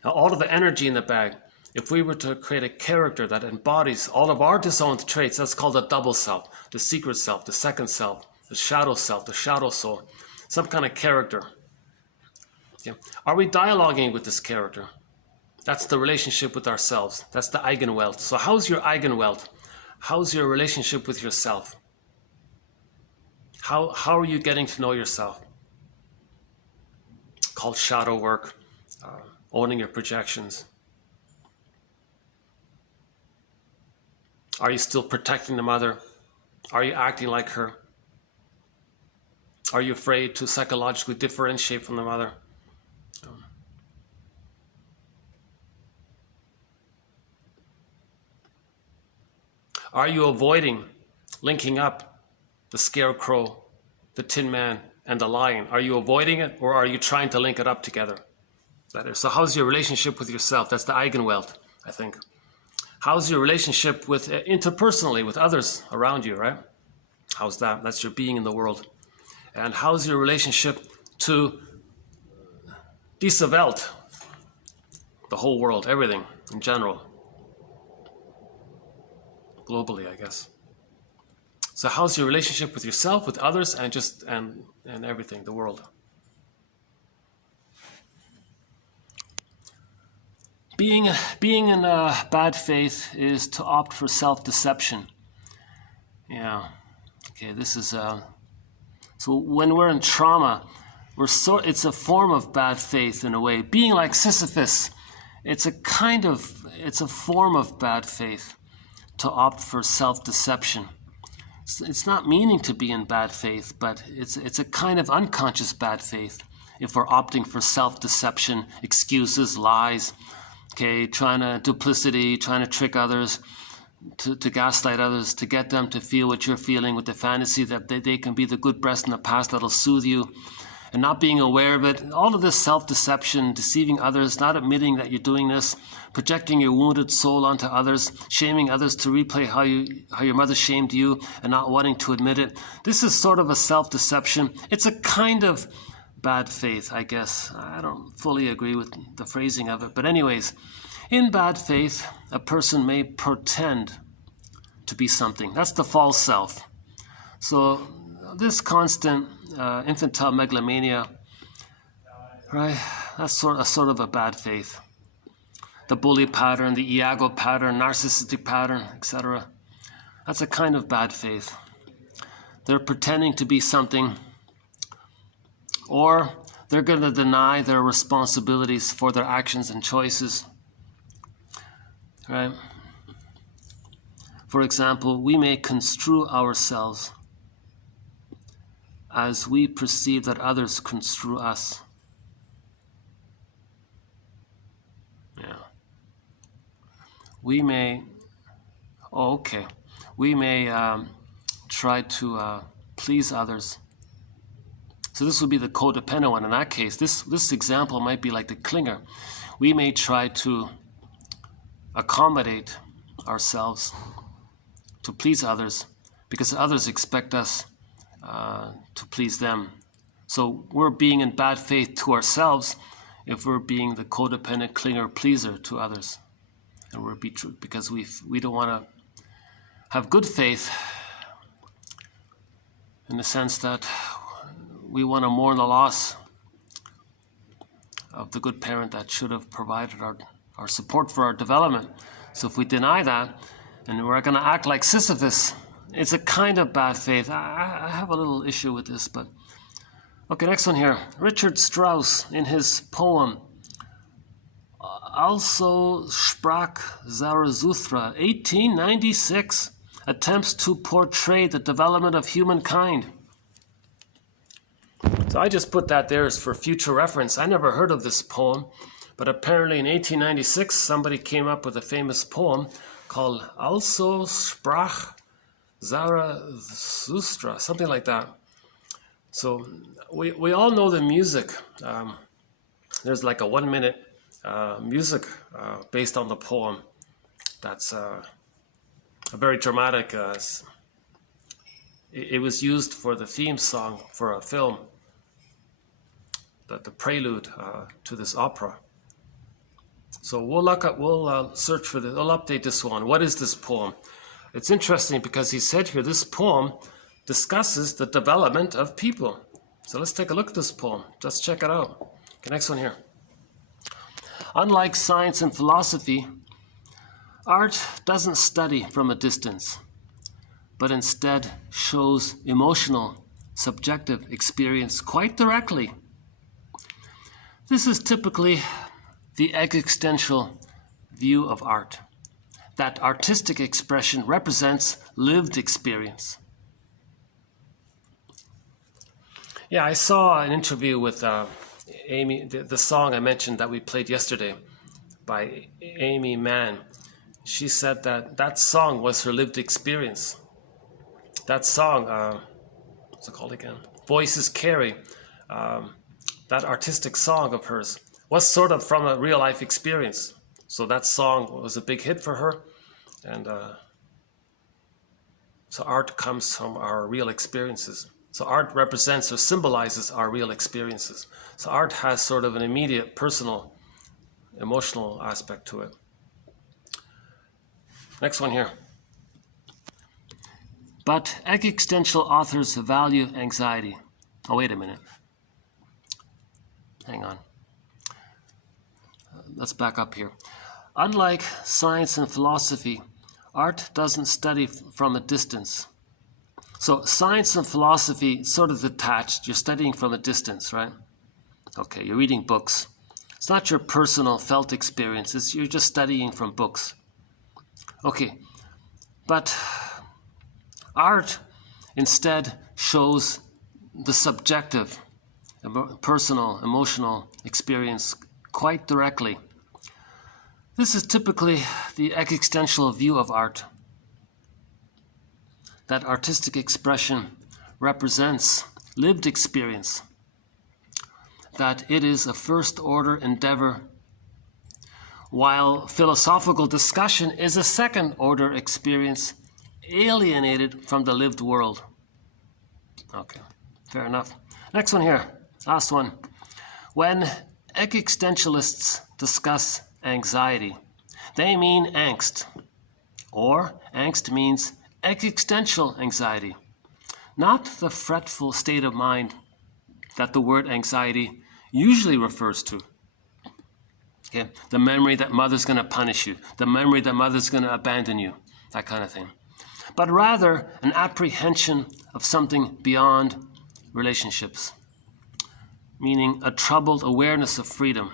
Now all of the energy in the bag, if we were to create a character that embodies all of our disowned traits, that's called a double self, the secret self, the second self, the shadow soul, some kind of character. Okay. Are we dialoguing with this character? That's the relationship with ourselves. That's the Eigenwelt. So how's your Eigenwelt? How's your relationship with yourself? How are you getting to know yourself? Called shadow work, owning your projections. Are you still protecting the mother? Are you acting like her? Are you afraid to psychologically differentiate from the mother? Are you avoiding linking up the scarecrow, the tin man, and the lion? Are you avoiding it, or are you trying to link it up together? So how's your relationship with yourself? That's the Eigenwelt, I think. How's your relationship with interpersonally with others around you, right? How's that? That's your being in the world. And how's your relationship to diese Welt, the whole world, everything in general, globally, I guess. So how's your relationship with yourself, with others, and everything, the world? Being in bad faith is to opt for self-deception. Yeah. Okay. This is so when we're in trauma, it's a form of bad faith in a way. Being like Sisyphus, it's a form of bad faith to opt for self-deception. It's not meaning to be in bad faith, but it's a kind of unconscious bad faith if we're opting for self-deception, excuses, lies. Okay, duplicity, trying to trick others, to gaslight others, to get them to feel what you're feeling with the fantasy that they can be the good breast in the past that'll soothe you, and not being aware of it. All of this self-deception, deceiving others, not admitting that you're doing this, projecting your wounded soul onto others, shaming others to replay how your mother shamed you and not wanting to admit it. This is sort of a self-deception. It's a kind of bad faith, I guess. I don't fully agree with the phrasing of it. But anyways, in bad faith, a person may pretend to be something. That's the false self. So this constant infantile megalomania, right? That's sort of a bad faith. The bully pattern, the Iago pattern, narcissistic pattern, etc. That's a kind of bad faith. They're pretending to be something, or they're going to deny their responsibilities for their actions and choices, right? For example, we may construe ourselves as we perceive that others construe us. Yeah. We may, we may try to please others. So this would be the codependent one. In that case, this example might be like the clinger. We may try to accommodate ourselves to please others because others expect us to please them. So we're being in bad faith to ourselves if we're being the codependent clinger pleaser to others. And we're because we don't want to have good faith in the sense that we want to mourn the loss of the good parent that should have provided our support for our development. So if we deny that, and we're going to act like Sisyphus, it's a kind of bad faith. I have a little issue with this, but... Okay, next one here. Richard Strauss, in his poem, Also sprach Zarathustra, 1896, attempts to portray the development of humankind. So I just put that there as for future reference. I never heard of this poem, but apparently in 1896, somebody came up with a famous poem called Also sprach Zarathustra, something like that. So we all know the music. There's like a 1 minute music based on the poem. That's a very dramatic. It was used for the theme song for a film, the prelude to this opera. So we'll search for this. We'll update this one. What is this poem? It's interesting because he said here this poem discusses the development of people. So let's take a look at this poem. Just check it out. Okay, next one here. Unlike science and philosophy, art doesn't study from a distance, but instead shows emotional, subjective experience quite directly. This is typically the existential view of art, that artistic expression represents lived experience. Yeah, I saw an interview with Amy, the song I mentioned that we played yesterday by Amy Mann. She said that song was her lived experience. That song, what's it called again? Voices Carry. That artistic song of hers was sort of from a real life experience. So that song was a big hit for her. And so art comes from our real experiences. So art represents or symbolizes our real experiences. So art has sort of an immediate, personal, emotional aspect to it. Next one here. But existential authors value anxiety. Oh, wait a minute. Hang on. Let's back up here. Unlike science and philosophy, art doesn't study from a distance. So science and philosophy sort of detached. You're studying from a distance, right? Okay, you're reading books. It's not your personal felt experiences. You're just studying from books. Okay, but art instead shows the subjective, personal, emotional experience quite directly. This is typically the existential view of art, that artistic expression represents lived experience, that it is a first-order endeavor, while philosophical discussion is a second-order experience alienated from the lived world. Okay, fair enough. Next one here, last one. When existentialists discuss anxiety, they mean angst, or angst means existential anxiety, not the fretful state of mind that the word anxiety usually refers to. Okay, the memory that mother's going to punish you, the memory that mother's going to abandon you, that kind of thing. But rather an apprehension of something beyond relationships, meaning a troubled awareness of freedom,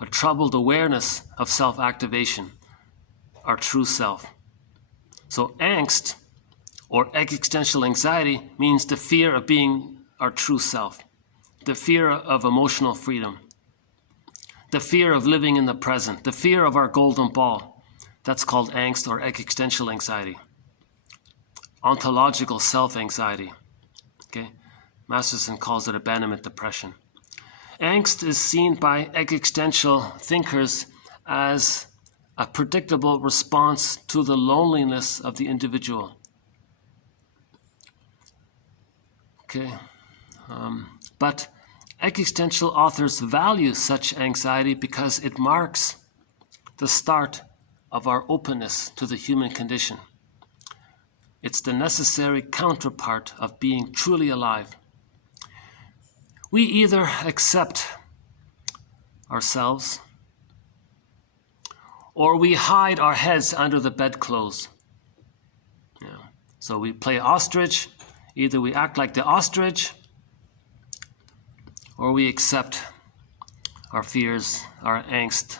a troubled awareness of self-activation, our true self. So angst, or existential anxiety, means the fear of being our true self, the fear of emotional freedom, the fear of living in the present, the fear of our golden ball. That's called angst or existential anxiety. Ontological self-anxiety. Okay? Masterson calls it abandonment depression. Angst is seen by existential thinkers as a predictable response to the loneliness of the individual. Okay, but existential authors value such anxiety because it marks the start of our openness to the human condition. It's the necessary counterpart of being truly alive. We either accept ourselves or we hide our heads under the bedclothes. Yeah. So we play ostrich. Either we act like the ostrich or we accept our fears, our angst,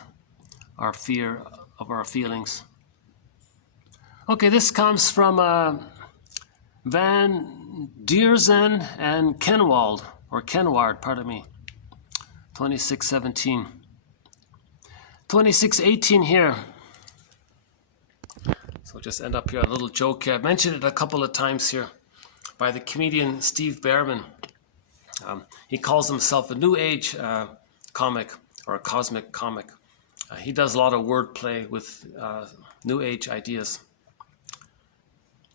our fear of our feelings. Okay, this comes from Van Deerzen and Kenward, 2617. 2618 here. So just end up here, a little joke here. I mentioned it a couple of times here by the comedian Steve Behrman. He calls himself a New Age comic or a cosmic comic. He does a lot of wordplay with New Age ideas.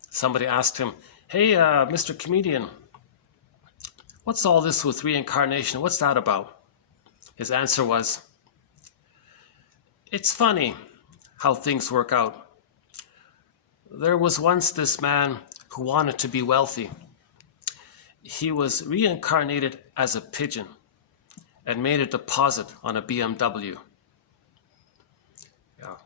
Somebody asked him, "Hey, Mr. Comedian, what's all this with reincarnation? What's that about?" His answer was, "It's funny how things work out. There was once this man who wanted to be wealthy. He was reincarnated as a pigeon and made a deposit on a BMW. Yeah.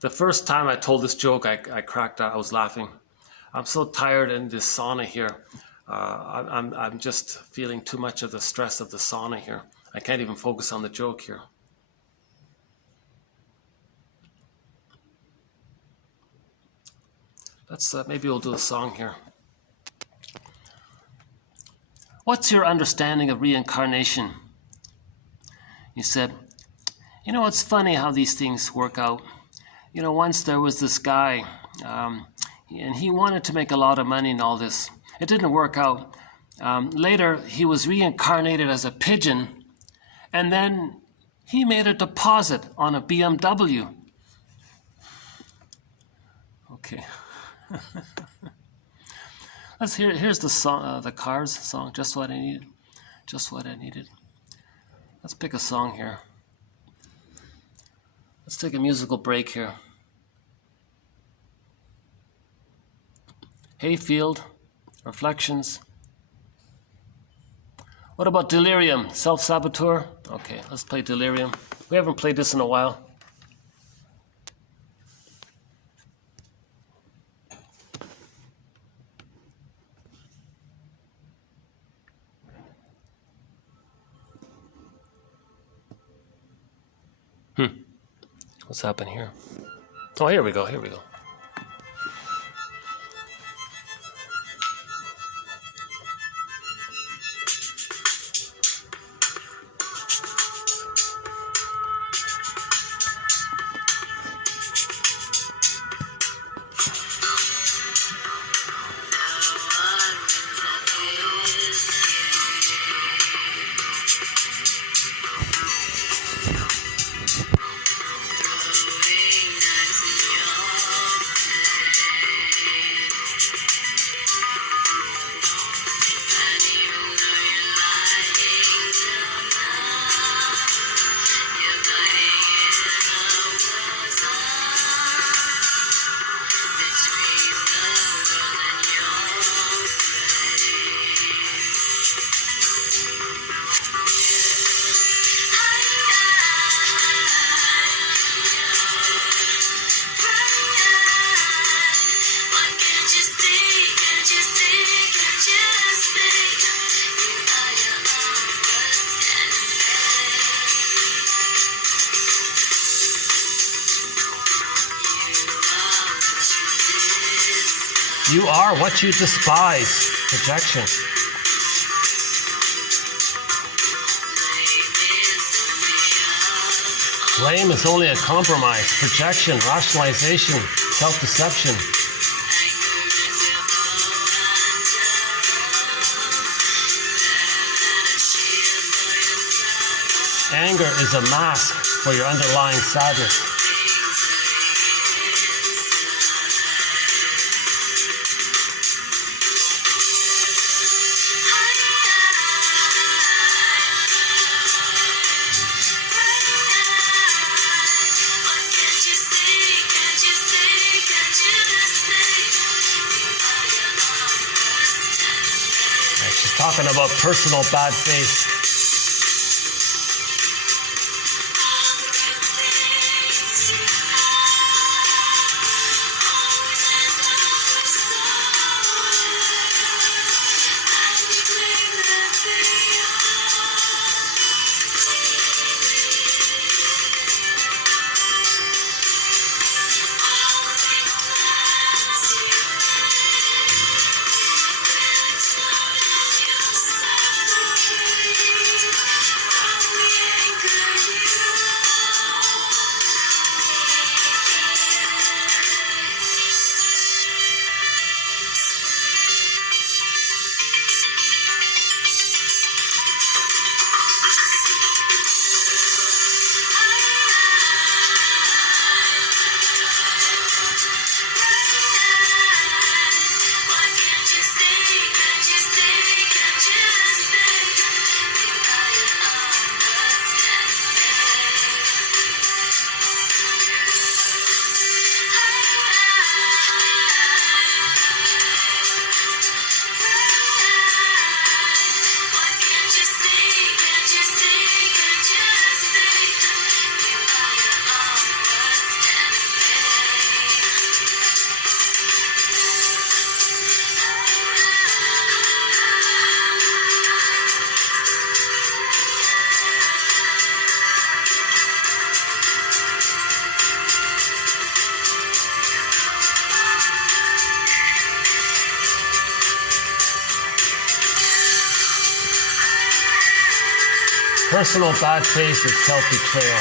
The first time I told this joke, I cracked out. I was laughing. I'm so tired in this sauna here. I'm just feeling too much of the stress of the sauna here. I can't even focus on the joke here." Maybe we'll do a song here. What's your understanding of reincarnation? He said, "You know, it's funny how these things work out. You know, once there was this guy, and he wanted to make a lot of money and all this. It didn't work out. Later, he was reincarnated as a pigeon, and then he made a deposit on a BMW." Okay. Here's the song, the Cars song, "Just What I Needed." Just what I needed. Let's pick a song here. Let's take a musical break here. Hayfield, Reflections. What about Delirium, Self-Saboteur? Okay, let's play Delirium. We haven't played this in a while. What's happened here? Oh, here we go. You are what you despise. Projection. Blame is only a compromise. Projection, rationalization, self-deception. Anger is a mask for your underlying sadness. She's talking about personal bad faith. Personal bad faith is self-betrayal.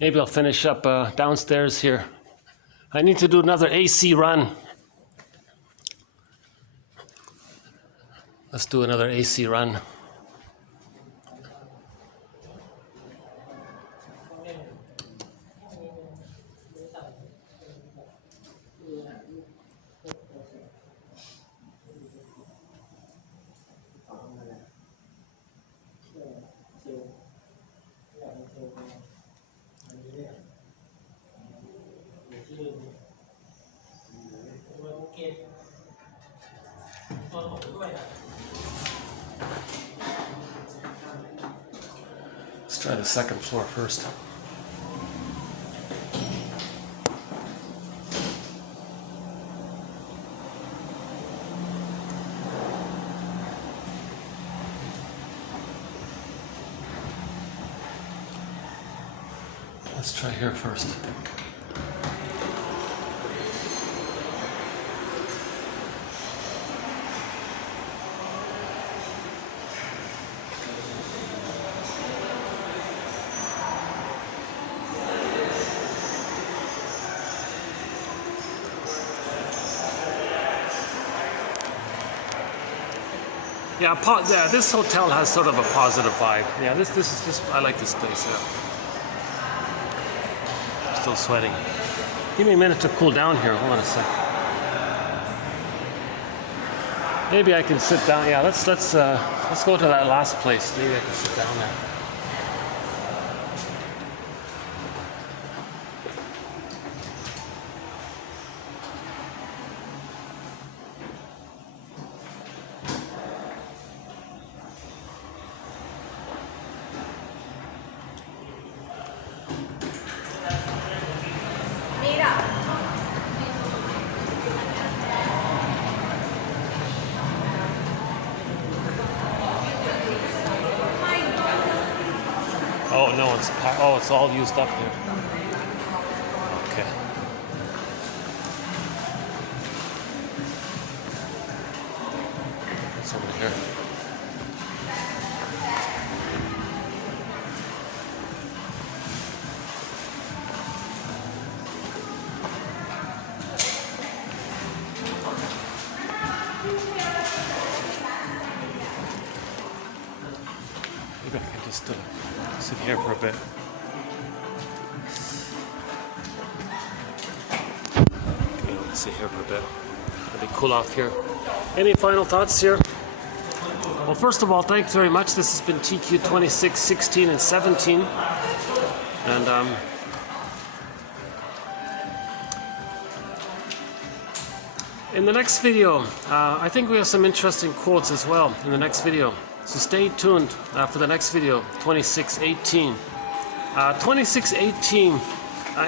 Maybe I'll finish up downstairs here. I need to do another AC run. Let's do another AC run. Let's try the second floor first. Let's try here first. Yeah, this hotel has sort of a positive vibe. Yeah, this is just, I like this place, yeah. I'm still sweating. Give me a minute to cool down here, hold on a sec. Maybe I can sit down, yeah, let's go to that last place. Maybe I can sit down there. no, it's all used up here. Okay. It's over here. Maybe I can just sit here for a bit. Okay, let's sit here for a bit. Let me cool off here. Any final thoughts here? Well, first of all, thanks very much. This has been TQ 26, 16, and 17. And in the next video, I think we have some interesting quotes as well in the next video. So stay tuned for the next video, 2618. 2618,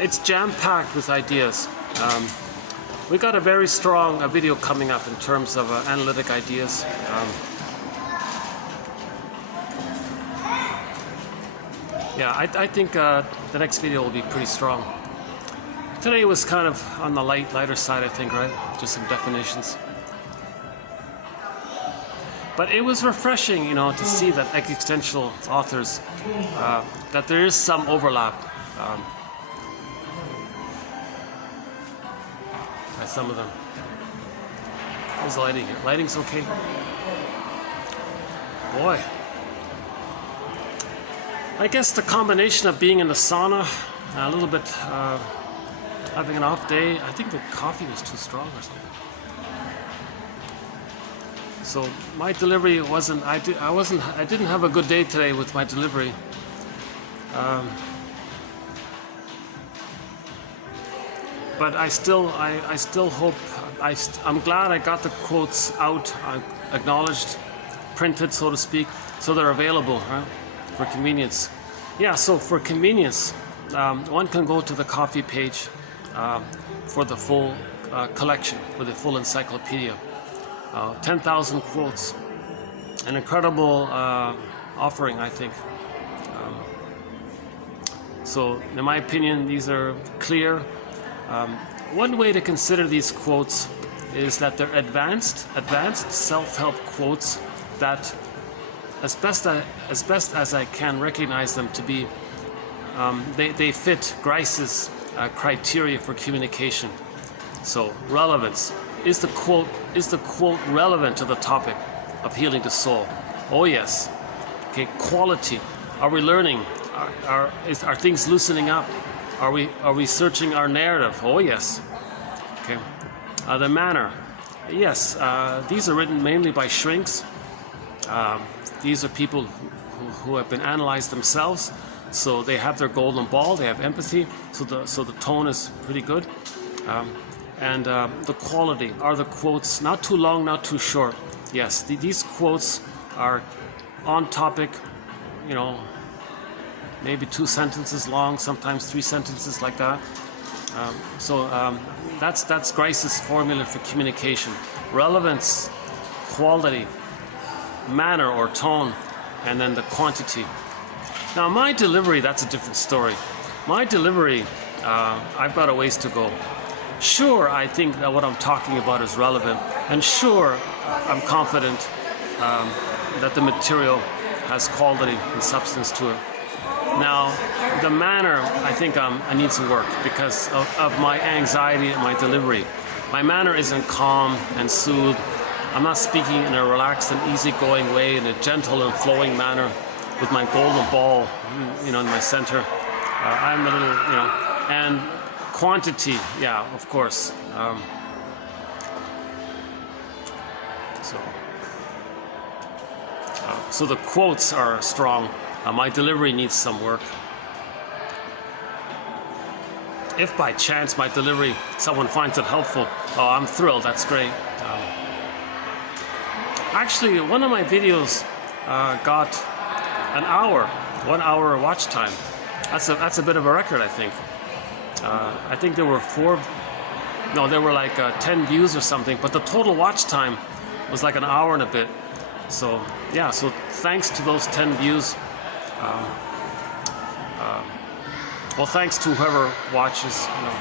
it's jam-packed with ideas. We got a very strong video coming up in terms of analytic ideas. Yeah, I think the next video will be pretty strong. Today was kind of on the lighter side, I think, right? Just some definitions. But it was refreshing, you know, to see that existential authors, that there is some overlap by some of them. How's the lighting here? Lighting's okay? Boy. I guess the combination of being in the sauna, a little bit having an off day, I think the coffee was too strong or something. So my delivery wasn't. I didn't have a good day today with my delivery. But I still hope. I'm glad I got the quotes out, acknowledged, printed, so to speak, so they're available, right, for convenience. Yeah. So for convenience, one can go to the coffee page for the full collection, for the full encyclopedia. 10,000 quotes, an incredible offering, I think. So, in my opinion, these are clear. One way to consider these quotes is that they're advanced self-help quotes that, as best as I can recognize them to be, they fit Grice's criteria for communication. So, relevance. Is the quote relevant to the topic of healing the soul? Oh yes. Okay. Quality. Are we learning? Are things loosening up? Are we searching our narrative? Oh yes. Okay. The manner. Yes. These are written mainly by shrinks. These are people who have been analyzed themselves, so they have their golden ball. They have empathy. So the tone is pretty good. And the quality. Are the quotes not too long, not too short? Yes, these quotes are on topic, you know, maybe 2 sentences long, sometimes 3 sentences like that. That's Grice's formula for communication. Relevance, quality, manner or tone, and then the quantity. Now my delivery, that's a different story. My delivery, I've got a ways to go. Sure, I think that what I'm talking about is relevant, and sure, I'm confident that the material has quality and substance to it. Now, the manner, I think I need some work because of my anxiety and my delivery. My manner isn't calm and soothed. I'm not speaking in a relaxed and easygoing way, in a gentle and flowing manner with my golden ball, you know, in my center. I'm a little, you know, and quantity, yeah, of course. So the quotes are strong. My delivery needs some work. If by chance my delivery, someone finds it helpful, oh, I'm thrilled. That's great. Actually, one of my videos got an hour, 1 hour watch time. That's a bit of a record, I think. I think there were there were like 10 views or something, but the total watch time was like an hour and a bit. So yeah, so thanks to those 10 views. Well, thanks to whoever watches, you know.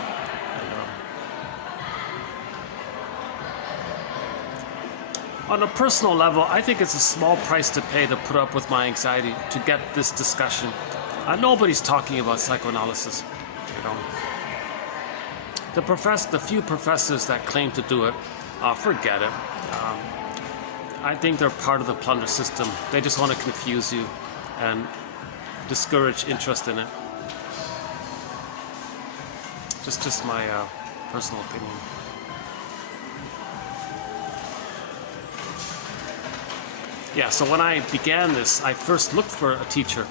On a personal level, I think it's a small price to pay to put up with my anxiety to get this discussion. Nobody's talking about psychoanalysis, you know. The few professors that claim to do it, forget it. I think they're part of the plunder system. They just want to confuse you and discourage interest in it. Just my personal opinion. Yeah, so when I began this, I first looked for a teacher.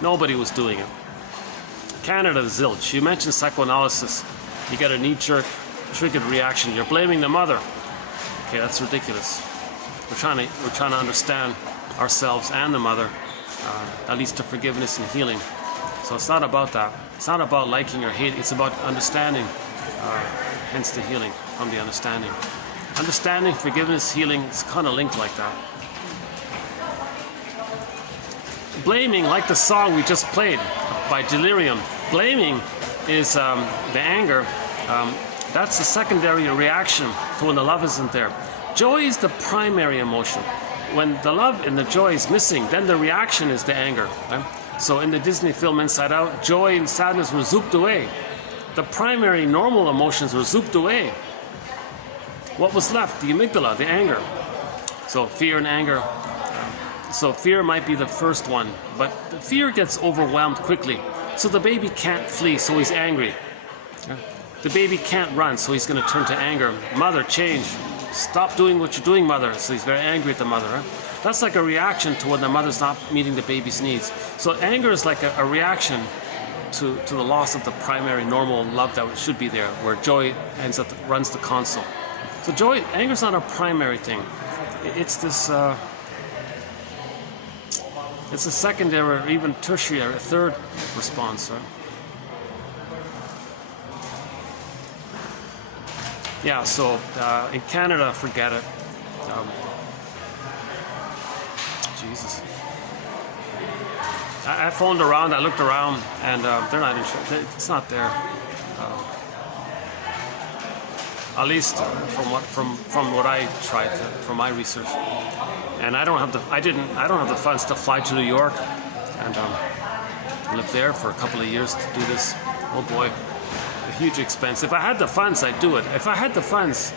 Nobody was doing it. Canada, zilch. You mentioned psychoanalysis, you get a knee-jerk, triggered reaction. You're blaming the mother. Okay, that's ridiculous. We're trying to understand ourselves and the mother, that leads to forgiveness and healing. So it's not about that. It's not about liking or hating. It's about understanding, hence the healing from the understanding. Understanding, forgiveness, healing, it's kind of linked like that. Blaming, like the song we just played by Delirium, blaming is the anger. That's the secondary reaction to when the love isn't there. Joy is the primary emotion. When the love and the joy is missing, then the reaction is the anger. Right? So in the Disney film Inside Out, joy and sadness were zooped away. The primary normal emotions were zooped away. What was left? The amygdala, the anger. So fear and anger. So fear might be the first one, but the fear gets overwhelmed quickly. So the baby can't flee, so he's angry. The baby can't run, so he's going to turn to anger. Mother, change. Stop doing what you're doing, mother. So he's very angry at the mother. Right? That's like a reaction to when the mother's not meeting the baby's needs. So anger is like a reaction to the loss of the primary normal love that should be there, where joy runs the console. So anger is not a primary thing. It's this. It's a secondary or even tertiary, a third response. Right? Yeah, so in Canada, forget it. Jesus. I phoned around, I looked around, and they're not interested. It's not there. At least from what I tried, from my research. And I don't have the funds to fly to New York and live there for a couple of years to do this. Oh boy, a huge expense. If I had the funds, I'd do it. If I had the funds,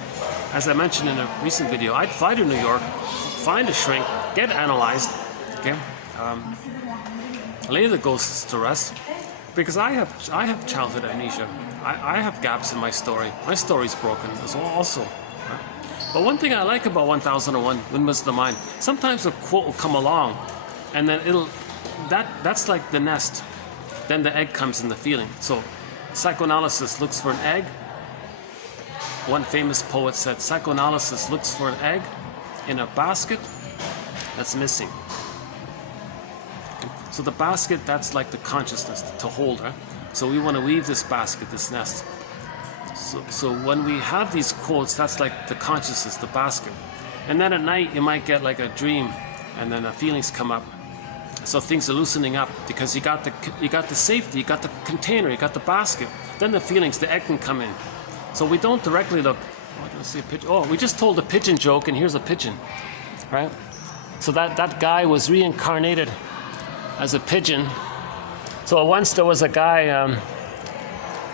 as I mentioned in a recent video, I'd fly to New York, find a shrink, get analyzed, okay, lay the ghosts to rest, because I have childhood amnesia. I have gaps in my story. My story's broken as well also. Right? But one thing I like about 1001 Windmills of the Mind, sometimes a quote will come along, and then that's like the nest. Then the egg comes in the feeling. So psychoanalysis looks for an egg. One famous poet said, psychoanalysis looks for an egg in a basket that's missing. So the basket, that's like the consciousness to hold, right? So we want to weave this basket, this nest. So when we have these quotes, that's like the consciousness, the basket. And then at night you might get like a dream, and then the feelings come up. So things are loosening up because you got the safety, you got the container, you got the basket. Then the feelings, the egg can come in. So we don't directly look. Oh, did I say a pigeon? Oh, we just told a pigeon joke, and here's a pigeon, right? So that guy was reincarnated as a pigeon. So once there was a guy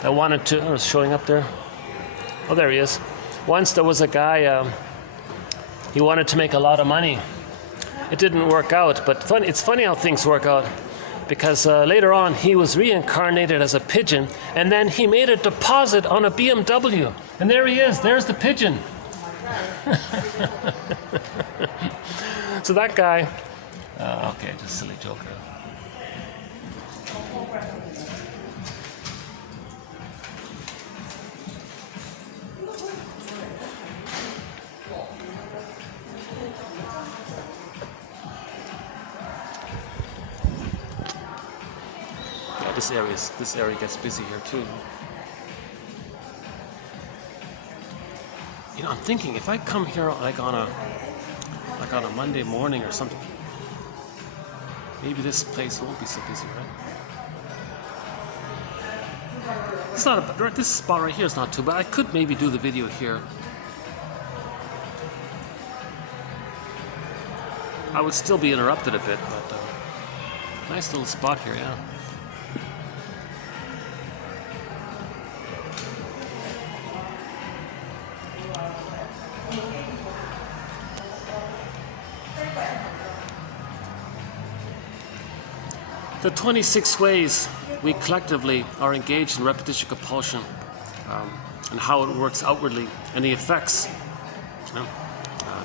that wanted to. Oh, showing up there. Oh, there he is. Once there was a guy. He wanted to make a lot of money. It didn't work out, but it's funny how things work out, because later on he was reincarnated as a pigeon, and then he made a deposit on a BMW, and there he is. There's the pigeon. So that guy. Okay, just silly joke. This area gets busy here too. You know, I'm thinking if I come here like on a Monday morning or something, maybe this place won't be so busy, right? It's not this spot right here is not too bad. I could maybe do the video here. I would still be interrupted a bit, but nice little spot here, yeah. The 26 ways we collectively are engaged in repetition compulsion, and how it works outwardly, and the effects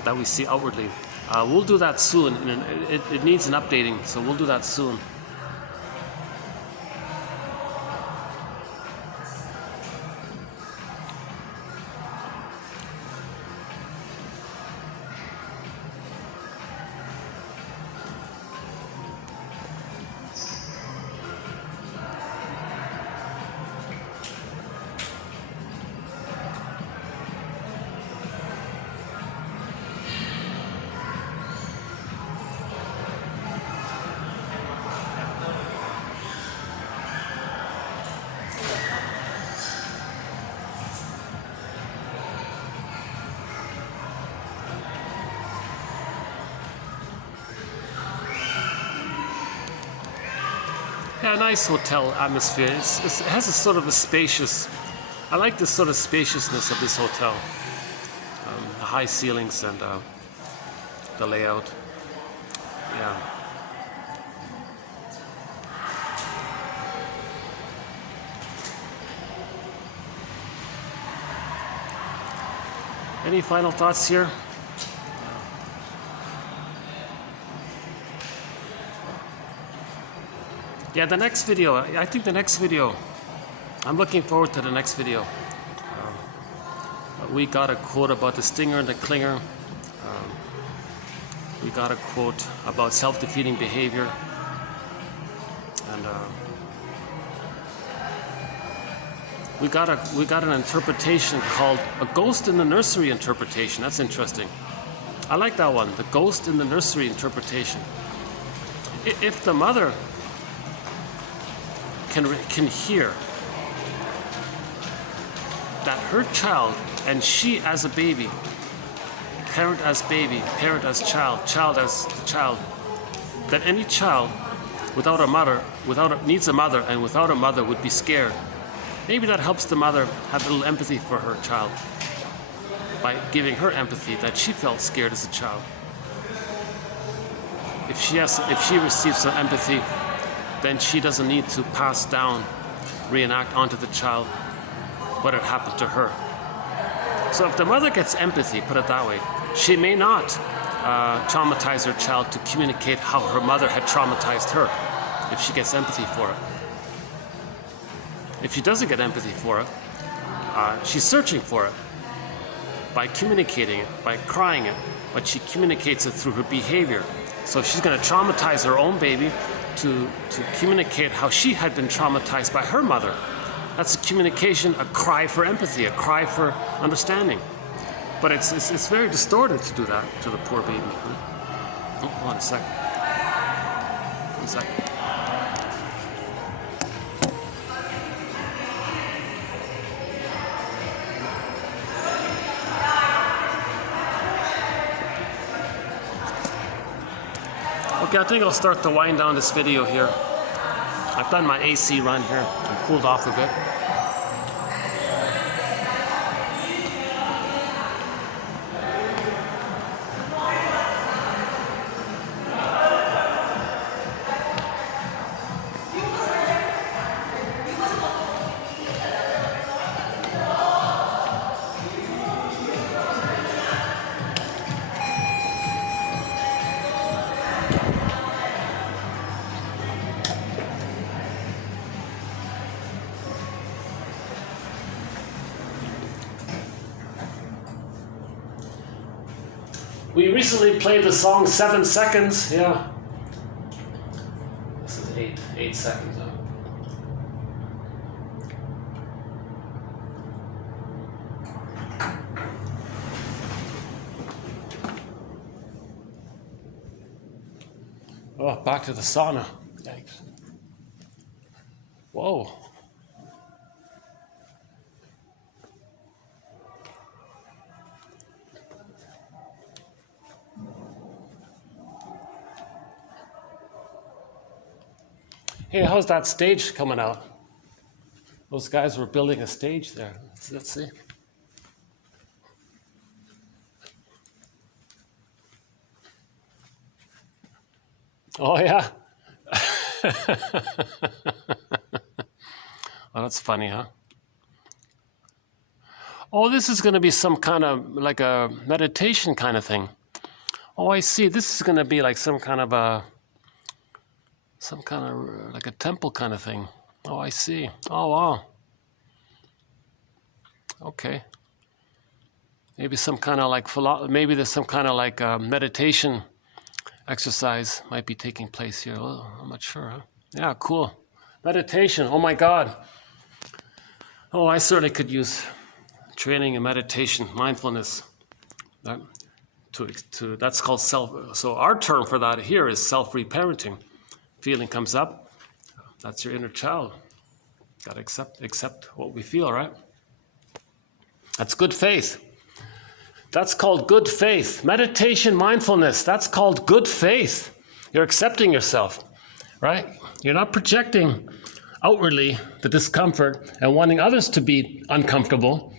that we see outwardly. We'll do that soon. It needs an updating, so we'll do that soon. Yeah, nice hotel atmosphere. It has a sort of a spacious. I like the sort of spaciousness of this hotel. The high ceilings and the layout. Yeah. Any final thoughts here? Yeah, the next video, I think the next video, I'm looking forward to the next video. We got a quote about the stinger and the clinger. We got a quote about self-defeating behavior. And we got an interpretation called a ghost in the nursery interpretation. That's interesting. I like that one, the ghost in the nursery interpretation. If the mother can hear that her child, and she as a baby, parent as baby, parent as child, child as child, that any child without a mother, needs a mother, and without a mother would be scared. Maybe that helps the mother have a little empathy for her child by giving her empathy that she felt scared as a child. If she receives some empathy, then she doesn't need to pass down, reenact onto the child what had happened to her. So if the mother gets empathy, put it that way, she may not traumatize her child to communicate how her mother had traumatized her, if she gets empathy for it. If she doesn't get empathy for it, she's searching for it by communicating it, by crying it, but she communicates it through her behavior. So if she's going to traumatize her own baby to communicate how she had been traumatized by her mother, that's a communication, a cry for empathy, a cry for understanding. But it's very distorted to do that to the poor baby. Oh, hold on a second. 1 second. Okay, I think I'll start to wind down this video here. I've done my AC run here. I'm cooled off a bit. We recently played the song 7 Seconds, yeah. This is 8 seconds. Oh, back to the sauna. Thanks. Whoa. Hey, how's that stage coming out? Those guys were building a stage there. Let's see. Oh, yeah. Oh, that's funny, huh? Oh, this is going to be some kind of like a meditation kind of thing. Oh, I see. This is going to be like some kind of like a temple kind of thing. Oh, I see. Oh, wow. Okay. Maybe some kind of like maybe there's some kind of like meditation exercise might be taking place here. Oh, I'm not sure, huh? Yeah, cool. Meditation. Oh my God. Oh, I certainly could use training in meditation, mindfulness. That's called self. So our term for that here is self-reparenting. Feeling comes up, that's your inner child. Got to accept what we feel, right? That's good faith. That's called good faith. Meditation, mindfulness, that's called good faith. You're accepting yourself, right? You're not projecting outwardly the discomfort and wanting others to be uncomfortable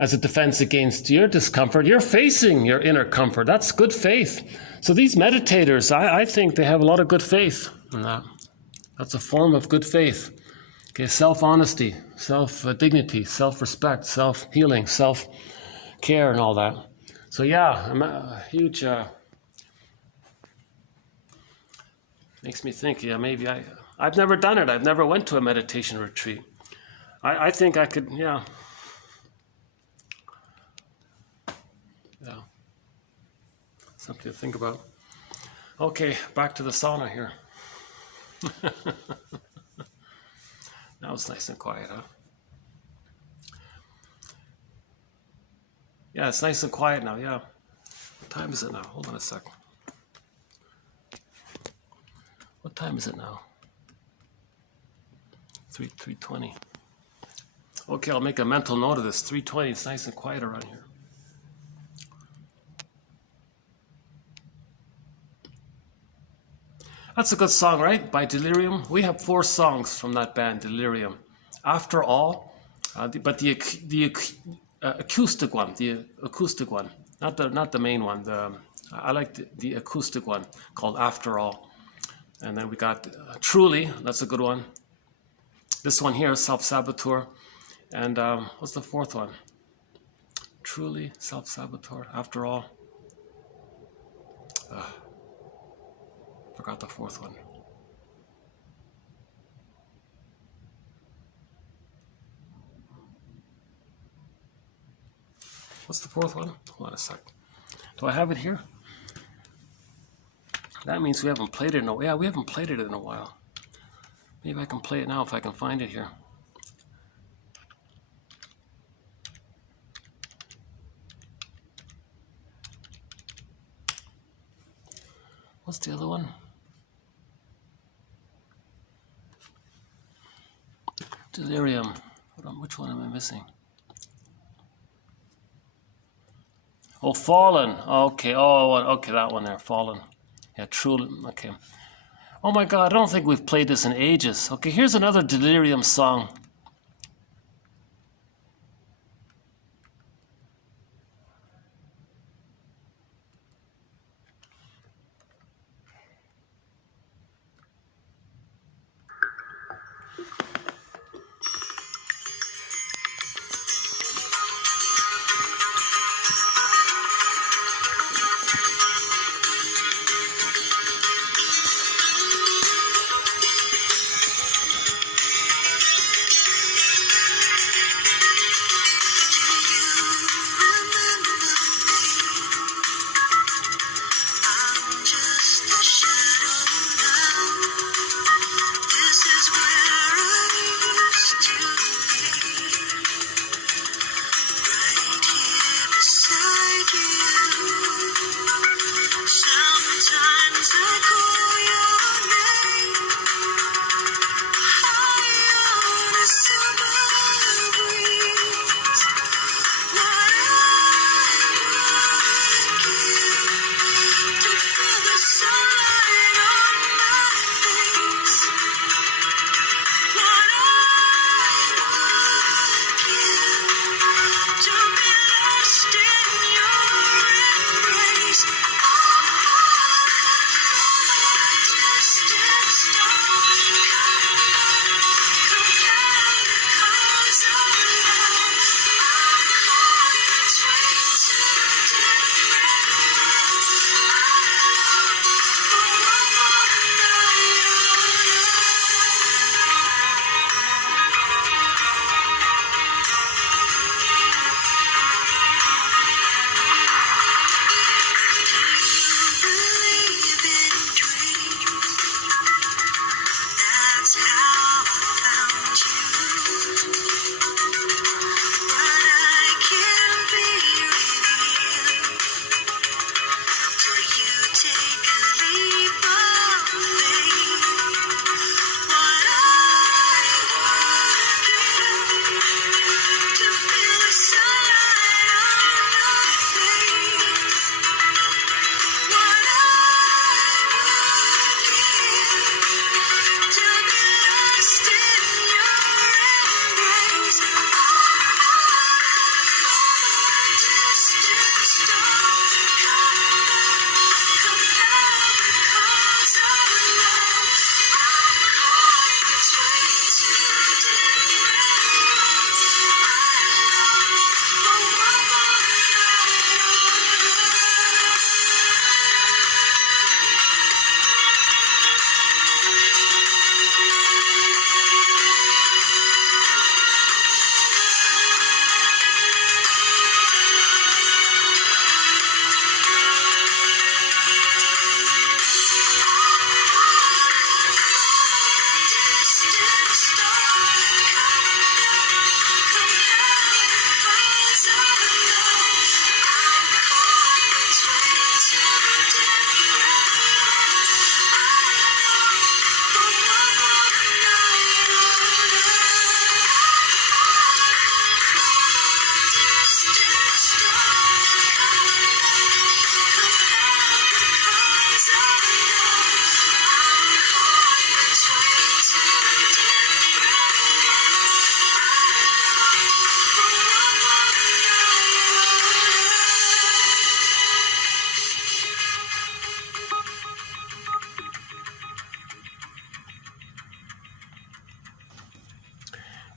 as a defense against your discomfort. You're facing your inner comfort. That's good faith. So these meditators, I think they have a lot of good faith in that. That's a form of good faith. Okay, self-honesty, self-dignity, self-respect, self-healing, self-care and all that. So yeah, I'm a huge, makes me think, yeah, maybe I've never done it. I've never went to a meditation retreat. I think I could, yeah. Yeah. Something to think about. Okay, back to the sauna here. Now it's nice and quiet, huh? Yeah, it's nice and quiet now, yeah. What time is it now? Hold on a second. What time is it now? 3:20. Okay, I'll make a mental note of this. 3:20, it's nice and quiet around here. That's a good song, right? By Delirium. We have 4 songs from that band, Delirium. After All, but the acoustic one, not the main one. I like the acoustic one called After All. And then we got Truly, that's a good one. This one here, Self-Saboteur. And what's the 4th one? Truly, Self-Saboteur, After All. Forgot the 4th one. What's the 4th one? Hold on a sec. Do I have it here? That means we haven't played it in a while. Yeah, we haven't played it in a while. Maybe I can play it now if I can find it here. What's the other one? Delirium. Which one am I missing? Oh, Fallen. Okay. Oh, okay, that one there. Fallen. Yeah, Truly. Okay. Oh my God, I don't think we've played this in ages. Okay, here's another Delirium song.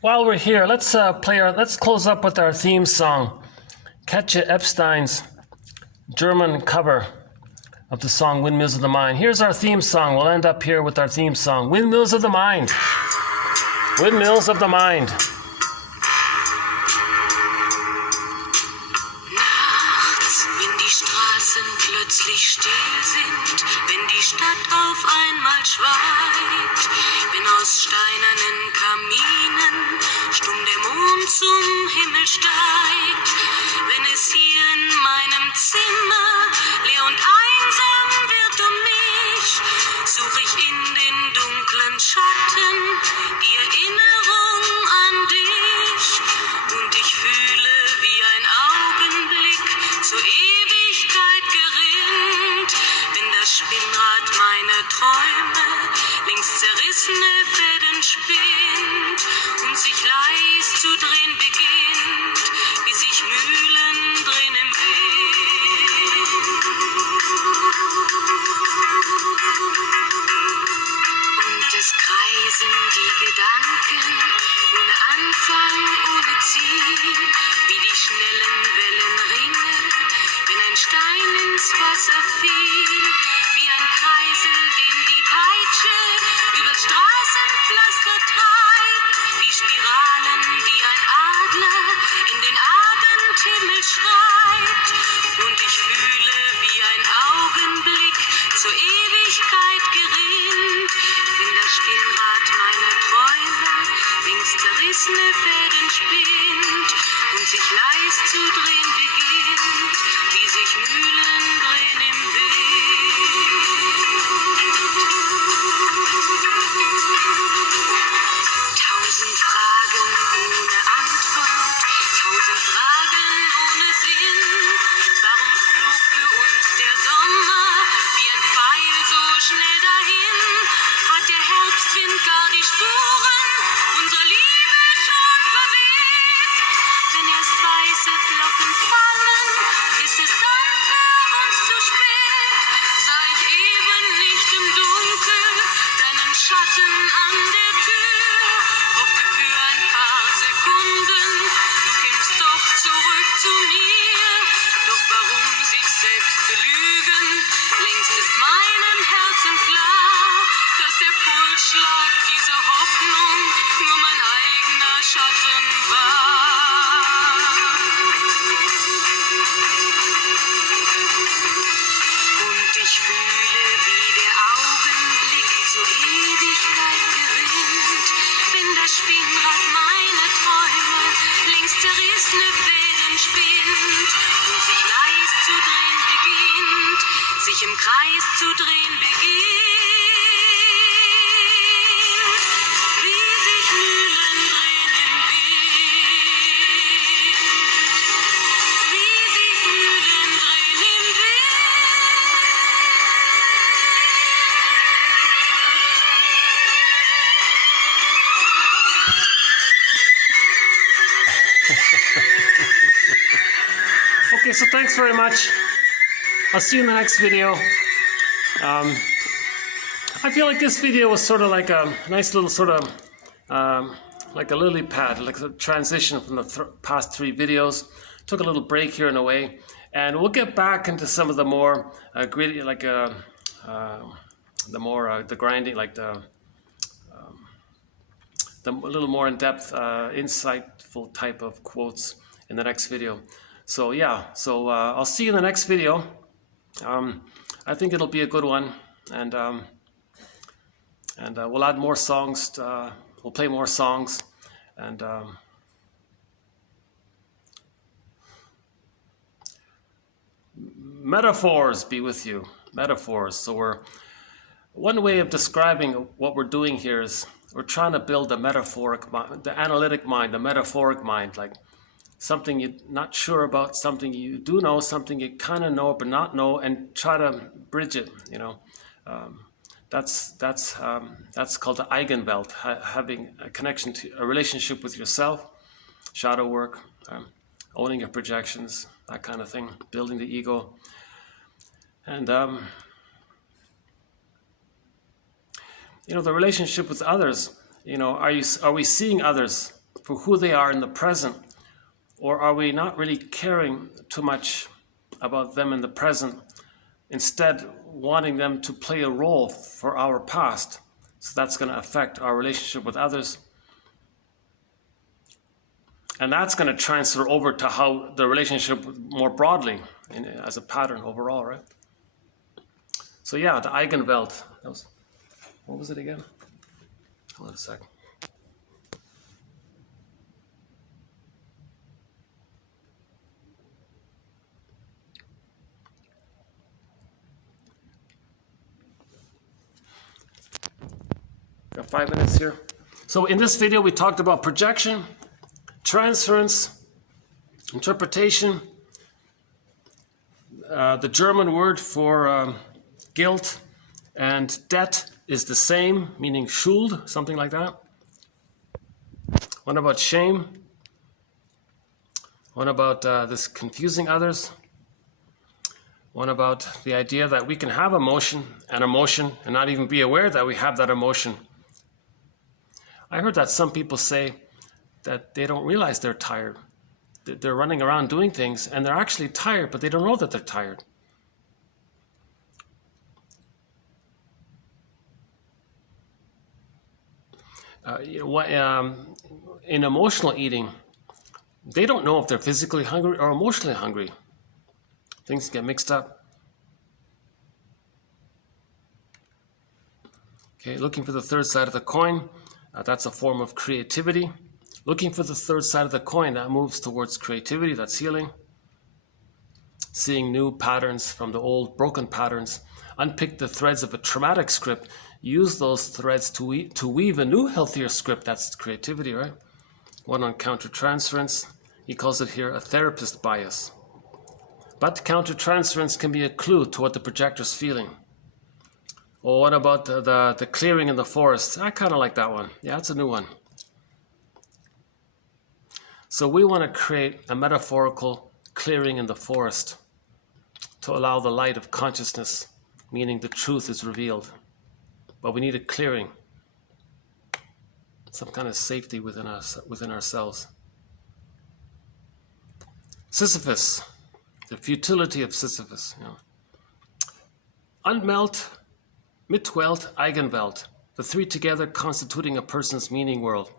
While we're here, let's close up with our theme song, Katja Epstein's German cover of the song Windmills of the Mind. Here's our theme song. We'll end up here with our theme song, Windmills of the Mind. Windmills of the Mind. Nachts, wenn die Straßen plötzlich still sind, wenn die Stadt auf einmal schweigt, wenn aus steinernen Kaminen stumm der Mond zum Himmel steigt, wenn es hier in meinem Zimmer leer und einsam wird um mich, suche ich in den dunklen Schatten die Erinnerung an dich und ich fühle, wie ein Augenblick zur Ewigkeit gerinnt, wenn das Spinnrad meiner Träume längst zerrissene Fäden spinnt und sich leis zu drehen beginnt, wie sich Mühlen drehen im Wind. Und es kreisen die Gedanken ohne Anfang, ohne Ziel, wie die schnellen Wellenringe, wenn ein Stein ins Wasser fiel, wie ein Kreisel, den die Peitsche übers Straßenpflaster treibt, wie Spiralen, die ein Adler in den Abendhimmel schreibt. Und ich fühle, wie ein Augenblick zur Ewigkeit gerinnt, wenn das Spinnrad meiner Träume längst zerrissene Fäden spinnt und sich leis zu drehen beginnt, wie sich Mühlen drehen im Wind. Tausend Fragen ohne Antwort, tausend Fragen ohne Sinn. Warum flog für uns der Sommer wie ein Pfeil so schnell dahin? Hat der Herbstwind gar die Spuren unserer Liebe schon verweht? Wenn erst weiße Flocken fallen, ist es dann für uns zu spät. Sah ich eben nicht im Dunkel deinen Schatten an der Tür, hoffte für ein paar Sekunden, du kämst doch zurück zu mir. Doch warum sich selbst belügen? Längst ist meinem Herzen klar, dass der Pulsschlag dieser Hoffnung nur mein eigener Schatten war. Und ich fühle, wie der Augenblick zur Ewigkeit gerinnt, wenn das Spinnrad meiner Träume längst zerrissene Fäden spinnt und sich leis zu drehen beginnt, sich im Kreis zu drehen beginnt, wie sich Mühlen drehen im Wind, wie sich Mühlen drehen im Wind. Okay, so thanks very much. I'll see you in the next video. I feel like this video was sort of like a nice little sort of like a lily pad, like a transition from the past 3 videos. Took a little break here in a way, and we'll get back into some of the more gritty, like the grinding, like the little more in-depth, insightful type of quotes in the next video. So yeah, I'll see you in the next video. I think it'll be a good one, and we'll add more songs. We'll play more songs, and metaphors be with you. Metaphors. So one way of describing what we're doing here is we're trying to build the metaphoric mind, the analytic mind, the metaphoric mind, like something you're not sure about, something you do know, something you kind of know but not know, and try to bridge it. You know, that's called the Eigenwelt, having a connection to a relationship with yourself, shadow work, owning your projections, that kind of thing, building the ego, and you know, the relationship with others. You know, are we seeing others for who they are in the present? Or are we not really caring too much about them in the present, instead wanting them to play a role for our past? So that's going to affect our relationship with others. And that's going to transfer over to how the relationship more broadly as a pattern overall, right? So yeah, the Eigenwelt. What was it again? Hold on a second. Got 5 minutes here. So in this video, we talked about projection, transference, interpretation. The German word for guilt and debt is the same, meaning Schuld, something like that. What about shame? What about this confusing others? What about the idea that we can have emotion and not even be aware that we have that emotion? I heard that some people say that they don't realize they're tired. They're running around doing things and they're actually tired, but they don't know that they're tired. In emotional eating, they don't know if they're physically hungry or emotionally hungry. Things get mixed up. Okay, looking for the third side of the coin. That's a form of creativity. Looking for the third side of the coin, that moves towards creativity, that's healing. Seeing new patterns from the old broken patterns. Unpick the threads of a traumatic script. Use those threads to weave a new, healthier script. That's creativity, right? One on countertransference. He calls it here a therapist bias. But countertransference can be a clue to what the projector's feeling. Well, what about the clearing in the forest? I kind of like that one. Yeah, that's a new one. So we want to create a metaphorical clearing in the forest to allow the light of consciousness, meaning the truth is revealed. But we need a clearing, some kind of safety within us, within ourselves. Sisyphus, the futility of Sisyphus. You know. Unmelt, Mitwelt, Eigenwelt, the three together constituting a person's meaning world.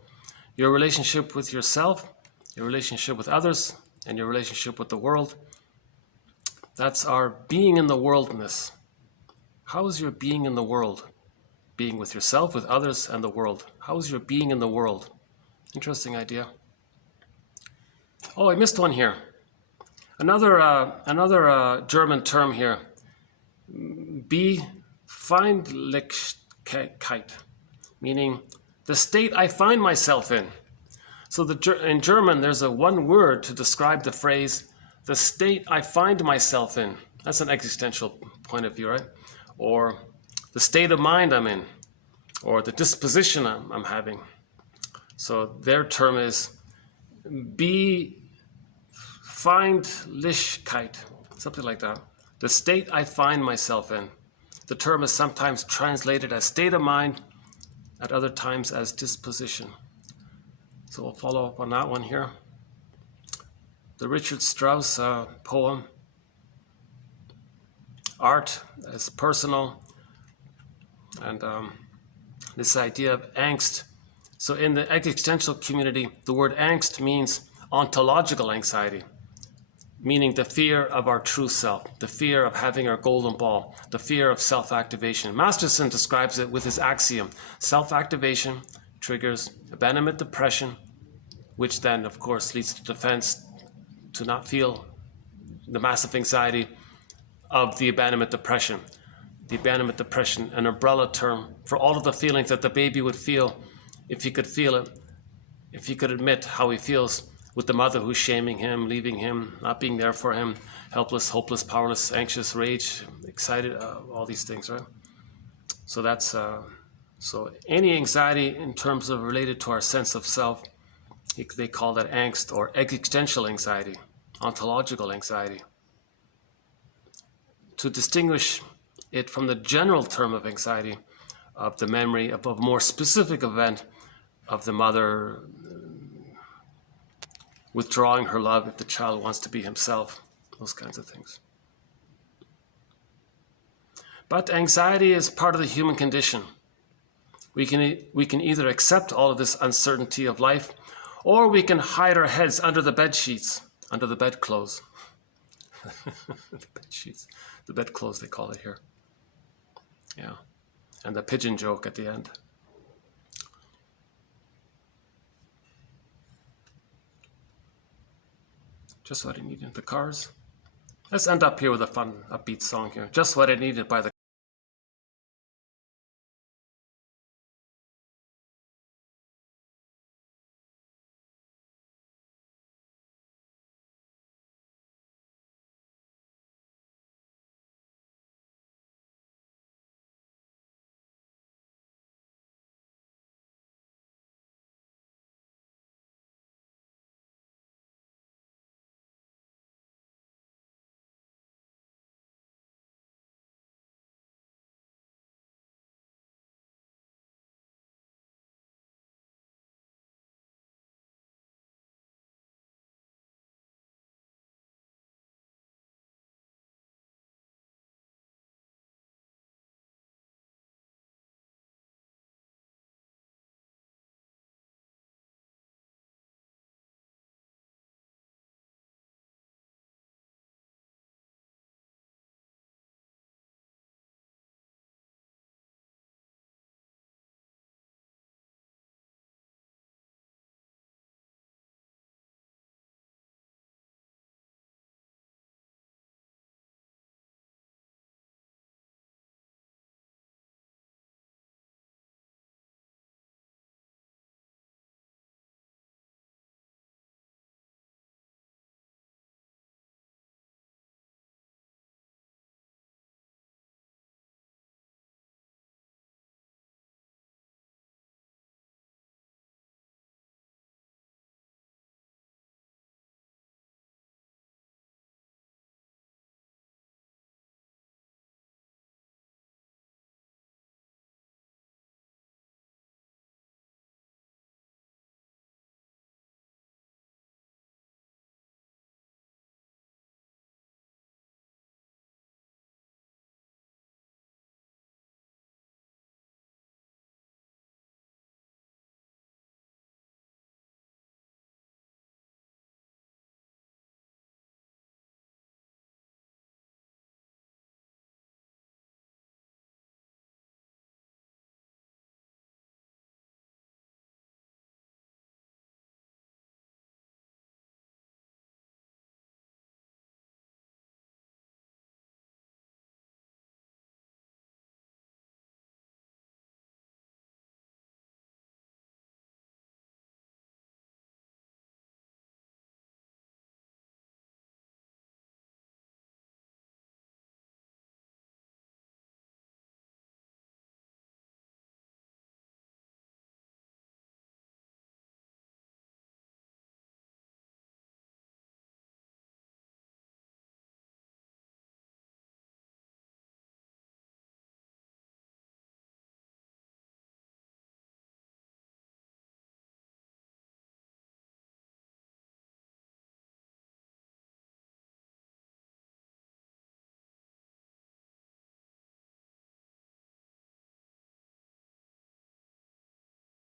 Your relationship with yourself, your relationship with others, and your relationship with the world. That's our being in the worldness. How is your being in the world? Being with yourself, with others, and the world. How is your being in the world? Interesting idea. Oh, I missed one here. Another German term here. Befindlichkeit, meaning the state I find myself in. So in German, there's a one word to describe the phrase, the state I find myself in. That's an existential point of view, right? Or the state of mind I'm in, or the disposition I'm having. So their term is Befindlichkeit, something like that. The state I find myself in. The term is sometimes translated as state of mind, at other times as disposition. So we'll follow up on that one here. The Richard Strauss poem, Art as Personal, and this idea of angst. So in the existential community, the word angst means ontological anxiety, meaning the fear of our true self, the fear of having our golden ball, the fear of self-activation. Masterson describes it with his axiom: self-activation triggers abandonment depression, which then, of course, leads to defense to not feel the massive anxiety of the abandonment depression. The abandonment depression, an umbrella term for all of the feelings that the baby would feel if he could feel it, if he could admit how he feels with the mother who's shaming him, leaving him, not being there for him, helpless, hopeless, powerless, anxious, rage, excited, all these things, right? So that's, so any anxiety in terms of related to our sense of self, they call that angst or existential anxiety, ontological anxiety. To distinguish it from the general term of anxiety, of the memory of a more specific event of the mother withdrawing her love if the child wants to be himself, those kinds of things. But anxiety is part of the human condition. We can either accept all of this uncertainty of life, or we can hide our heads under the bed sheets, under the bedclothes. The bed sheets, the bedclothes they call it here. Yeah, and the pigeon joke at the end. Just what I needed. The Cars. Let's end up here with a fun, upbeat song here. Just what I needed by the